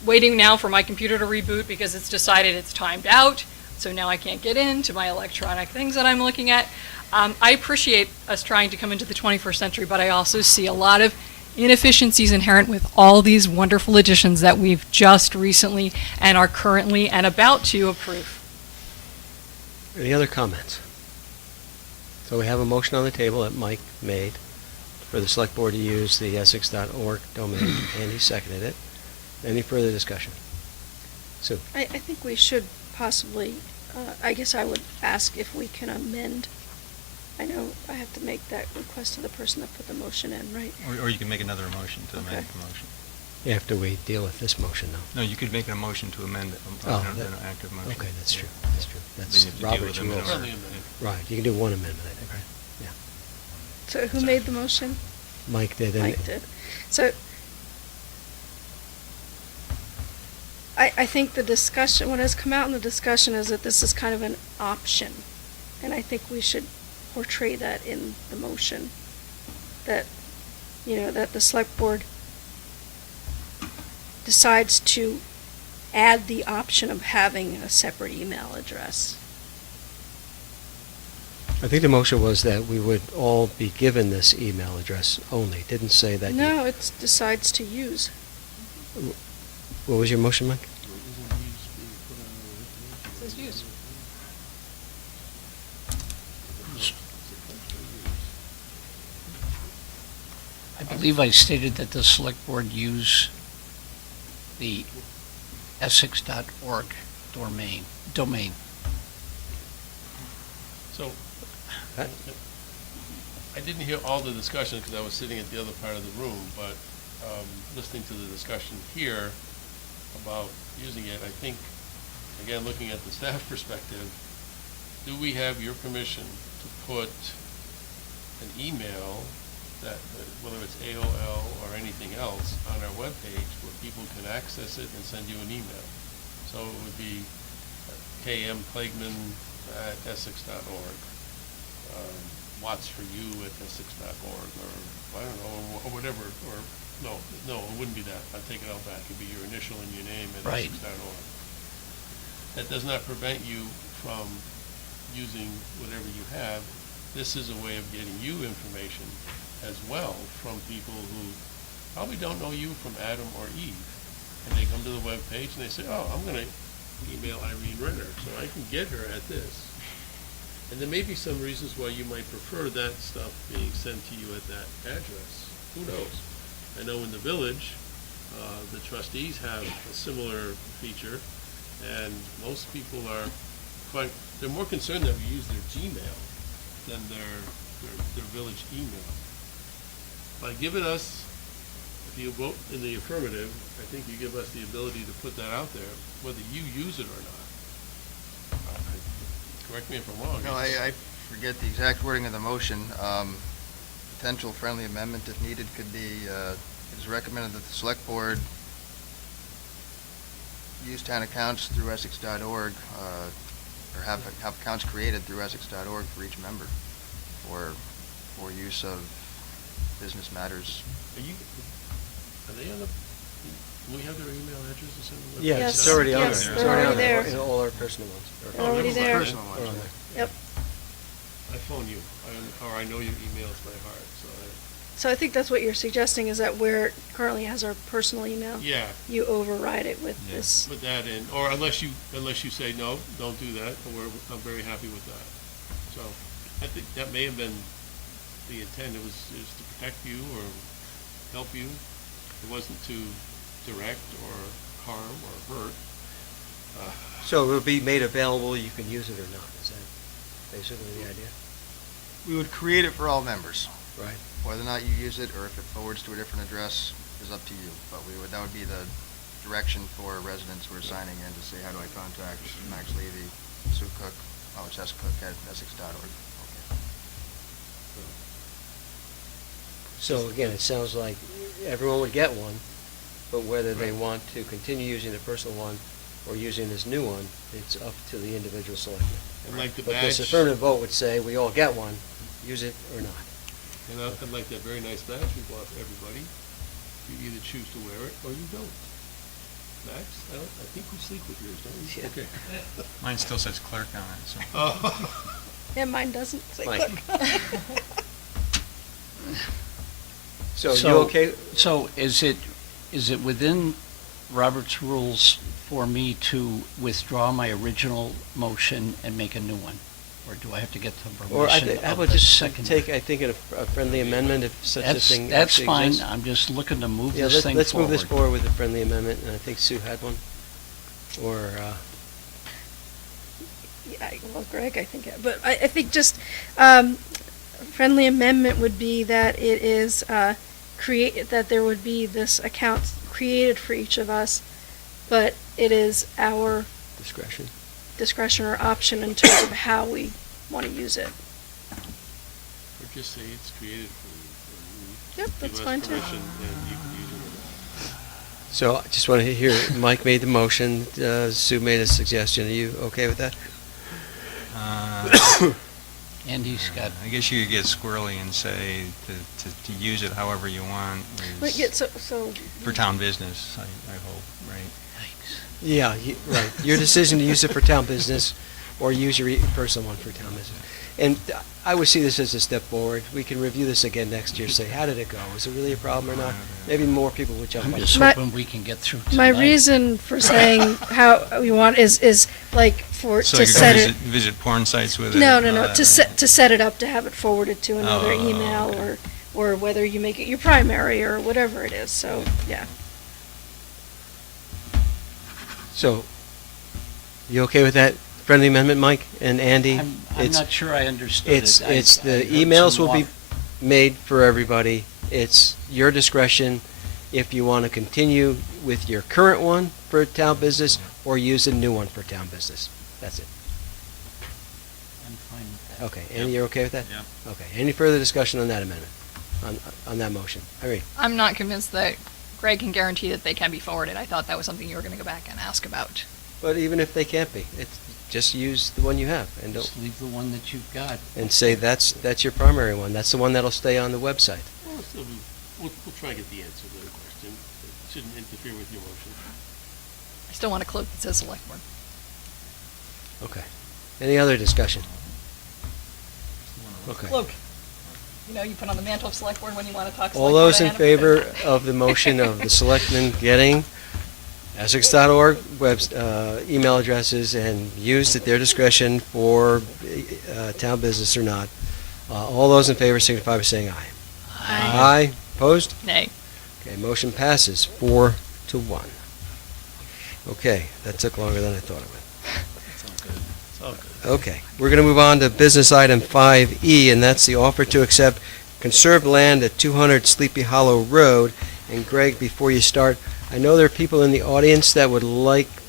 waiting now for my computer to reboot because it's decided it's timed out, so now I can't get into my electronic things that I'm looking at. I appreciate us trying to come into the 21st century, but I also see a lot of inefficiencies inherent with all these wonderful additions that we've just recently and are currently and about to approve. Any other comments? So we have a motion on the table that Mike made for the select board to use the essex.org domain, and he seconded it. Any further discussion? Sue? I think we should possibly, I guess I would ask if we can amend. I know I have to make that request to the person that put the motion in, right? Or you can make another motion to amend Okay. the motion. After we deal with this motion, though. No, you could make a motion to amend it, Oh, an that- active motion. Okay, that's true, Yeah. that's true. Then That's you have to deal Robert's with them in rules. order. Right, you can do one amendment, I think, right? Yeah. So who made the motion? Mike did, and Mike did. So I think the discussion, what has come out in the discussion is that this is kind of an option. And I think we should portray that in the motion. That, that the select board decides to add the option of having a separate email address. I think the motion was that we would all be given this email address only. It didn't say that. No, it decides to use. What was your motion, Mike? It says use. I believe I stated that the select board use the essex.org domain. So, Huh? I didn't hear all the discussion because I was sitting at the other part of the room, but listening to the discussion here about using it, I think, again, looking at the staff perspective, do we have your permission to put an email that, whether it's AOL or anything else, on our webpage where people can access it and send you an email? So it would be kmplegman@essex.org, Watts for You at Essex.org, or I don't know, or whatever, or no, it wouldn't be that. I'd take it all back. It'd be your initial and your name at Right. Essex.org. That does not prevent you from using whatever you have. This is a way of getting you information as well from people who probably don't know you from Adam or Eve. And they come to the web page and they say, oh, I'm going to email Irene Renner so I can get her at this. And there may be some reasons why you might prefer that stuff being sent to you at that address. Who knows? I know in the village, the trustees have a similar feature, and most people are they're more concerned that we use their Gmail than their village email. By giving us, if you vote in the affirmative, I think you give us the ability to put that out there, whether you use it or not. Correct me if I'm wrong. No, I forget the exact wording of the motion. Potential friendly amendment, if needed, could be, it is recommended that the select board use town accounts through essex.org, or have accounts created through essex.org for each member, for use of business matters. Are they on the, do we have their email addresses on the website? Yeah, Yes, it's already on yes, there. they're already there. In all our personal ones. They're already never mind. there. Personal They're ones. on there. Yep. I phone you, or I know your emails by heart, so So I think that's what you're suggesting, is that where it currently has our personal email, yeah, you override it with Yeah. this. put that in, or unless you say, no, don't do that, I'm very happy with that. So, I think that may have been the intent, is to protect you or help you. It wasn't to direct or harm or hurt. So it will be made available, you can use it or not, is that basically the idea? We would create it for all members. Right. Whether or not you use it, or if it forwards to a different address, is up to you. But that would be the direction for residents who are signing in to say, how do I contact Max Levy, Sue Cook, it's Essex.org. Okay. So again, it sounds like everyone would get one, but whether they want to continue using the personal one or using this new one, it's up to the individual selectman. And like the But this badge, affirmative vote would say, we all get one, use it or not. and like that very nice badge we bought for everybody, you either choose to wear it or you don't. Max, I think we sleep with yours, don't we? Yeah. Okay. Mine still says clerk on it, so. Oh. Yeah, mine doesn't say Mike. clerk. So you okay? So is it within Robert's rules for me to withdraw my original motion and make a new one? Or do I have to get the Or permission I of would the just second? take, I think, a friendly amendment if such a thing That's actually fine. exists. I'm just looking to move Yeah, this thing let's forward. move this forward with a friendly amendment, and I think Sue had one. Or, Yeah, well, Greg, I think, but I think just, friendly amendment would be that it is, that there would be this account created for each of us, but it is our discretion. discretion or option in terms of how we want to use it. Or just say it's created for you. Yep, that's fine too. Give us permission and you can use it or not. So I just want to hear, Mike made the motion, Sue made a suggestion. Are you okay with that? Andy's got, I guess you could get squirrely and say to use it however you want But yet, so. for town business, I hope, right? yikes. Yeah, right. Your decision to use it for town business or use your personal one for town business. And I would see this as a step forward. We can review this again next year, say, how did it go? Was it really a problem or not? Maybe more people would jump I'm on just it. My- hoping we can get through tonight. My reason for saying how we want is like for, So to you set can it. visit porn sites with it? No, and no, all no, that, to right? set it up, to have it forwarded to another Oh, email okay. or whether you make it your primary or whatever it is, so, yeah. So, you okay with that friendly amendment, Mike and Andy? I'm It's- not sure I understood it. It's I the heard emails some will be made for everybody. It's your discretion if you want to continue with your current one for town business or use a new one for town business. That's it. I'm fine with that. Okay, Andy, you're okay with that? Yep. Okay, any further discussion on that amendment, on that motion? Irene? I'm not convinced that Greg can guarantee that they can be forwarded. I thought that was something you were gonna go back and ask about. But even if they can't be, it's, just use the one you have and don't, Just leave the one that you've got. and say that's your primary one. That's the one that'll stay on the website. Well, we'll try to get the answer to the question. It shouldn't interfere with your motion. I still want a cloak that says select board. Okay. Any other discussion? Okay. Cloak. You know, you put on the mantle of select board when you wanna talk select All board. those I in had a- favor of the motion of the selectmen getting Essex.org email addresses and used at their discretion for town business or not, all those in favor signify by saying aye. Aye. Opposed? Nay. Okay, motion passes 4-1. Okay, that took longer than I thought it would. It's all good. It's all good. Okay, we're going to move on to business item 5E, and that's the offer to accept conserved land at 200 Sleepy Hollow Road. And Greg, before you start, I know there are people in the audience that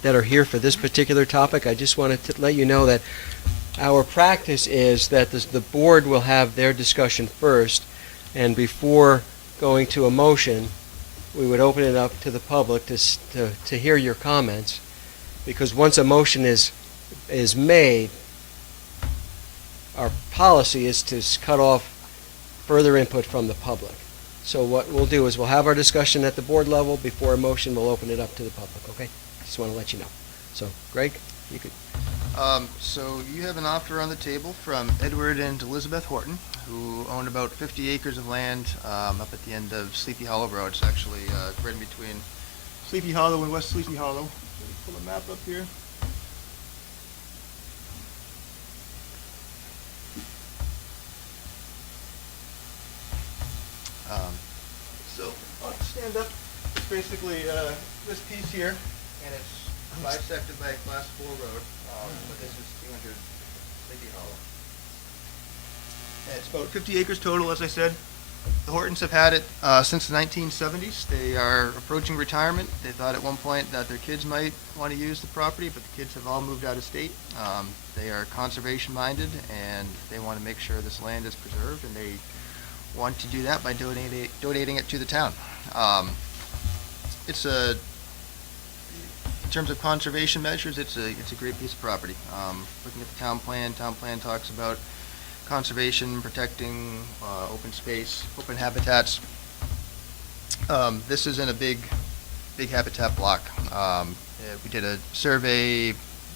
are here for this particular topic. I just wanted to let you know that our practice is that the board will have their discussion first, and before going to a motion, we would open it up to the public to hear your comments, because once a motion is made, our policy is to cut off further input from the public. So what we'll do is we'll have our discussion at the board level. Before a motion, we'll open it up to the public, okay? Just want to let you know. So, Greg, you could... So you have an offer on the table from Edward and Elizabeth Horton, who own about 50 acres of land up at the end of Sleepy Hollow Road. It's actually right in between Sleepy Hollow and West Sleepy Hollow. Let me pull a map up here. So I'll stand up. It's basically this piece here, and it's bisected by a class 4 road. But this is 200 Sleepy Hollow. And it's about 50 acres total, as I said. The Hortons have had it since the 1970s. They are approaching retirement. They thought at one point that their kids might want to use the property, but the kids have all moved out of state. They are conservation minded, and they want to make sure this land is preserved, and they want to do that by donating it to the town. In terms of conservation measures, it's a great piece of property. Looking at the town plan talks about conservation, protecting open space, open habitats. This is in a big habitat block. We did a survey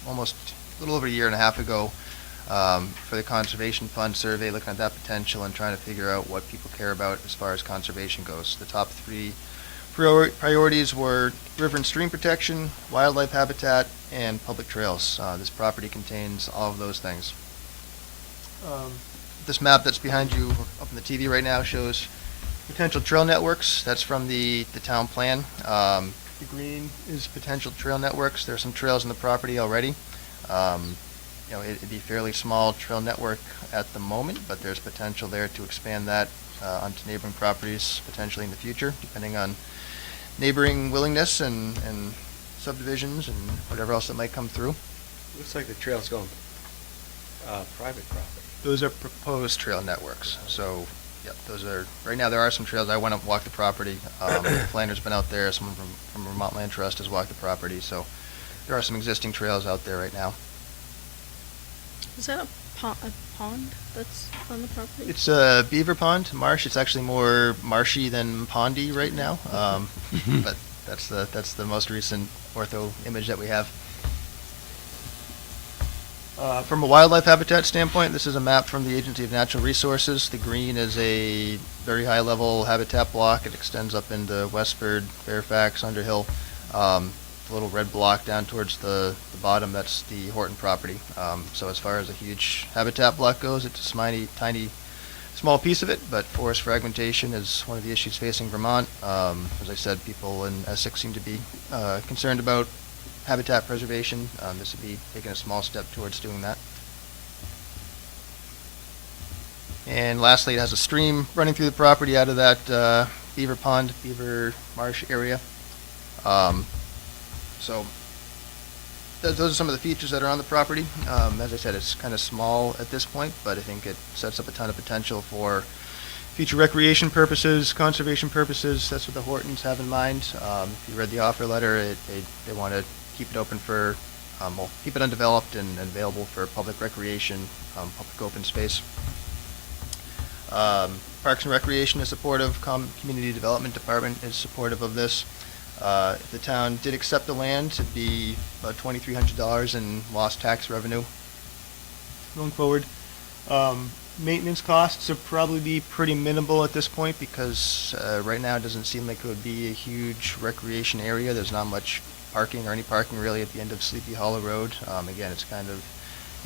almost a little over a year and a half ago for the Conservation Fund survey, looking at that potential and trying to figure out what people care about as far as conservation goes. The top 3 priorities were river and stream protection, wildlife habitat, and public trails. This property contains all of those things. This map that's behind you up on the TV right now shows potential trail networks. That's from the town plan. The green is potential trail networks. There are some trails in the property already. It'd be a fairly small trail network at the moment, but there's potential there to expand that onto neighboring properties potentially in the future, depending on neighboring willingness and subdivisions and whatever else that might come through. Looks like the trail's going private property. Those are proposed trail networks. So Yep, those are, right now, there are some trails. I went up and walked the property. Flander's been out there, someone from Vermont Land Trust has walked the property, so there are some existing trails out there right now. Is that a pond that's on the property? It's a beaver pond, marsh. It's actually more marshy than pondy right now, but that's the most recent ortho image that we have. From a wildlife habitat standpoint, this is a map from the Agency of Natural Resources. The green is a very high-level habitat block. It extends up into Westford, Fairfax, Underhill. The little red block down towards the bottom, that's the Horton property. So as far as a huge habitat block goes, it's a tiny, small piece of it, but forest fragmentation is one of the issues facing Vermont. As I said, people in Essex seem to be concerned about habitat preservation. This would be taking a small step towards doing that. And lastly, it has a stream running through the property out of that beaver pond, beaver marsh area. So those are some of the features that are on the property. As I said, it's kind of small at this point, but I think it sets up a ton of potential for future recreation purposes, conservation purposes. That's what the Hortons have in mind. If you read the offer letter, they want to keep it open for, keep it undeveloped and available for public recreation, public open space. Parks and Recreation is supportive. Community Development Department is supportive of this. If the town did accept the land, it'd be about $2,300 in lost tax revenue going forward. Maintenance costs would probably be pretty minimal at this point because right now it doesn't seem like it would be a huge recreation area. There's not much parking or any parking really at the end of Sleepy Hollow Road. Again, it's kind of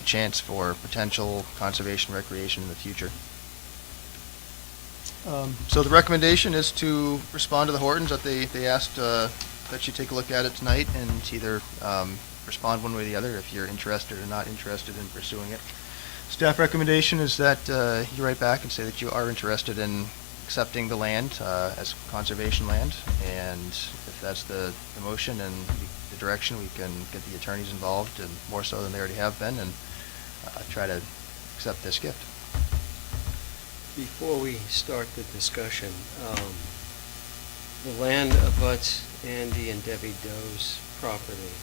a chance for potential conservation recreation in the future. So the recommendation is to respond to the Hortons that they asked that you take a look at it tonight and either respond one way or the other if you're interested or not interested in pursuing it. Staff recommendation is that you write back and say that you are interested in accepting the land as conservation land, and if that's the motion and the direction, we can get the attorneys involved, and more so than they already have been, and try to accept this gift. Before we start the discussion, the land abuts Andy and Debbie Doe's property.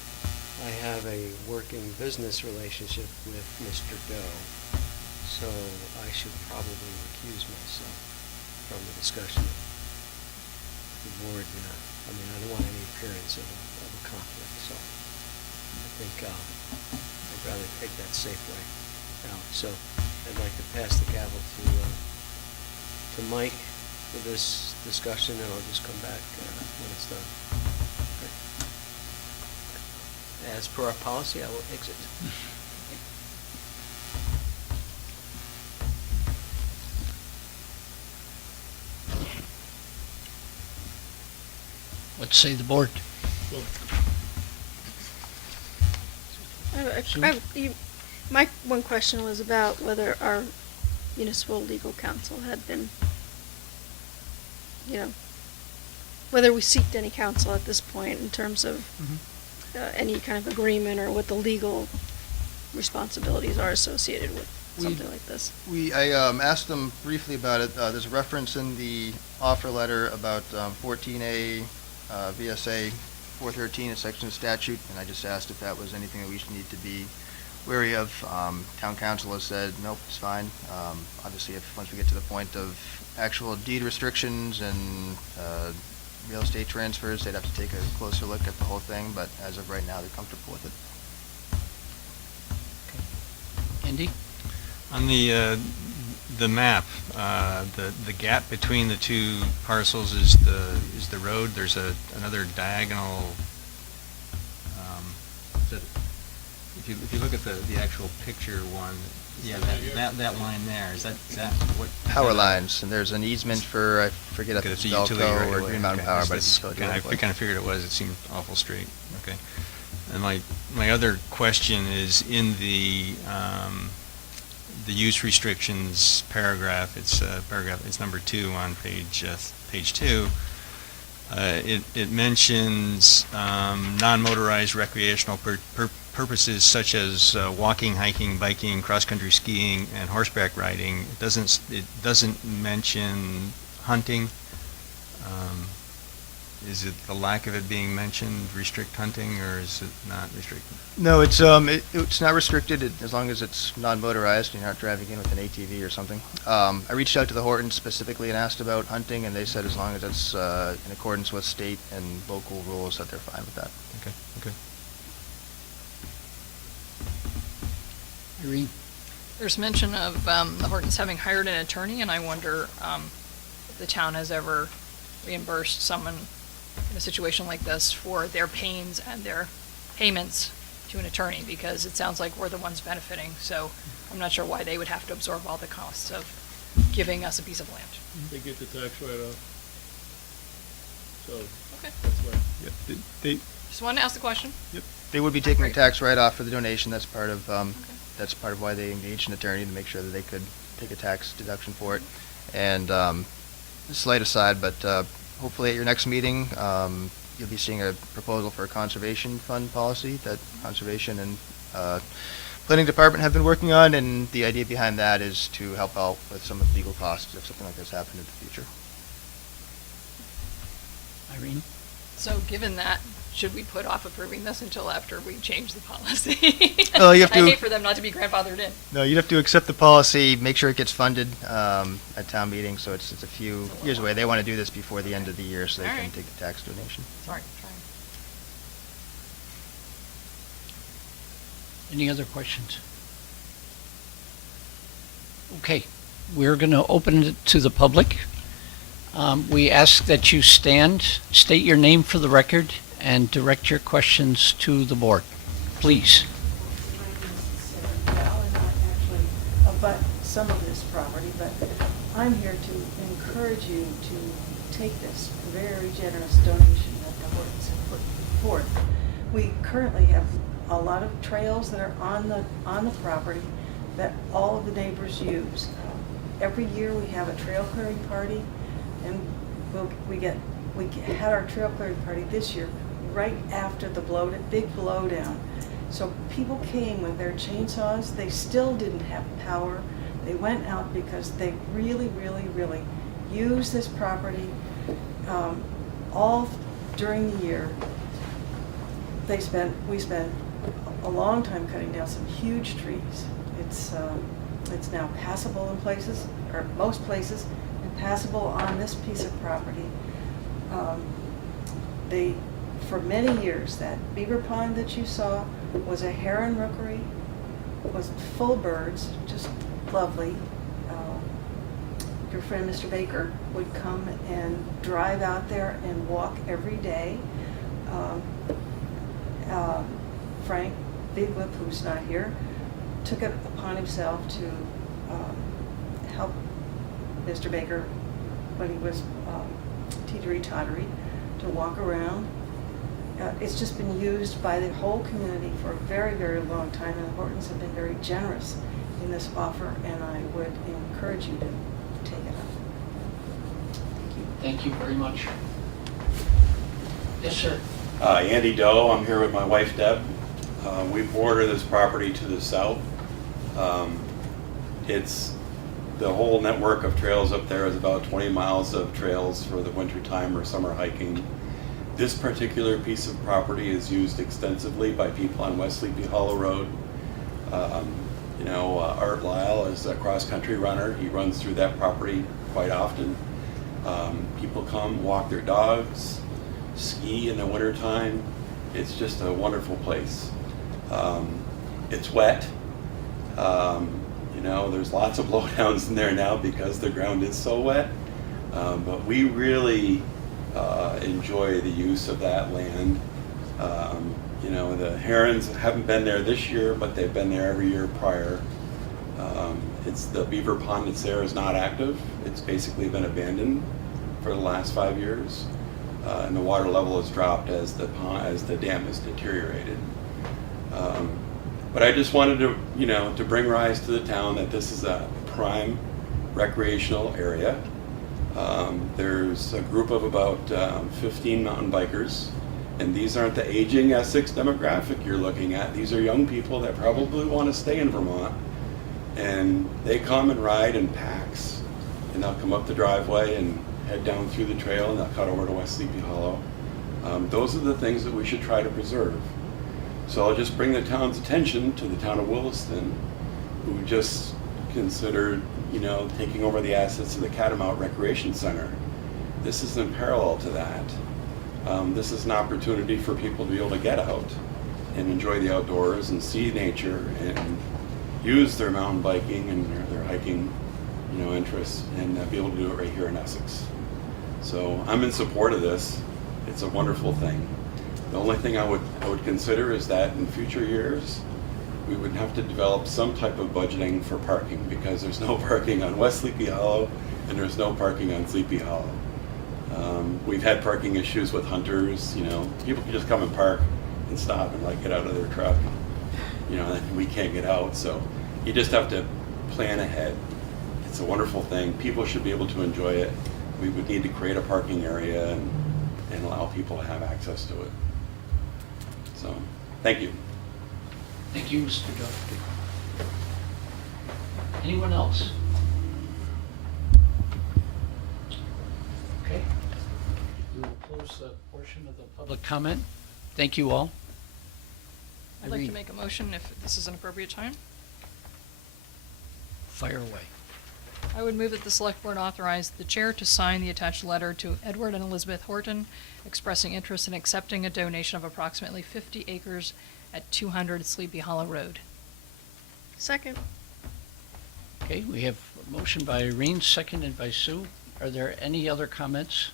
I have a working business relationship with Mr. Doe, so I should probably recuse myself from the discussion. The board, I don't want any appearance of a conflict, so I think I'd rather take that safe way out. So I'd like to pass the gavel to Mike for this discussion, and I'll just come back when it's done. Okay. As per our policy, I will exit. What say the board? My one question was about whether our municipal legal counsel had been, whether we seeked any counsel at this point in terms of any kind of agreement or what the legal responsibilities are associated with something like this. I asked them briefly about it. There's a reference in the offer letter about 14A VSA 413, a section of statute, and I just asked if that was anything that we should need to be wary of. Town council has said, nope, it's fine. Obviously, once we get to the point of actual deed restrictions and real estate transfers, they'd have to take a closer look at the whole thing, but as of right now, they're comfortable with it. Andy? On the map, the gap between the two parcels is the road. There's another diagonal. If you look at the actual picture one, yeah, that line there, is that what? Power lines, and there's an easement for, I forget if Okay, it's that's a utility Velco right or away. Green Mountain Okay, Power, this- but this it's is utility I right away. kind of figured it was. It seemed awful straight. Okay. And my other question is in the use restrictions paragraph. It's paragraph. It's number 2 on page 2. It mentions non-motorized recreational purposes such as walking, hiking, biking, cross-country skiing, and horseback riding. It doesn't mention hunting. Is it the lack of it being mentioned restrict hunting, or is it not restricted? No, it's not restricted as long as it's non-motorized and you're not driving in with an ATV or something. I reached out to the Hortons specifically and asked about hunting, and they said as long as it's in accordance with state and local rules that they're fine with that. Okay. Irene? There's mention of the Hortons having hired an attorney, and I wonder if the town has ever reimbursed someone in a situation like this for their pains and their payments to an attorney, because it sounds like we're the ones benefiting, so I'm not sure why they would have to absorb all the costs of giving us a piece of land. They get the tax write-off. So, Okay. that's why. Yep. They Just wanted to ask the question. They would be taking a Great. tax write-off for the donation. That's part of why they engaged an attorney, to make sure that they could take a tax deduction for it. And slight aside, but hopefully at your next meeting, you'll be seeing a proposal for a conservation fund policy that Conservation and Planning Department have been working on, and the idea behind that is to help out with some of the legal costs if something like this happened in the future. Irene? So given that, should we put off approving this until after we change the policy? Well, you have I to- hate for them not to be grandfathered in. No, you'd have to accept the policy, make sure it gets funded at town meeting, so it's a few years away. They want to do this before the end of the year so they All can right. take the tax donation. Sorry, trying. Any other questions? Okay, we're going to open it to the public. We ask that you stand, state your name for the record, and direct your questions to the board. Please. My name is Sarah Bell, and I actually abut some of this property, but I'm here to encourage you to take this very generous donation that the Hortons have put forth. We currently have a lot of trails that are on the property that all of the neighbors use. Every year we have a trail clearing party, and we had our trail clearing party this year right after the big blowdown. So people came with their chainsaws. They still didn't have power. They went out because they really, really, really use this property all during the year. We spent a long time cutting down some huge trees. It's now passable in places, or most places, and passable on this piece of property. For many years, that beaver pond that you saw was a heron rookery, was full of birds, just lovely. Your friend Mr. Baker would come and drive out there and walk every day. Frank Bigwip, who's not here, took it upon himself to help Mr. Baker when he was teetery-tottery, to walk around. It's just been used by the whole community for a very, very long time, and the Hortons have been very generous in this offer, and I would encourage you to take it up. Thank you. Thank you very much. Yes, sir. Andy Doe, I'm here with my wife Deb. We border this property to the south. It's the whole network of trails up there is about 20 miles of trails for the winter time or summer hiking. This particular piece of property is used extensively by people on West Sleepy Hollow Road. Art Lyle is a cross-country runner. He runs through that property quite often. People come, walk their dogs, ski in the wintertime. It's just a wonderful place. It's wet. There's lots of blowdowns in there now because the ground is so wet. But we really enjoy the use of that land. The herons haven't been there this year, but they've been there every year prior. It's the beaver pond that's there is not active. It's basically been abandoned for the last 5 years. And the water level has dropped as the dam has deteriorated. But I just wanted to bring rise to the town that this is a prime recreational area. There's a group of about 15 mountain bikers, and these aren't the aging Essex demographic you're looking at. These are young people that probably want to stay in Vermont, and they come and ride in packs, and they'll come up the driveway and head down through the trail, and they'll cut over to West Sleepy Hollow. Those are the things that we should try to preserve. So I'll just bring the town's attention to the town of Williston, who just considered, taking over the assets of the Catamount Recreation Center. This is in parallel to that. This is an opportunity for people to be able to get out and enjoy the outdoors and see nature and use their mountain biking and their hiking, interests, and be able to do it right here in Essex. So I'm in support of this. It's a wonderful thing. The only thing I would consider is that in future years, we would have to develop some type of budgeting for parking, because there's no parking on West Sleepy Hollow and there's no parking on Sleepy Hollow. We've had parking issues with hunters. People can just come and park and stop and get out of their truck, and we can't get out. So you just have to plan ahead. It's a wonderful thing. People should be able to enjoy it. We would need to create a parking area and allow people to have access to it. So, thank you. Thank you, Mr. Duffy. Anyone else? Okay. We will close the portion of the public comment. Thank you all. I'd like to Irene, make a motion if this is an appropriate time. fire away. I would move that the Select Board authorize the Chair to sign the attached letter to Edward and Elizabeth Horton expressing interest in accepting a donation of approximately 50 acres at 200 Sleepy Hollow Road. Second. Okay, we have a motion by Irene, seconded by Sue. Are there any other comments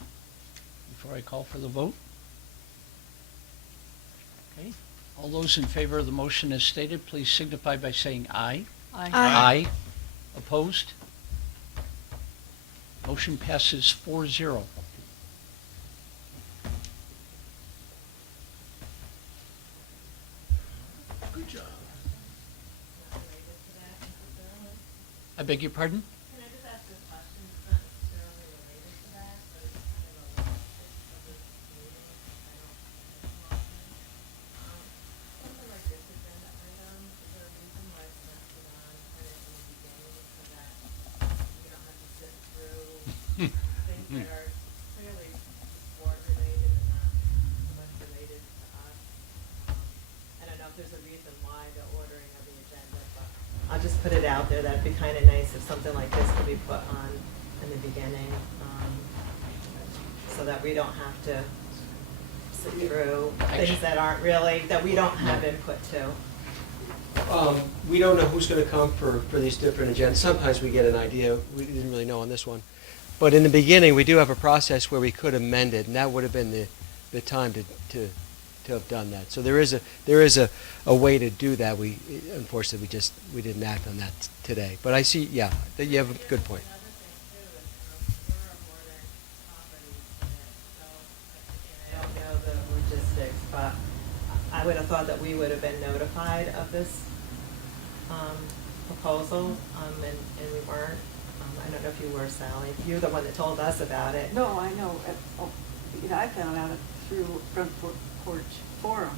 before I call for the vote? Okay, all those in favor of the motion as stated, please signify by saying aye. Aye. Aye. Opposed? Motion passes 4-0. Good job. I beg your pardon? Can I just ask a question? It's not necessarily related to that, but it's kind of a logistics of this meeting. I don't mention often. Something like this agenda item, is there a reason why it's not put on kind of in the beginning so that you don't have to sit through things that are clearly sport related and not so much related to us? I don't know if there's a reason why the ordering of the agenda, but I'll just put it out there, that'd be kind of nice if something like this could be put on in the beginning, so that we don't have to sit through things that aren't really, that we don't have input to. We don't know who's going to come for these different agendas. Sometimes we get an idea. We didn't really know on this one. But in the beginning, we do have a process where we could amend it, and that would have been the time to have done that. So there is a way to do that. We unfortunately we didn't act on that today. But I see, yeah, that you have a good point. Another thing too is, we're a modern property unit, so, I don't know the logistics, but I would have thought that we would have been notified of this, proposal, and we weren't. I don't know if you were, Sally. You're the one that told us about it. No, I know, I found out through Front Porch Forum,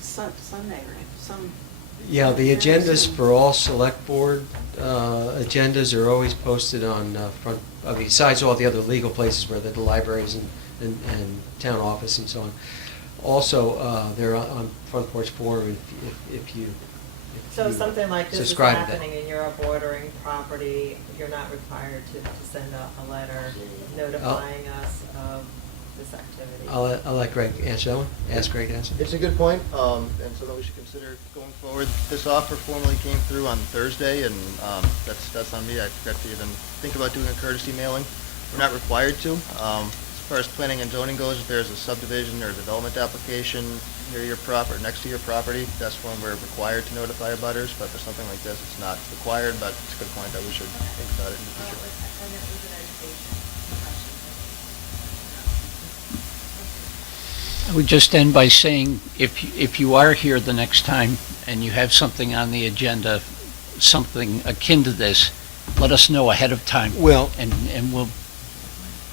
Sunday, right, some. Yeah, the agendas for all select board agendas are always posted on besides all the other legal places where the libraries and town office and so on. Also, they're on Front Porch Forum if you So something like this is subscribe to that. happening and you're a bordering property, you're not required to send a letter notifying us of this activity. I'll let Greg answer that one. Ask Greg to answer. It's a good point, and something we should consider going forward. This offer formally came through on Thursday, and that's on me. I forgot to even think about doing a courtesy mailing. We're not required to. As far as planning and zoning goes, if there's a subdivision or development application near your property, next to your property, that's when we're required to notify abutters. But for something like this, it's not required. But it's a good point that we should think about it in the future. And it was an education question. I would just end by saying, if you are here the next time and you have something on the agenda, something akin to this, let us know ahead of time. Well, And we'll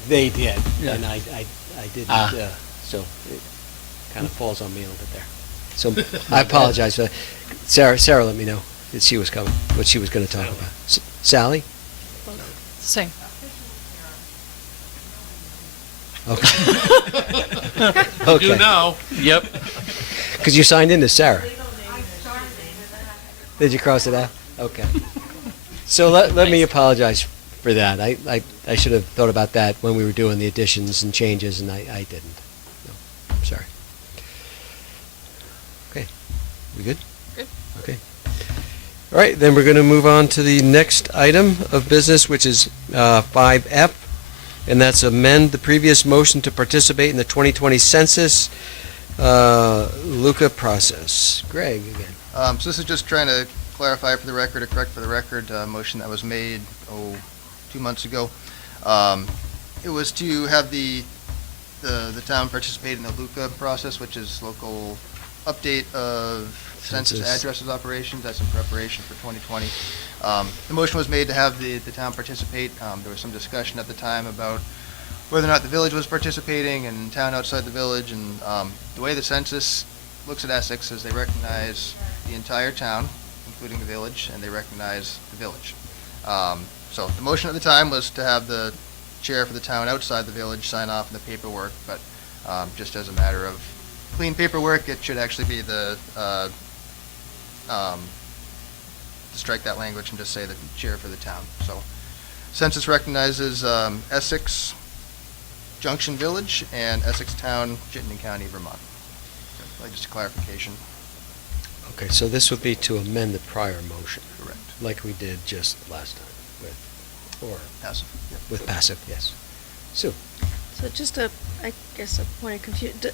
They did, Yeah. and I didn't, Ah. so it kind of falls on me a little bit there. So I apologize for that. Sarah let me know that she was coming, what she was going to talk about. Sally? Same. Okay. You do now. Yep. Because you signed in to Sarah. Did you cross it out? Okay. So let me apologize for that. I should have thought about that when we were doing the additions and changes, and I didn't. No, I'm sorry. Okay. We good? Good. Okay. All right, then we're going to move on to the next item of business, which is 5F, and that's amend the previous motion to participate in the 2020 census Luca process. Greg, again. So this is just trying to clarify for the record, or correct for the record, a motion that was made, 2 months ago. It was to have the town participate in the Luca process, which is local update of census addresses operations. That's in preparation for 2020. The motion was made to have the town participate. There was some discussion at the time about whether or not the village was participating and town outside the village. And the way the census looks at Essex is they recognize the entire town, including the village, and they recognize the village. So the motion at the time was to have the chair for the town outside the village sign off on the paperwork, but just as a matter of clean paperwork, it should actually be to strike that language and just say the chair for the town. So census recognizes Essex Junction Village and Essex Town, Chittenden County, Vermont. Like just a clarification. Okay, so this would be to amend the prior motion. Correct. Like we did just last time with Passive. Yep. with passive, yes. Sue? So just I guess a point of confusion.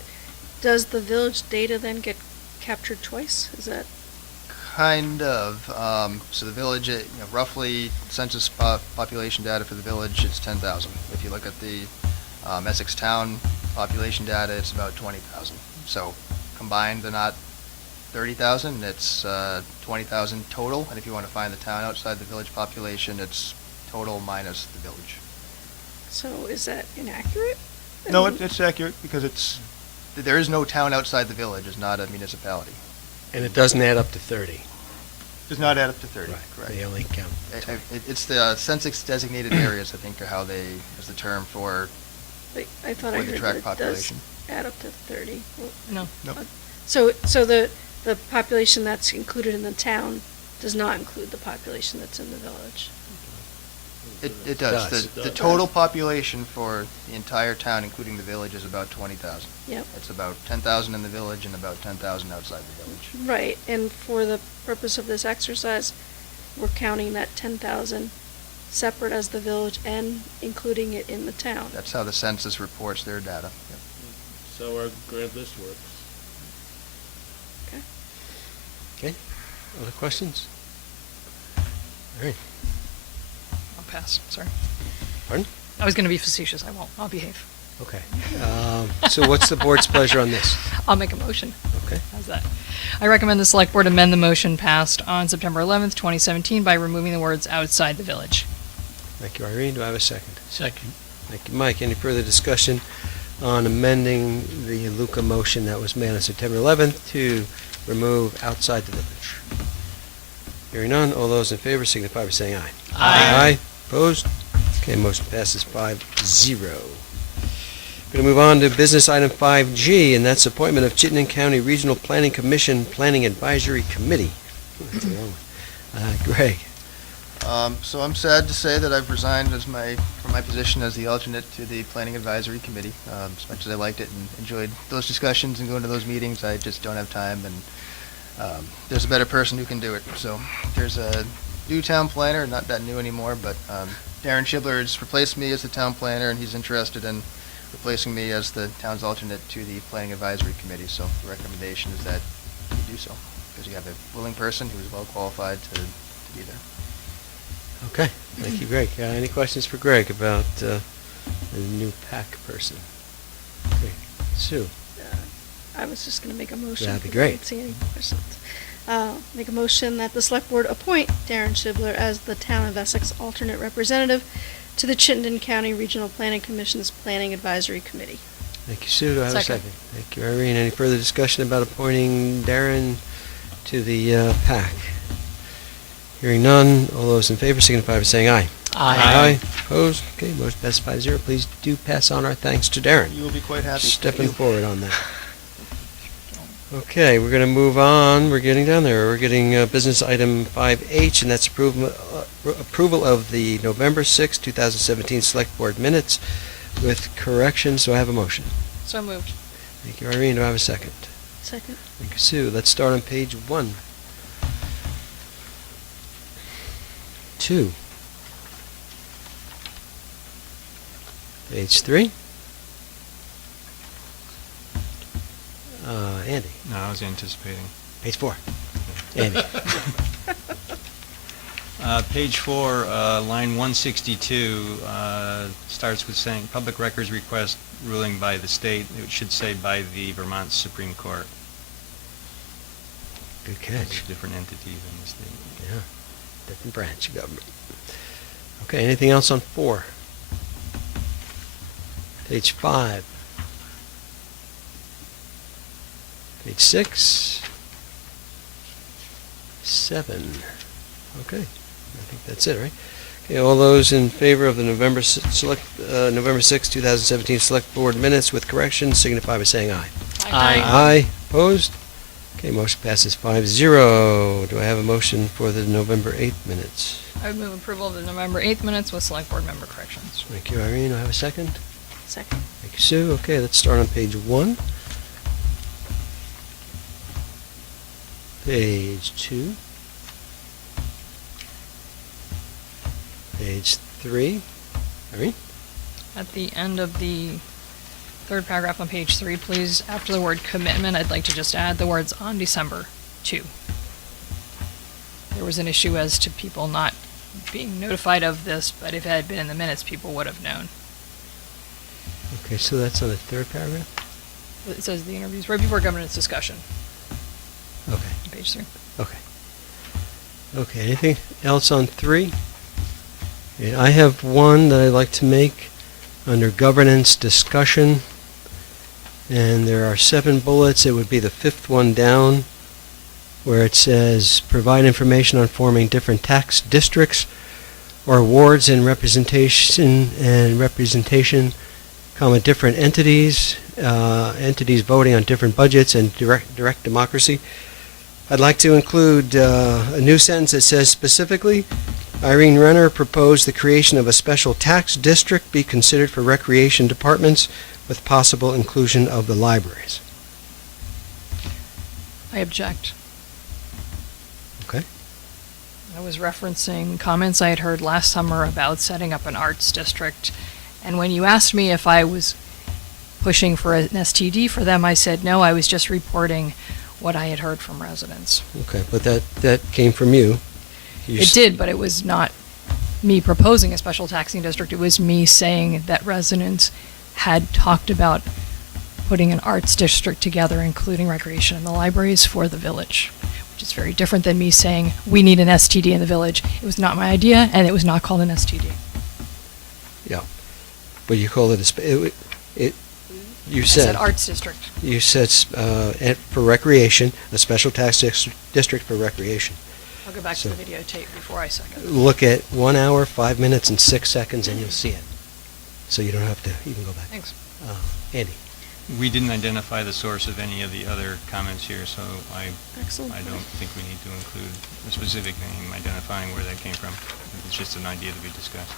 Does the village data then get captured twice? Is that? Kind of. So the village, roughly census population data for the village, it's 10,000. If you look at the Essex Town population data, it's about 20,000. So combined, they're not 30,000. It's 20,000 total. And if you want to find the town outside the village population, it's total minus the village. So is that inaccurate? No, it's accurate because there is no town outside the village. It's not a municipality. And it doesn't add up to 30. Does not add up to 30. Right. Correct. They only count. It's the census designated areas, I think, are how they, is the term for I thought I for the heard track that it population. does add up to 30. Well, No. Nope. So the population that's included in the town does not include the population that's in the village. It does. does. The total population for the entire town, including the village, is about 20,000. Yep. It's about 10,000 in the village and about 10,000 outside the village. Right, and for the purpose of this exercise, we're counting that 10,000 separate as the village and including it in the town. That's how the census reports their data. Yep. So our grand list works. Okay. Okay. Other questions? All right. I'll pass, sorry. Pardon? I was going to be facetious, I won't. I'll behave. Okay. So what's the board's pleasure on this? I'll make a motion. Okay. How's that? I recommend the select board amend the motion passed on September 11th, 2017 by removing the words outside the village. Thank you, Irene. Do I have a second? Second. Thank you, Mike. Any further discussion on amending the Luca motion that was made on September 11th to remove outside the village? Hearing none, all those in favor signify by saying aye. Aye. Opposed? Okay, motion passes 5-0. Going to move on to business item 5G, and that's appointment of Chittenden County Regional Planning Commission Planning Advisory Committee. That's a long one. Greg? So I'm sad to say that I've resigned from my position as the alternate to the Planning Advisory Committee. As much as I liked it and enjoyed those discussions and going to those meetings, I just don't have time, and there's a better person who can do it. So there's a new town planner, not that new anymore, but Darren Schibler has replaced me as the town planner, and he's interested in replacing me as the town's alternate to the Planning Advisory Committee. So the recommendation is that you do so, because you have a willing person who is well qualified to be there. Okay, thank you, Greg. Any questions for Greg about the new PAC person? Okay. Sue? I was just going to make a motion. That'd be because I great. didn't see any questions. Make a motion that the select board appoint Darren Schibler as the Town of Essex alternate representative to the Chittenden County Regional Planning Commission's Planning Advisory Committee. Thank you, Sue. Do I have a Second. second? Thank you, Irene. Any further discussion about appointing Darren to the PAC? Hearing none, all those in favor signify by saying aye. Aye. Opposed? Okay, motion passes 5-0. Please do pass on our thanks to Darren. You will be quite happy. Stepping forward on that. Okay, we're going to move on. We're getting down there. We're getting business item 5H, and that's approval of the November 6, 2017 Select Board minutes with corrections. Do I have a motion? So moved. Thank you, Irene. Do I have a second? Second. Thank you, Sue. Let's start on page 1. 2. Page 3. Andy. No, I was anticipating. Page 4. Andy. Page 4, line 162, starts with saying, public records request ruling by the state. It should say by the Vermont Supreme Court. Good It's catch. a different entity than the state. Yeah. Different branch of government. Okay, anything else on 4? Page 5. Page 6. 7. Okay, I think that's it, right? Okay, all those in favor of the November 6, 2017 Select Board minutes with corrections signify by saying aye. Aye. Aye. Opposed? Okay, motion passes 5-0. Do I have a motion for the November 8th minutes? I would move approval of the November 8th minutes with select board member corrections. Thank you, Irene. Do I have a second? Second. Thank you, Sue. Okay, let's start on page 1. Page 2. Page 3. Irene? At the end of the third paragraph on page 3, please, after the word commitment, I'd like to just add the words on December 2. There was an issue as to people not being notified of this, but if it had been in the minutes, people would have known. Okay, so that's on the third paragraph? It says the interviews right before governance discussion, Okay. on page 3. Okay. Okay, anything else on 3? Okay, I have one that I'd like to make under governance discussion. And there are 7 bullets. It would be the 5th one down, where it says provide information on forming different tax districts or wards and representation, comma, different entities, entities voting on different budgets and direct democracy. I'd like to include a new sentence that says specifically, Irene Renner proposed the creation of a special tax district be considered for recreation departments with possible inclusion of the libraries. I object. Okay? I was referencing comments I had heard last summer about setting up an arts district, and when you asked me if I was pushing for an STD for them, I said no, I was just reporting what I had heard from residents. Okay, but that came from you. It did, but it was not me proposing a special taxing district. It was me saying that residents had talked about putting an arts district together, including recreation and the libraries for the village, which is very different than me saying we need an STD in the village. It was not my idea, and it was not called an STD. Yeah, but you called it you I said said arts district. You said for recreation, a special tax district for recreation. I'll go back So- to the videotape before I second. Look at 1 hour, 5 minutes, and 6 seconds, and you'll see it. So you don't have to even go back. Thanks. Andy? We didn't identify the source of any of the other comments here, so I Excellent. don't think we need to include a specific name identifying where that came from. It's just an idea to be discussed.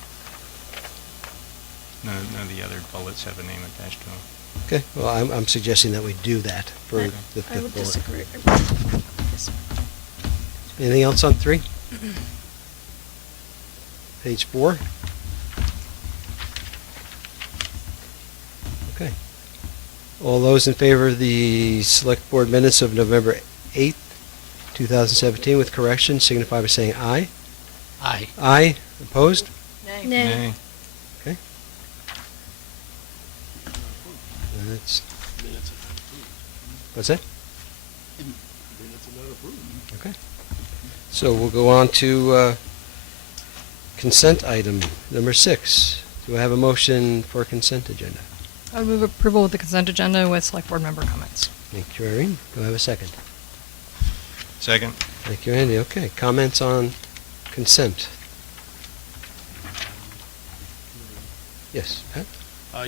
None of the other bullets have a name attached to them. Okay, well, I'm suggesting that we do that for I- the I would 5th bullet. disagree. Yes. Anything else on 3? Page 4? Okay. All those in favor of the Select Board minutes of November 8th, 2017 with correction signify by saying aye. Aye. Aye. Opposed? Nay. Nay. Okay. And that's, Minutes are not approved. what's that? Minutes are not approved. Okay. So we'll go on to Consent item number 6. Do I have a motion for consent agenda? I would move approval of the consent agenda with select board member comments. Thank you, Irene. Do I have a second? Second? Thank you, Andy. Okay, comments on consent? Yes, Pat?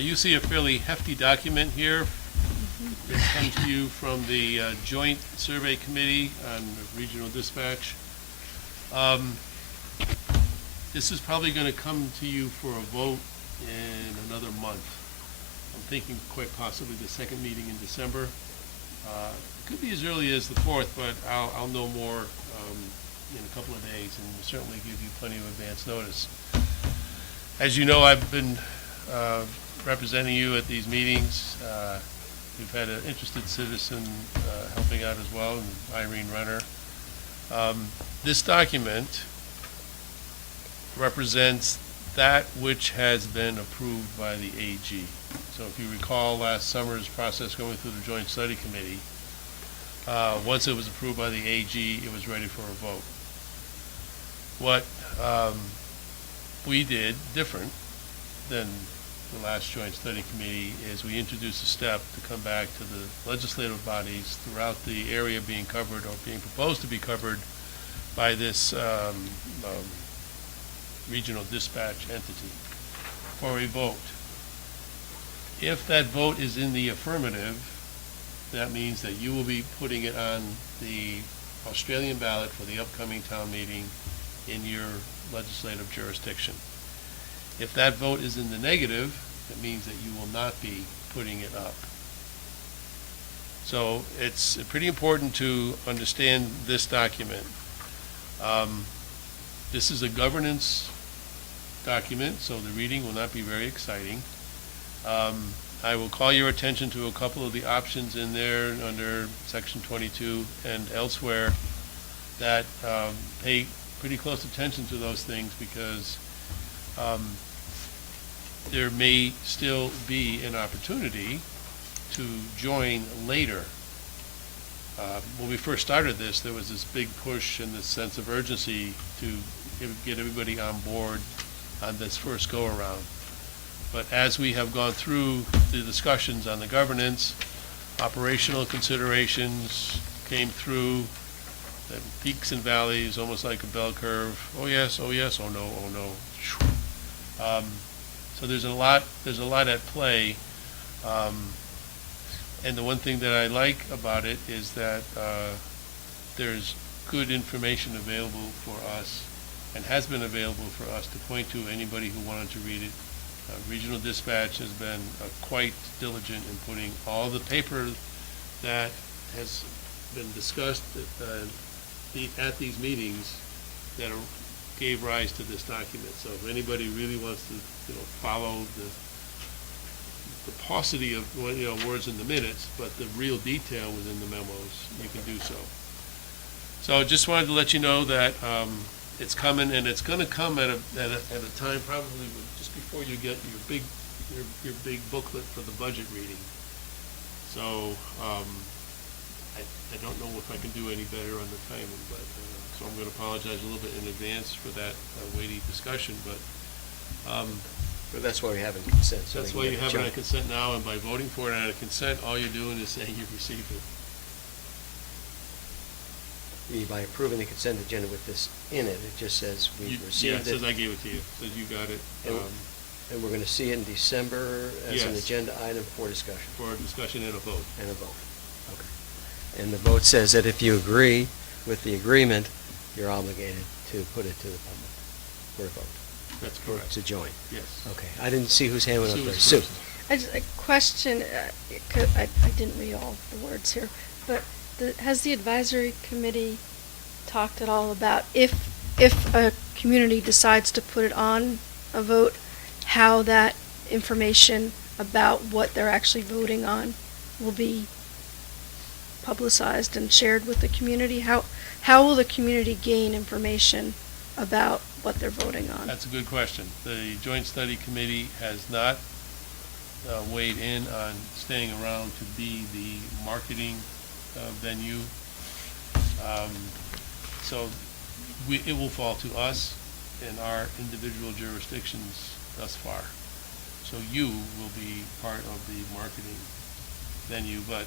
You see a fairly hefty document here. It comes to you from the Joint Survey Committee on Regional Dispatch. This is probably going to come to you for a vote in another month. I'm thinking quite possibly the second meeting in December. It could be as early as the 4th, but I'll know more in a couple of days, and we'll certainly give you plenty of advance notice. As you know, I've been representing you at these meetings. We've had an interested citizen helping out as well, Irene Renner. This document represents that which has been approved by the AG. So if you recall last summer's process going through the Joint Study Committee, once it was approved by the AG, it was ready for a vote. What we did different than the last Joint Study Committee is we introduced a step to come back to the legislative bodies throughout the area being covered or being proposed to be covered by this regional dispatch entity for a vote. If that vote is in the affirmative, that means that you will be putting it on the Australian ballot for the upcoming town meeting in your legislative jurisdiction. If that vote is in the negative, it means that you will not be putting it up. So it's pretty important to understand this document. This is a governance document, so the reading will not be very exciting. I will call your attention to a couple of the options in there under Section 22 and elsewhere that pay pretty close attention to those things, because there may still be an opportunity to join later. When we first started this, there was this big push and this sense of urgency to get everybody on board on this first go-around. But as we have gone through the discussions on the governance, operational considerations came through, the peaks and valleys, almost like a bell curve. Oh yes, oh yes, oh no, oh no. So there's a lot at play. And the one thing that I like about it is that there's good information available for us, and has been available for us to point to anybody who wanted to read it. Regional Dispatch has been quite diligent in putting all the paper that has been discussed at these meetings that gave rise to this document. So if anybody really wants to, follow the paucity of words in the minutes, but the real detail within the memos, you can do so. So just wanted to let you know that it's coming, and it's going to come at a time probably just before you get your big booklet for the budget reading. So I don't know if I can do any better on the timing, but so I'm going to apologize a little bit in advance for that weighty discussion, but. But that's why we have it on consent. So That's why you have it on consent now, and by voting for it on a consent, all you're doing is saying you've received it. By approving the consent agenda with this in it, it just says we've received it. Yeah, it says I gave it to you, it says you got it. And we're going to see it in December as an Yes. agenda item for discussion. For a discussion and a vote. And a vote. Okay. And the vote says that if you agree with the agreement, you're obligated to put it to the public for a vote. That's Or correct. to join. Yes. Okay. I didn't see whose hand went up Sue there. was Sue. first. I just, a question, 'cause I didn't read all the words here, but has the advisory committee talked at all about if a community decides to put it on a vote, how that information about what they're actually voting on will be publicized and shared with the community? How will the community gain information about what they're voting on? That's a good question. The Joint Study Committee has not weighed in on staying around to be the marketing venue. So it will fall to us in our individual jurisdictions thus far. So you will be part of the marketing venue, but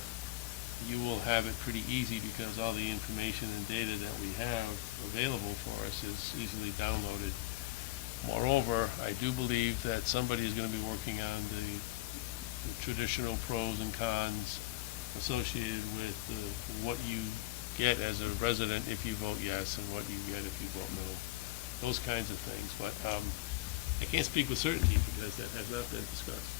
you will have it pretty easy because all the information and data that we have available for us is easily downloaded. Moreover, I do believe that somebody is going to be working on the traditional pros and cons associated with what you get as a resident if you vote yes and what you get if you vote no. Those kinds of things. But I can't speak with certainty because that has not been discussed.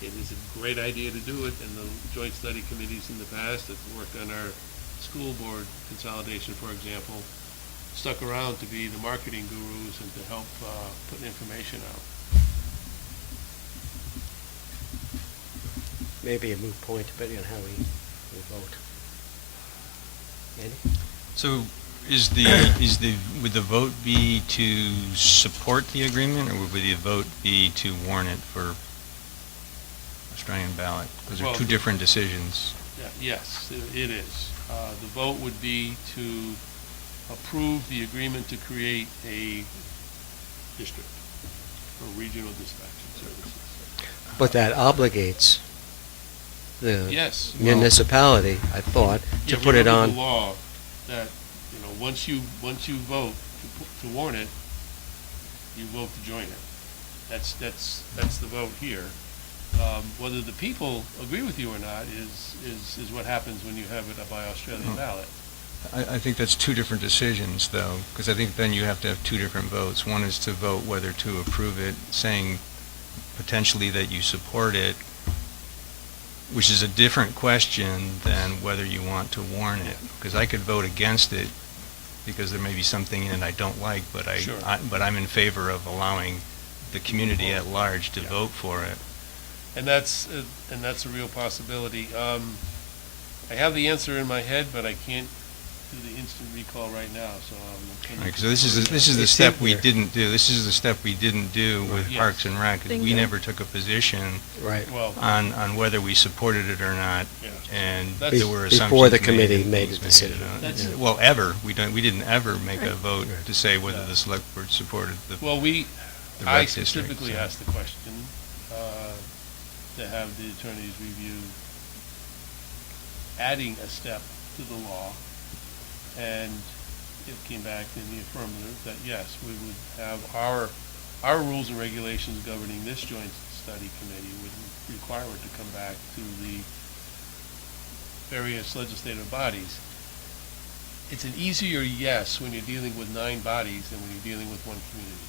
It is a great idea to do it, and the joint study committees in the past that worked on our school board consolidation, for example, stuck around to be the marketing gurus and to help put information out. Maybe a moot point depending on how we vote. Andy? So would the vote be to support the agreement, or would the vote be to warn it for Australian ballot? Those are Well, two different decisions. Yeah, yes, it is. The vote would be to approve the agreement to create a district for regional dispatching services. But that obligates the Yes. municipality, I thought, to Yeah, put it remember on. the law that, once you vote to warn it, you vote to join it. That's the vote here. Whether the people agree with you or not is what happens when you have it by Australian ballot. I think that's two different decisions, though, because I think then you have to have two different votes. One is to vote whether to approve it, saying potentially that you support it, which is a different question than whether you want to warn it. Because I could vote against it because there may be something in it I don't like, but Sure. but I'm in favor of allowing the community at large to vote for it. And that's a real possibility. I have the answer in my head, but I can't do the instant recall right now. So Right, so this is the It's step in we here. didn't do. This is the step we didn't do with Yes. Parks and Rec, 'cause we Bingo. never took a position Right. well, on whether we supported it or not, yeah. and That's- there were assumptions Before the made committee and made things the decision. That's- Yeah. Well, ever. We didn't ever make a Right. vote Right. to say whether Yeah. the select board supported the. Well, the I rec district, specifically so. asked the question to have the attorneys review adding a step to the law, and it came back in the affirmative that yes, we would have our rules and regulations governing this joint study committee would require it to come back to the various legislative bodies. It's an easier yes when you're dealing with 9 bodies than when you're dealing with one community.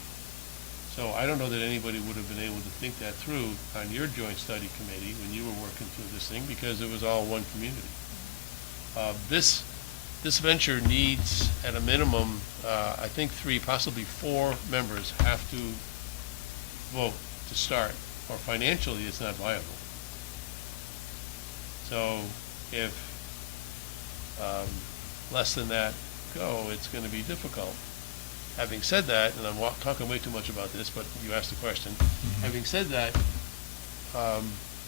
So I don't know that anybody would have been able to think that through on your joint study committee when you were working through this thing, because it was all one community. This venture needs, at a minimum, I think 3, possibly 4 members have to vote to start, or financially it's not viable. So if less than that go, it's going to be difficult. Having said that, and I'm talking way too much about this, but you asked the question. Having said that,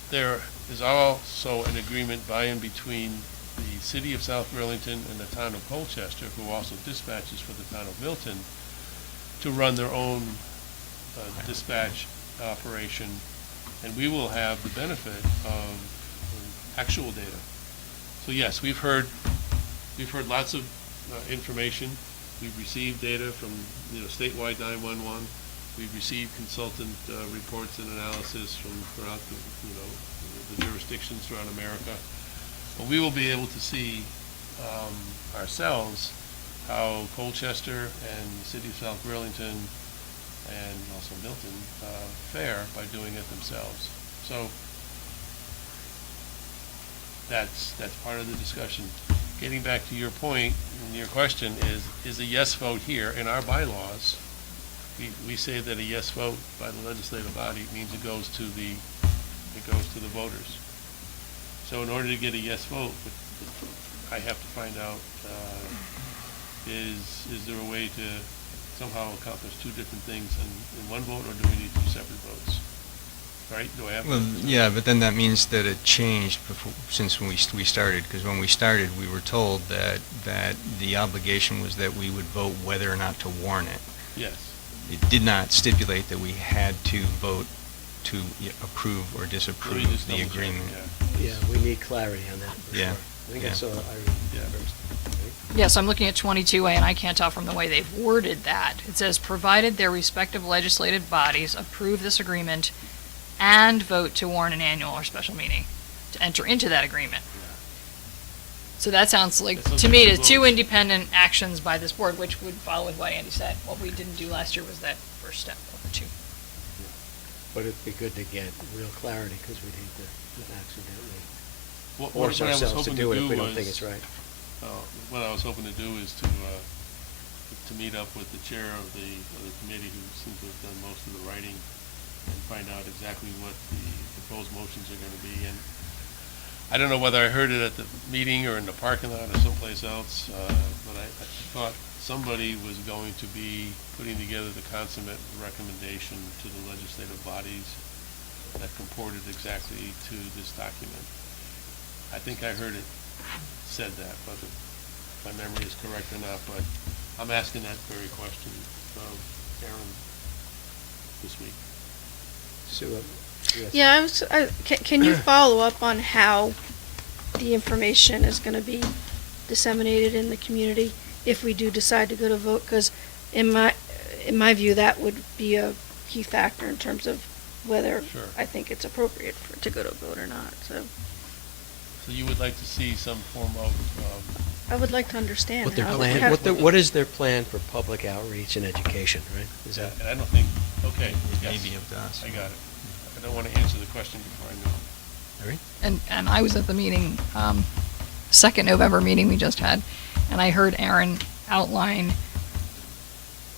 there is also an agreement by and between the city of South Burlington and the town of Colchester, who also dispatches for the town of Milton, to run their own dispatch operation, and we will have the benefit of actual data. So yes, we've heard lots of information. We've received data from statewide 911. We've received consultant reports and analysis from throughout the jurisdictions throughout America. But we will be able to see ourselves how Colchester and the city of South Burlington and also Milton fare by doing it themselves. So that's part of the discussion. Getting back to your point, and your question is a yes vote here in our bylaws. We say that a yes vote by the legislative body means it goes to the voters. So in order to get a yes vote, I have to find out, is there a way to somehow accomplish 2 different things in one vote, or do we need 2 separate votes? right? Do I have? Well, to- yeah, but then that means that it changed before, since when we started, because when we started, we were told that the obligation was that we would vote whether or not to warn it. Yes. It did not stipulate that we had to vote to approve or Let me disapprove just the double check, agreement. Yeah, we need clarity on that for Yeah, sure. I think I yeah. saw Irene Yeah. first. right? Yes, I'm looking at 22A, and I can't tell from the way they've worded that. It says, provided their respective legislative bodies approve this agreement and vote to warn an annual or special meeting to enter into that agreement. So that sounds like, That sounds to like me, two the two votes. independent actions by this board, which would follow with what Andy said. What we didn't do last year was that first step of the two. But it'd be good to get real clarity, because we'd hate to accidentally What force I was ourselves to hoping do it if do we don't think was- it's right. What I was hoping to do is to meet up with the chair of the committee, who seems to have done most of the writing, and find out exactly what the proposed motions are gonna be. And I don't know whether I heard it at the meeting or in the parking lot or someplace else, but I thought somebody was going to be putting together the consummate recommendation to the legislative bodies that comported exactly to this document. I think I heard it said that, whether my memory is correct or not, but I'm asking that very question of Aaron this week. Sue, yes. Yeah, can you follow up on how the information is gonna be disseminated in the community if we do decide to go to vote? Because in my view, that would be a key factor in terms of whether Sure. I think it's appropriate to go to vote or not, so. So you would like to see some form of, I would like to understand What their how. plan, how- what is their plan for public outreach and education, right? Is that, and I don't think, okay, It may yes, be up to us. I got it. I don't want to answer the question before I know. Irene? And I was at the meeting, second November meeting we just had, and I heard Aaron outline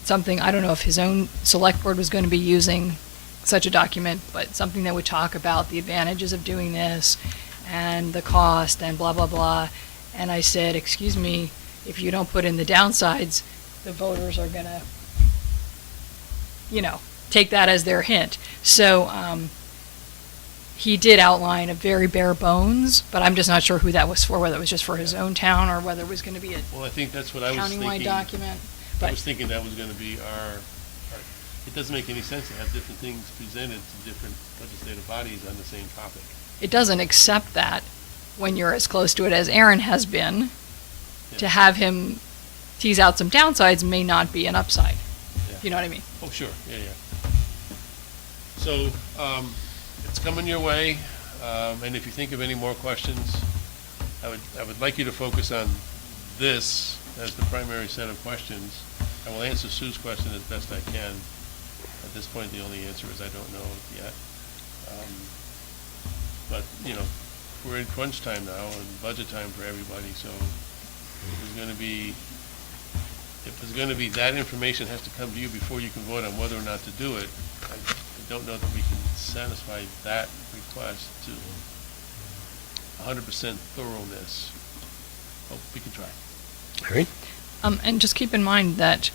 something, I don't know if his own select board was going to be using such a document, but something that would talk about the advantages of doing this and the cost and blah, blah, blah. And I said, excuse me, if you don't put in the downsides, the voters are gonna, take that as their hint. So, he did outline a very bare bones, but I'm just not sure who that was for, whether it was just for his own town or whether it was gonna be a Well, I think that's what I was thinking. countywide document. I But was thinking that was gonna be our, it doesn't make any sense to have different things presented to different legislative bodies on the same topic. it doesn't accept that when you're as close to it as Aaron has been. To Yeah. have him tease out some downsides may not be an upside. Yeah. You know what I mean? Oh, sure, yeah. So, it's coming your way, and if you think of any more questions, I would like you to focus on this as the primary set of questions. I will answer Sue's question as best I can. At this point, the only answer is I don't know yet. But, we're in crunch time now and budget time for everybody, so if there's gonna be, that information has to come to you before you can vote on whether or not to do it. I don't know that we can satisfy that request to 100% thoroughness. Oh, we can try. Irene? And just keep in mind that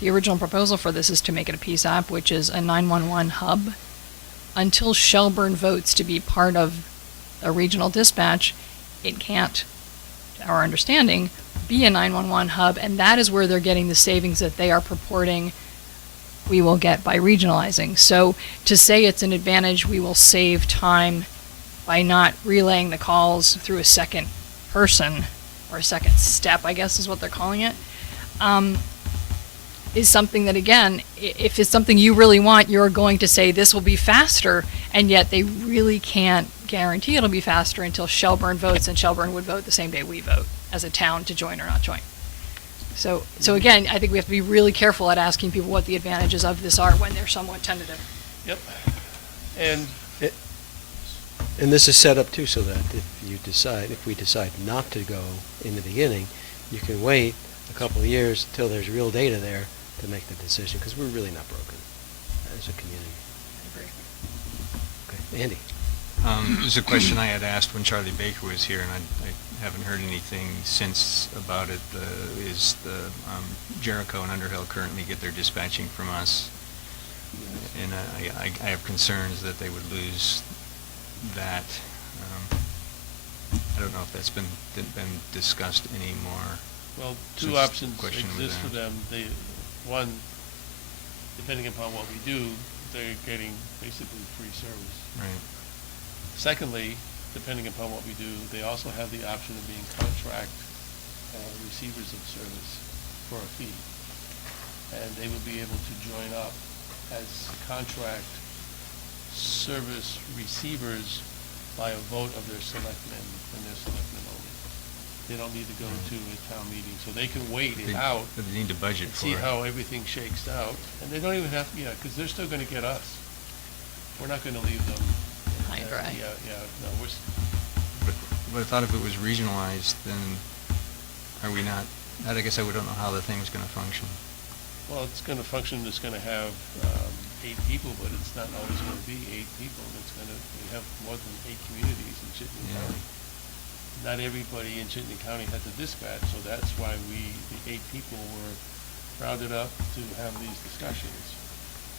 the original proposal for this is to make it a PSAP, which is a 911 hub. Until Shelburne votes to be part of a regional dispatch, it can't, to our understanding, be a 911 hub, and that is where they're getting the savings that they are purporting we will get by regionalizing. So to say it's an advantage, we will save time by not relaying the calls through a second person, or a second step, I guess is what they're calling it, is something that, again, if it's something you really want, you're going to say this will be faster, and yet they really can't guarantee it'll be faster until Shelburne votes, and Shelburne would vote the same day we vote as a town to join or not join. So again, I think we have to be really careful at asking people what the advantages of this are when they're somewhat tentative. Yep. And And this is set up too so that if we decide not to go in the beginning, you can wait a couple of years till there's real data there to make the decision, because we're really not broken as a community. Okay, Andy? There's a question I had asked when Charlie Baker was here, and I haven't heard anything since about it. Is the Jericho and Underhill currently get their dispatching from us? Yes. And I have concerns that they would lose that. I don't know if that's been discussed anymore. Well, Since two the options question was exist for asked. them. One, depending upon what we do, they're getting basically free service. Right. Secondly, depending upon what we do, they also have the option of being contract receivers of service for a fee. And they would be able to join up as contract service receivers by a vote of their selectmen and their selectmen only. They don't need to go to a town meeting, so they can wait it out But they need to budget and for see it. how everything shakes out. And they don't even have, because they're still gonna get us. We're not gonna leave them. High and dry. No, But I thought if it was regionalized, then are we not, I guess I don't know how the thing's gonna function. well, it's gonna function, it's gonna have 8 people, but it's not always gonna be 8 people. We have more than 8 communities in Chittenden Yeah. County. Not everybody in Chittenden County has a dispatch, so that's why the 8 people were rounded up to have these discussions,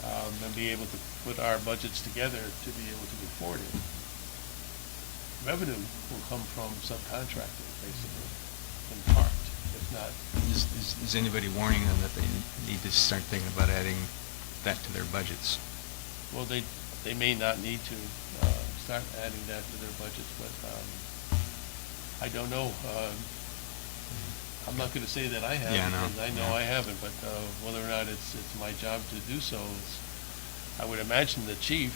and be able to put our budgets together to be able to move forward. Revenue will come from subcontracting, basically, in part, if not. Is anybody warning them that they need to start thinking about adding that to their budgets? Well, they may not need to start adding that to their budgets, but I don't know. I'm not gonna say that I have, Yeah, no, because I know yeah. I haven't, but whether or not it's my job to do so, I would imagine the chief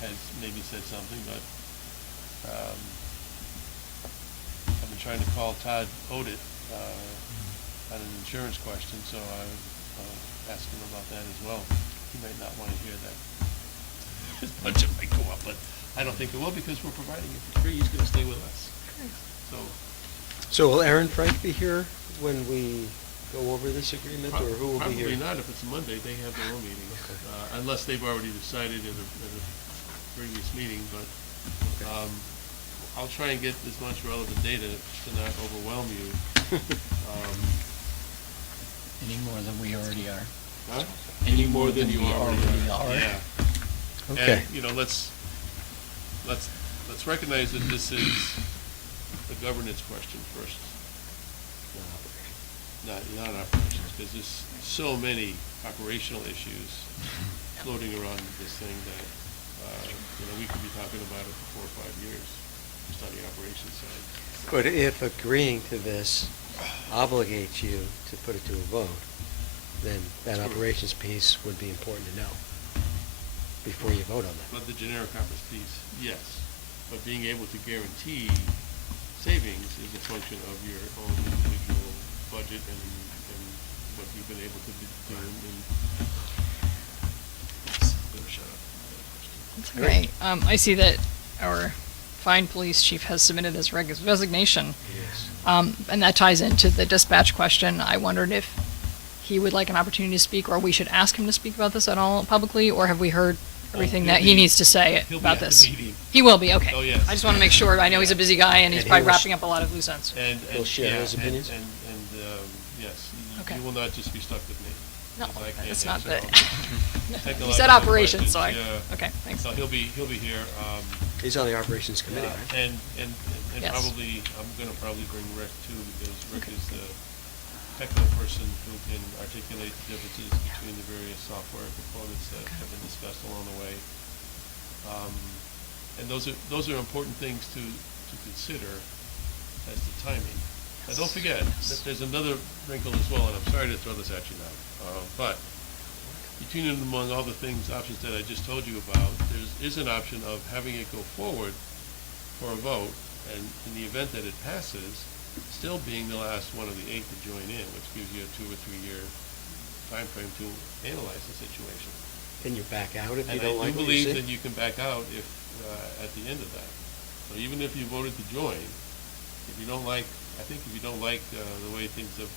has maybe said something, but I've been trying to call Todd Odit on an insurance question, so I would ask him about that as well. He might not want to hear that. His budget might go up, but I don't think it will, because we're providing it for free. He's gonna stay with us. So will Aaron Frank be here when we go over this agreement, or who will be here? Probably not. If it's a Monday, they have their own meetings, unless they've already decided at a previous meeting, but I'll try and get as much relevant data to not overwhelm you. Any more than we already are. Huh? Any more than you we already are. Yeah. Okay. And, let's recognize that this is a governance question first. Not operations, because there's so many operational issues floating around this thing that, we could be talking about it for 4 or 5 years, just on the operations side. But if agreeing to this obligates you to put it to a vote, then that Sure. operations piece would be important to know before you vote on that. But the generic office piece, yes. But being able to guarantee savings is a function of your own individual budget and what you've been able to do. And I'm gonna shut up. That's great. I see that our fine police chief has submitted his resignation. Yes. And that ties into the dispatch question. I wondered if he would like an opportunity to speak, or we should ask him to speak about this at all publicly, or have we heard everything he'll that he be- needs to say he'll be about at the this? meeting. He will be, okay. Oh, yes. I just want to make sure. I know he's a busy guy, and he's And he probably will wrapping up a lot of loose ends. And He'll share yeah, his opinions? And yes, Okay. you will not just be stuck with me. No, 'cause I can't that's not answer the. all the You technological said operations, so questions, I, yeah. okay, thanks. So he'll be here. He's on the operations committee, right? And Yes. probably, I'm gonna probably bring Rick too, because Rick is the technical person who can articulate the differences between the various software components that have been discussed along the way. And those are important things to consider as to timing. Now, don't forget, that there's another wrinkle as well, and I'm sorry to throw this at you now, but between and among all the options that I just told you about, there is an option of having it go forward for a vote, and in the event that it passes, still being the last one of the 8 to join in, which gives you a 2 or 3 year time frame to analyze the situation. Can you back out if you And don't like I do what you believe see? that you can back out if, at the end of that. So even if you voted to join, if you don't like the way things have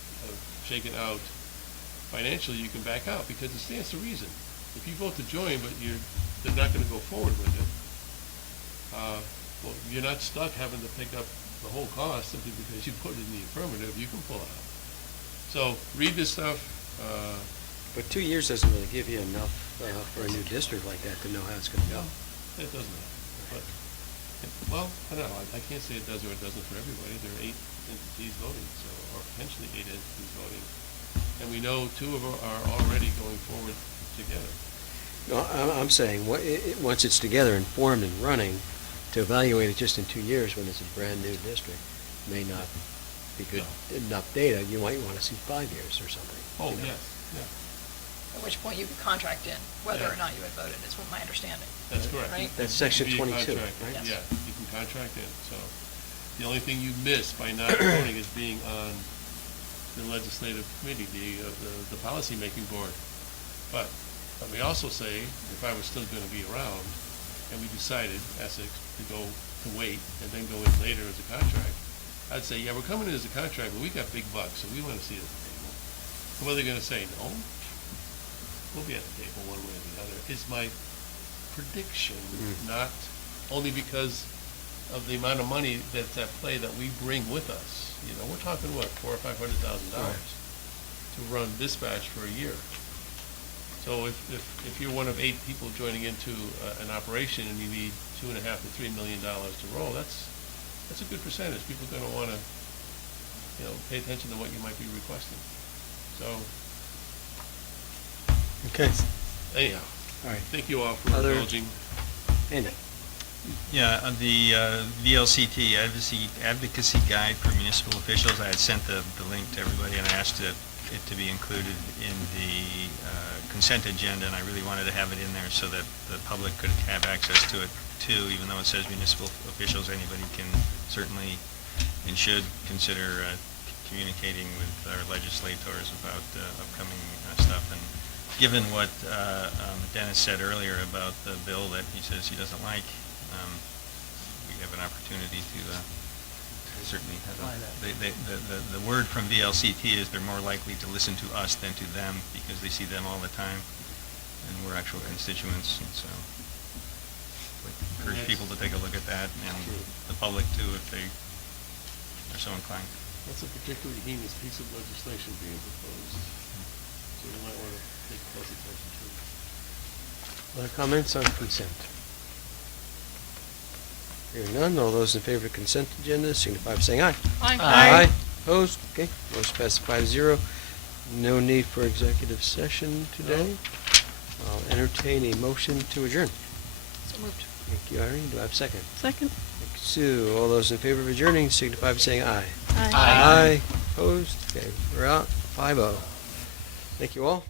shaken out financially, you can back out, because it stands to reason. If you vote to join, but they're not gonna go forward with it, well, you're not stuck having to pick up the whole cost simply because you put it in the affirmative. You can pull out. So read this stuff, But 2 years doesn't really give you enough for a new district like that to know how it's gonna go. It doesn't, but, well, I don't know, I can't say it does or it doesn't for everybody. There are 8 entities voting, so, or potentially 8 entities voting. And we know 2 of them are already going forward together. No, I'm saying, once it's together and formed and running, to evaluate it just in 2 years when it's a brand-new district may not be good enough data. You might want to see 5 years or something. Oh, you know? yes, yeah. At which point you could contract in, whether or Yeah. not you had voted, is what my understanding. That's correct. Right? That's You section can be a 22, contractor. right? Yes. Yeah, you can contract in, so the only thing you miss by not voting is being on the legislative committee, the policymaking board. But let me also say, if I was still gonna be around, and we decided, Essex, to wait, and then go in later as a contract, I'd say, yeah, we're coming in as a contract, but we got big bucks, so we wanna see it at the table. And what are they gonna say, no? We'll be at the table one way or the other, is my prediction, not only because of the amount of money that's at play that we bring with us. You know, we're talking, what, $400,000 or $500,000 to run dispatch for a year. So if you're one of 8 people joining into an operation and you need $2.5 to $3 million to roll, that's a good percentage. People are gonna wanna, you know, pay attention to what you might be requesting. So, Okay. anyhow, All right. thank you all for Other- indulging. Andy? Yeah, the VLCT advocacy guide for municipal officials, I had sent the link to everybody, and I asked it to be included in the consent agenda, and I really wanted to have it in there so that the public could have access to it too, even though it says municipal officials, anybody can certainly and should consider communicating with our legislators about upcoming stuff. And given what Dennis said earlier about the bill that he says he doesn't like, we have an opportunity to certainly have the word from VLCT is they're more likely to listen to us than to them because they see them all the time, and we're actual constituents, and so I encourage people to take a look at that, and the public too, if they are so inclined. That's a particularly heinous piece of legislation being proposed, so we might want to take close attention to it. Other comments on consent? Hearing none, all those in favor of consent agenda signify by saying aye. Aye. Aye. Opposed? Okay, motion passes 5-0. No need for executive session today. I'll entertain a motion to adjourn. So moved. Thank you, Irene. Do I have a second? Second? Thank you, Sue. All those in favor of adjourning signify by saying aye. Aye. Aye. Opposed? Okay, we're out 5-0. Thank you all.